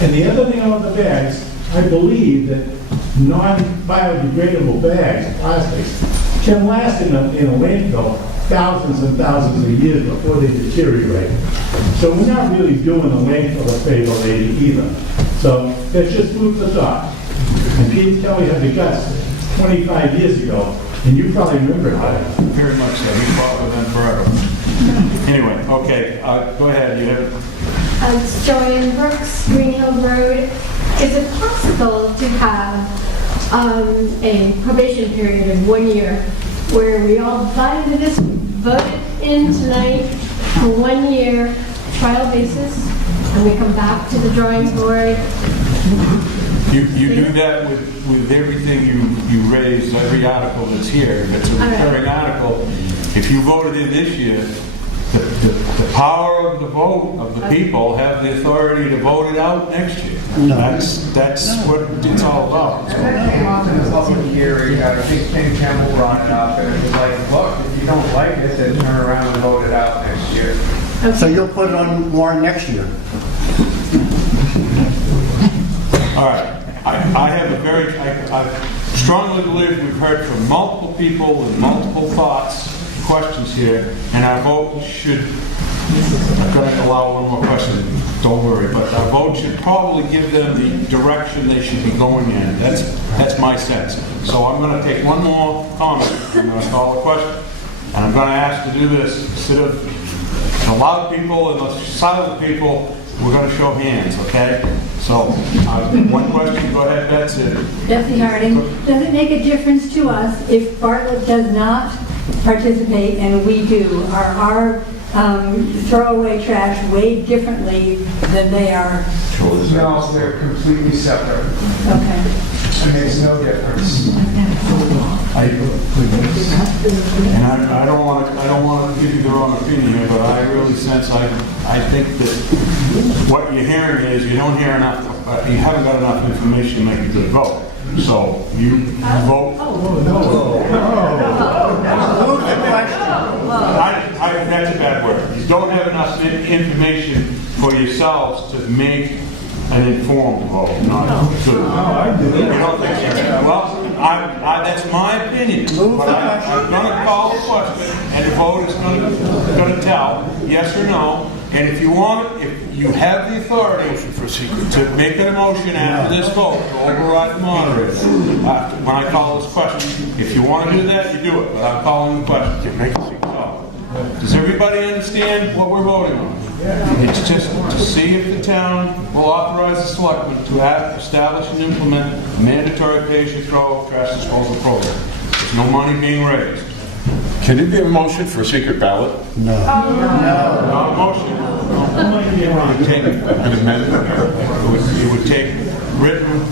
And the other thing about the bags, I believe that non-biodegradable bags, plastics, can last in a landfill thousands and thousands of years before they deteriorate. So we're not really doing the landfill a favor, lady, either. So let's just move the thought. And Pete Kelly had the guts 25 years ago, and you probably remember that. Very much so. We fought with them forever. Anyway, okay, go ahead. You have. It's Joanne Brooks, Green Hill Road. Is it possible to have a probation period of 1 year where we all buy into this, voted in tonight for 1 year trial basis, and we come back to the drawing board? You do that with everything you raise, every article that's here. If it's a recurring article, if you voted in this year, the power of the vote of the people have the authority to vote it out next year. That's what it's all about. And that came up in the public hearing. I think Ken Campbell brought it up, and it was like, look, if you don't like it, then turn around and vote it out next year. So you'll put it on warrant next year? All right. I strongly believe we've heard from multiple people with multiple thoughts, questions here, and our vote should, I'm going to allow one more question, don't worry, but our vote should probably give them the direction they should be going in. That's my sense. So I'm going to take one more comment, I'm going to call a question, and I'm going to ask to do this instead of the loud people and the silent people. We're going to show hands, okay? So, one question, go ahead, Betsy. Betsy Harding, does it make a difference to us if Bartlett does not participate and we do? Are our throwaway trash weighed differently than they are? No, they're completely separate. Okay. It makes no difference. And I don't want to give you the wrong opinion here, but I really sense, I think that what you're hearing is you don't hear enough, you haven't got enough information to make a good vote. So you vote. That's a bad word. You don't have enough information for yourselves to make an informed vote. Not good. Well, that's my opinion. But I'm going to call a question, and the vote is going to tell yes or no. And if you want, if you have the authority to make a motion after this vote to override the moderator, when I call this question, if you want to do that, you do it. But I'm calling the question. Does everybody understand what we're voting on? It's just to see if the town will authorize the selectmen to establish and implement a mandatory pay-as-you-throw trash disposal program. There's no money being raised. Can it be a motion for a secret ballot? No. Not a motion. It would take an amendment. It would take written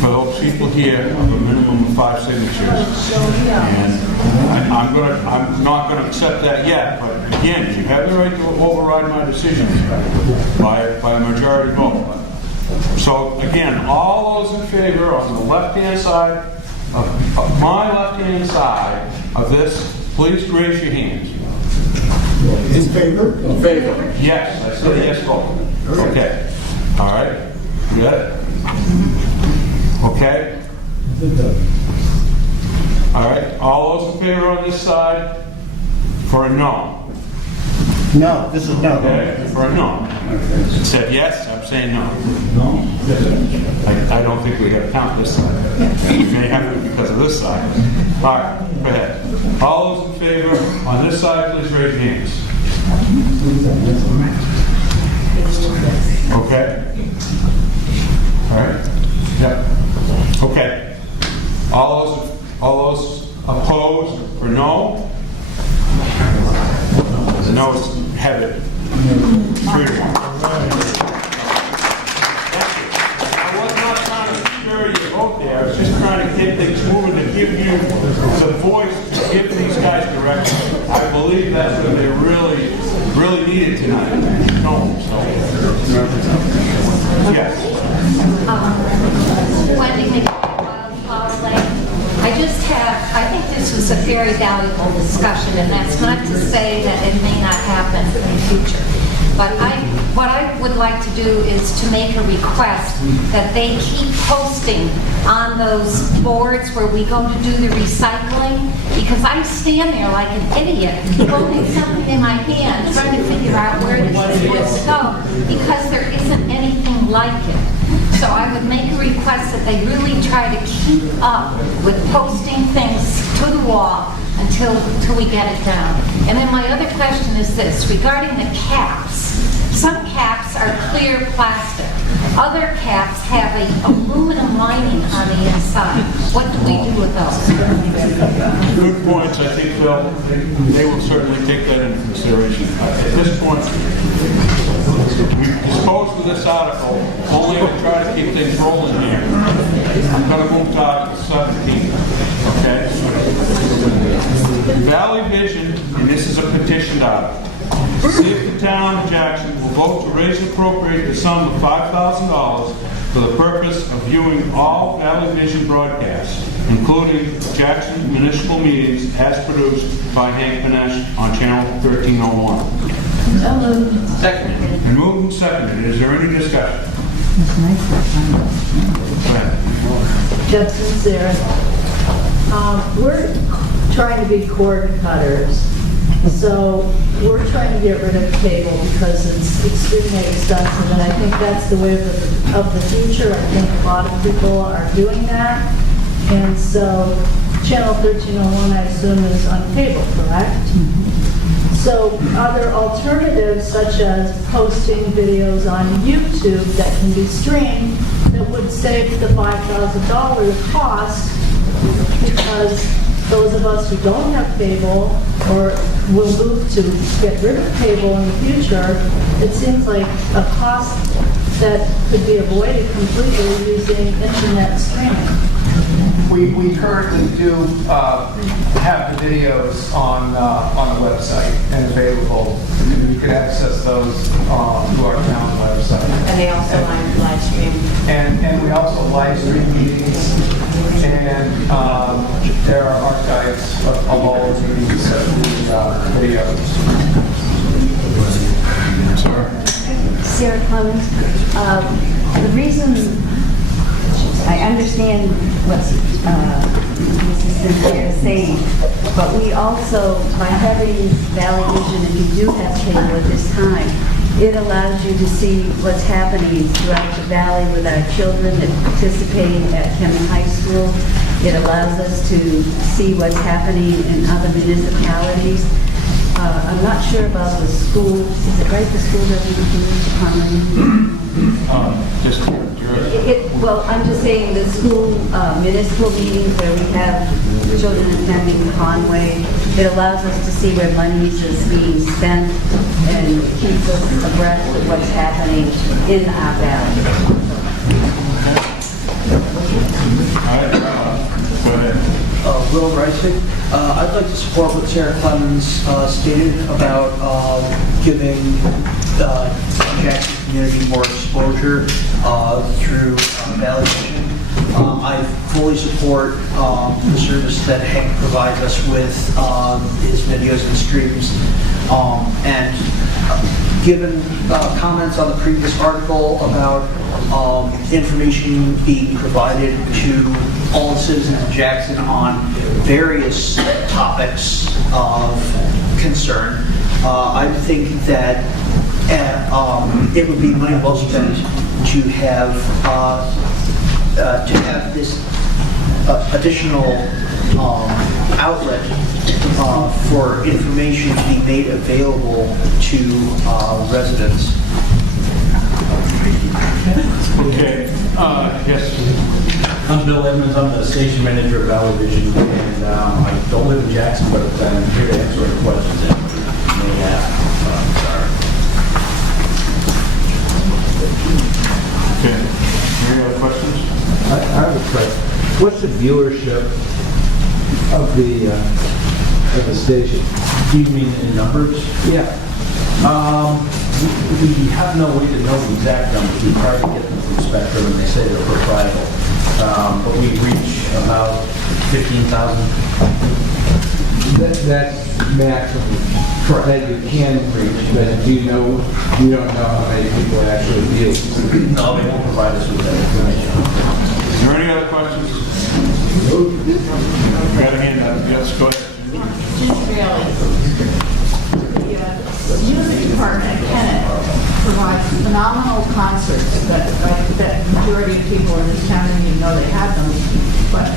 for those people here a minimum of 5 signatures. And I'm not going to accept that yet, but again, you have the right to override my decision by a majority vote. So again, all those in favor on the left-hand side of my left-hand side of this, please raise your hands. In favor? In favor. Yes, I said yes vote. Okay. All right. You got it? Okay. All right. All those in favor on this side for a no. No, this is no. Okay. For a no. It said yes. I'm saying no. No? I don't think we have to count this side. We may have to because of this side. All right. Go ahead. All those in favor on this side, please raise your hands. Okay. All right. Yep. Okay. All those opposed for no? The no's have it. 3-1. I was not trying to stir your vote there. I was just trying to get things moving to give you the voice to give these guys direction. I believe that's what they really needed tonight. No. Yes. Wendy Wildflower Lane. I think this was a very valuable discussion, and that's not to say that it may not happen in the future. But what I would like to do is to make a request that they keep posting on those boards where we go to do the recycling, because I stand there like an idiot holding something in my hand trying to figure out where this is supposed to go, because there isn't anything like it. So I would make a request that they really try to keep up with posting things to the wall until we get it down. And then my other question is this, regarding the caps. Some caps are clear plastic. Other caps have an aluminum lining on the inside. What do we do with those? Good points. I think they will certainly take that into consideration. At this point, we disposed of this article only to try to keep things rolling here. I'm going to move to Article 17. Okay? Valley Vision, and this is a petitioned article. See if the town of Jackson will vote to raise and appropriate the sum of $5,000 for the purpose of viewing all Valley Vision broadcasts, including Jackson municipal meetings as produced by Hank Panesh on Channel 1301. Second. And moved and seconded. Is there any discussion? Go ahead. Judson Sarah. We're trying to be cord cutters. So we're trying to get rid of cable because it's extremely expensive, and I think that's the way of the future. I think a lot of people are doing that. And so Channel 1301, I assume, is on cable, correct? So are there alternatives such as posting videos on YouTube that can be streamed that would save the $5,000 cost, because those of us who don't have cable or will move to get rid of cable in the future, it seems like a cost that could be avoided completely using internet streaming. We currently do have the videos on the website and available. You can access those through our town website. And they also live stream. And we also live stream meetings, and there are archives of all of the meetings that we videos. Sarah Clemens. The reason I understand what Mrs. Cynthia is saying, but we also, by having Valley Vision, if you do have cable at this time, it allows you to see what's happening throughout the valley with our children that participate at Kemet High School. It allows us to see what's happening in other municipalities. I'm not sure about the school. Is it right, the school doesn't use Harmony? Well, I'm just saying the school municipal meetings where we have children attending Conway, it allows us to see where money is being spent and keeps us abreast of what's happening in our valley. Go ahead. Will Reisig. I'd like to support what Sarah Clemens stated about giving Jackson community more exposure through Valley Vision. I fully support the service that Hank provides us with, his videos and streams. And given comments on the previous article about information being provided to all citizens of Jackson on various topics of concern, I think that it would be money well spent to have this additional outlet for information to be made available to residents. Okay. Yes. I'm Bill Edmonds. I'm the station manager of Valley Vision, and I don't live in Jackson, but I'm here to answer any questions that you may have. Okay. Any other questions? I have a question. What's the viewership of the station? Do you mean in numbers? Yeah. We have no way to know the exact numbers. We try to get them from Spectrum, and they say they're proprietary. But we reach about 15,000. That's maximum. Correct. That you can reach, but you don't know how many people actually view. No, they won't provide us with that information. Is there any other questions? You got a hand up. Yes, go ahead. The music department at Kennett provides phenomenal concerts that majority of people in this town didn't even know they had them. But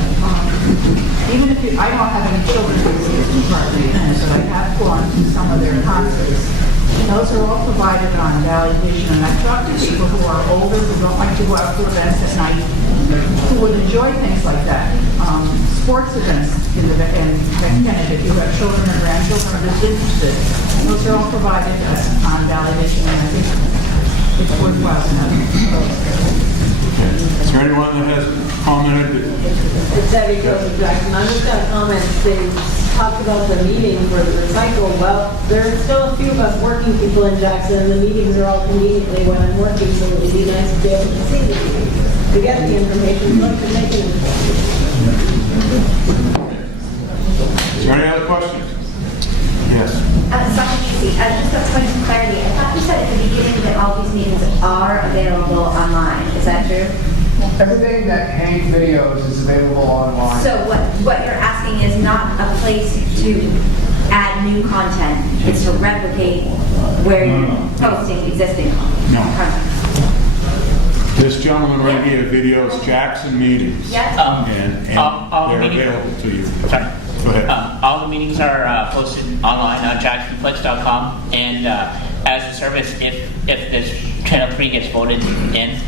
even if I don't have any children in the music department, but I have gone to some of their concerts. And those are all provided on Valley Vision, and I've talked to people who are older, who don't like to go out to events at night, who would enjoy things like that. Sports events in Kennett, if you have children or grandchildren or just interested, those are all provided on Valley Vision, and I think it's worthwhile to have. Is there anyone that has commented? It's Debbie Joseph Jackson. I'm just going to comment. They talked about the meeting for the recycle. Well, there are still a few of us working people in Jackson, and the meetings are all conveniently when I'm working, so it would be nice to be able to see the meetings, to get the information, so I can make an Is there any other questions? Yes. Just a point of clarity. I thought you said at the beginning that all these meetings are available online. Is that true? Everything that Hank videos is available online. So what you're asking is not a place to add new content. It's to replicate where you're posting existing content. This gentleman right here videos Jackson meetings. Yes. And they're available to you. Sorry. Go ahead. All the meetings are posted online on jacksonflex.com, and as a service, if this Channel 3 gets voted in,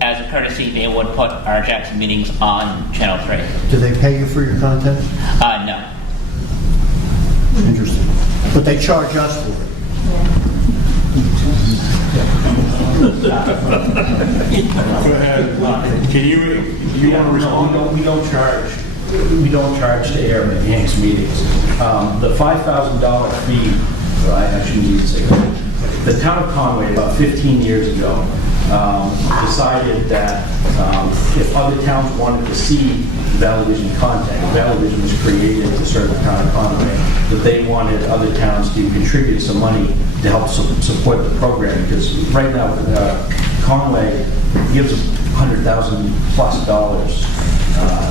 as a courtesy, they would put our Jackson meetings on Channel 3. Do they pay you for your content? No. Interesting. But they charge us for it. Go ahead, can you want to respond? No, we don't charge to air enhanced meetings. The $5,000 fee, well, I shouldn't even say that. The town of Conway, about 15 years ago, decided that if other towns wanted to see Valley Vision content, Valley Vision was created to serve the town of Conway, that they wanted other towns to contribute some money to help support the program, because right now Conway gives $100,000 plus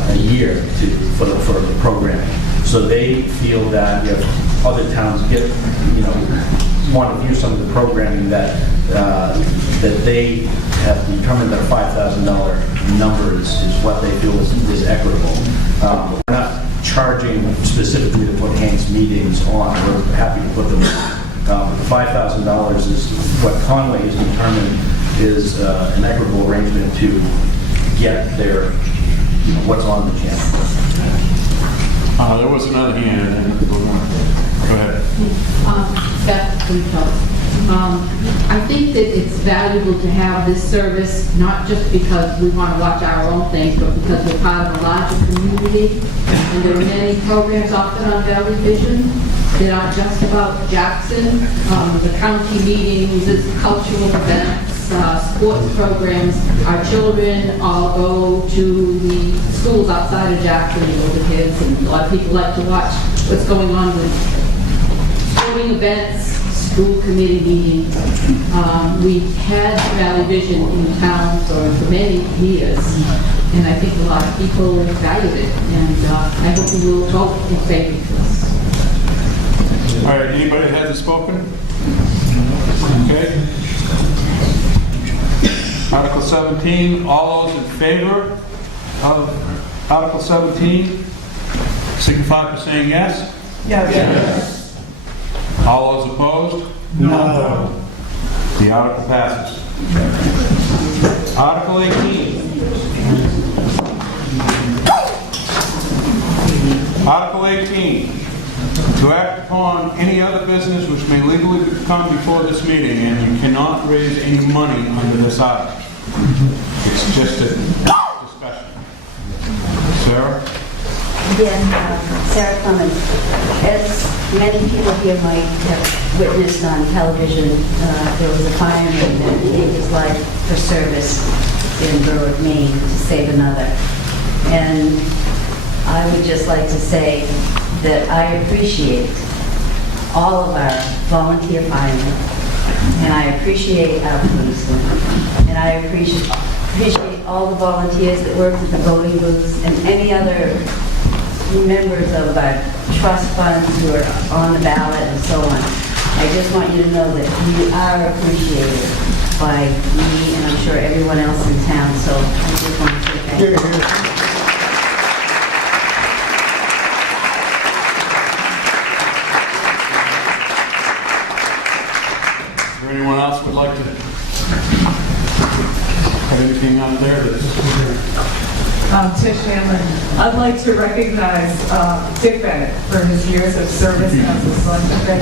a year for the program. So they feel that if other towns want to view some of the programming that they have determined that a $5,000 number is what they feel is equitable. We're not charging specifically to put Hank's meetings on. We're happy to put them on. The $5,000 is what Conway has determined is an equitable arrangement to get their, what's on the channel. There was another hand, and then go ahead. Beth, I think that it's valuable to have this service, not just because we want to watch our own things, but because we're part of a larger community. And there are many programs often on Valley Vision that aren't just about Jackson. The county meetings, cultural events, sports programs. Our children all go to the schools outside of Jackson, the kids, and a lot of people like to watch what's going on with sporting events, school committee meetings. We've had Valley Vision in town for many years, and I think a lot of people valued it, and I hope you will vote in favor of this. All right, anybody that hasn't spoken? Okay. Article 17, all those in favor of Article 17, signify by saying yes. Yes. All those opposed? No. The article passes. Article 18. Article 18. To act upon any other business which may legally come before this meeting, and you cannot raise any money under this article. It's just a discussion. Sarah? Again, Sarah Clemens. As many people here might have witnessed on television, there was a fireman that gave his life for service in Berwick, Maine, to save another. And I would just like to say that I appreciate all of our volunteer firemen, and I appreciate our policemen, and I appreciate all the volunteers that work at the voting booths and any other members of our trust funds who are on the ballot and so on. I just want you to know that you are appreciated by me and I'm sure everyone else in town, so I just want to say thank you. Is there anyone else who would like to have anything out there? Tish Hanlon. I'd like to recognize Dick Bennett for his years of service as a selectman.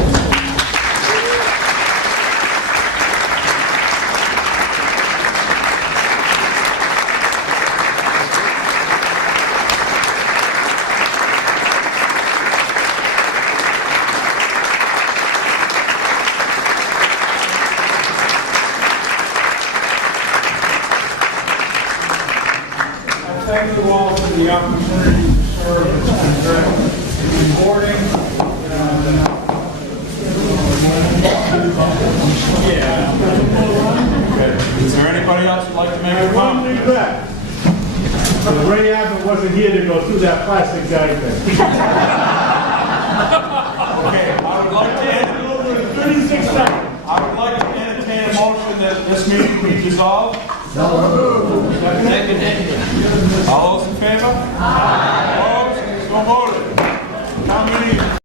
Thank you all for the opportunity to serve. It's been very rewarding. Okay. Is there anybody else who'd like to make a comment? Ray Abbott wasn't here to go through that plastic bag thing. Okay, I would like to entertain a motion that this meeting be dissolved. Second. All those in favor? Aye. Opposed? So voted. Town meeting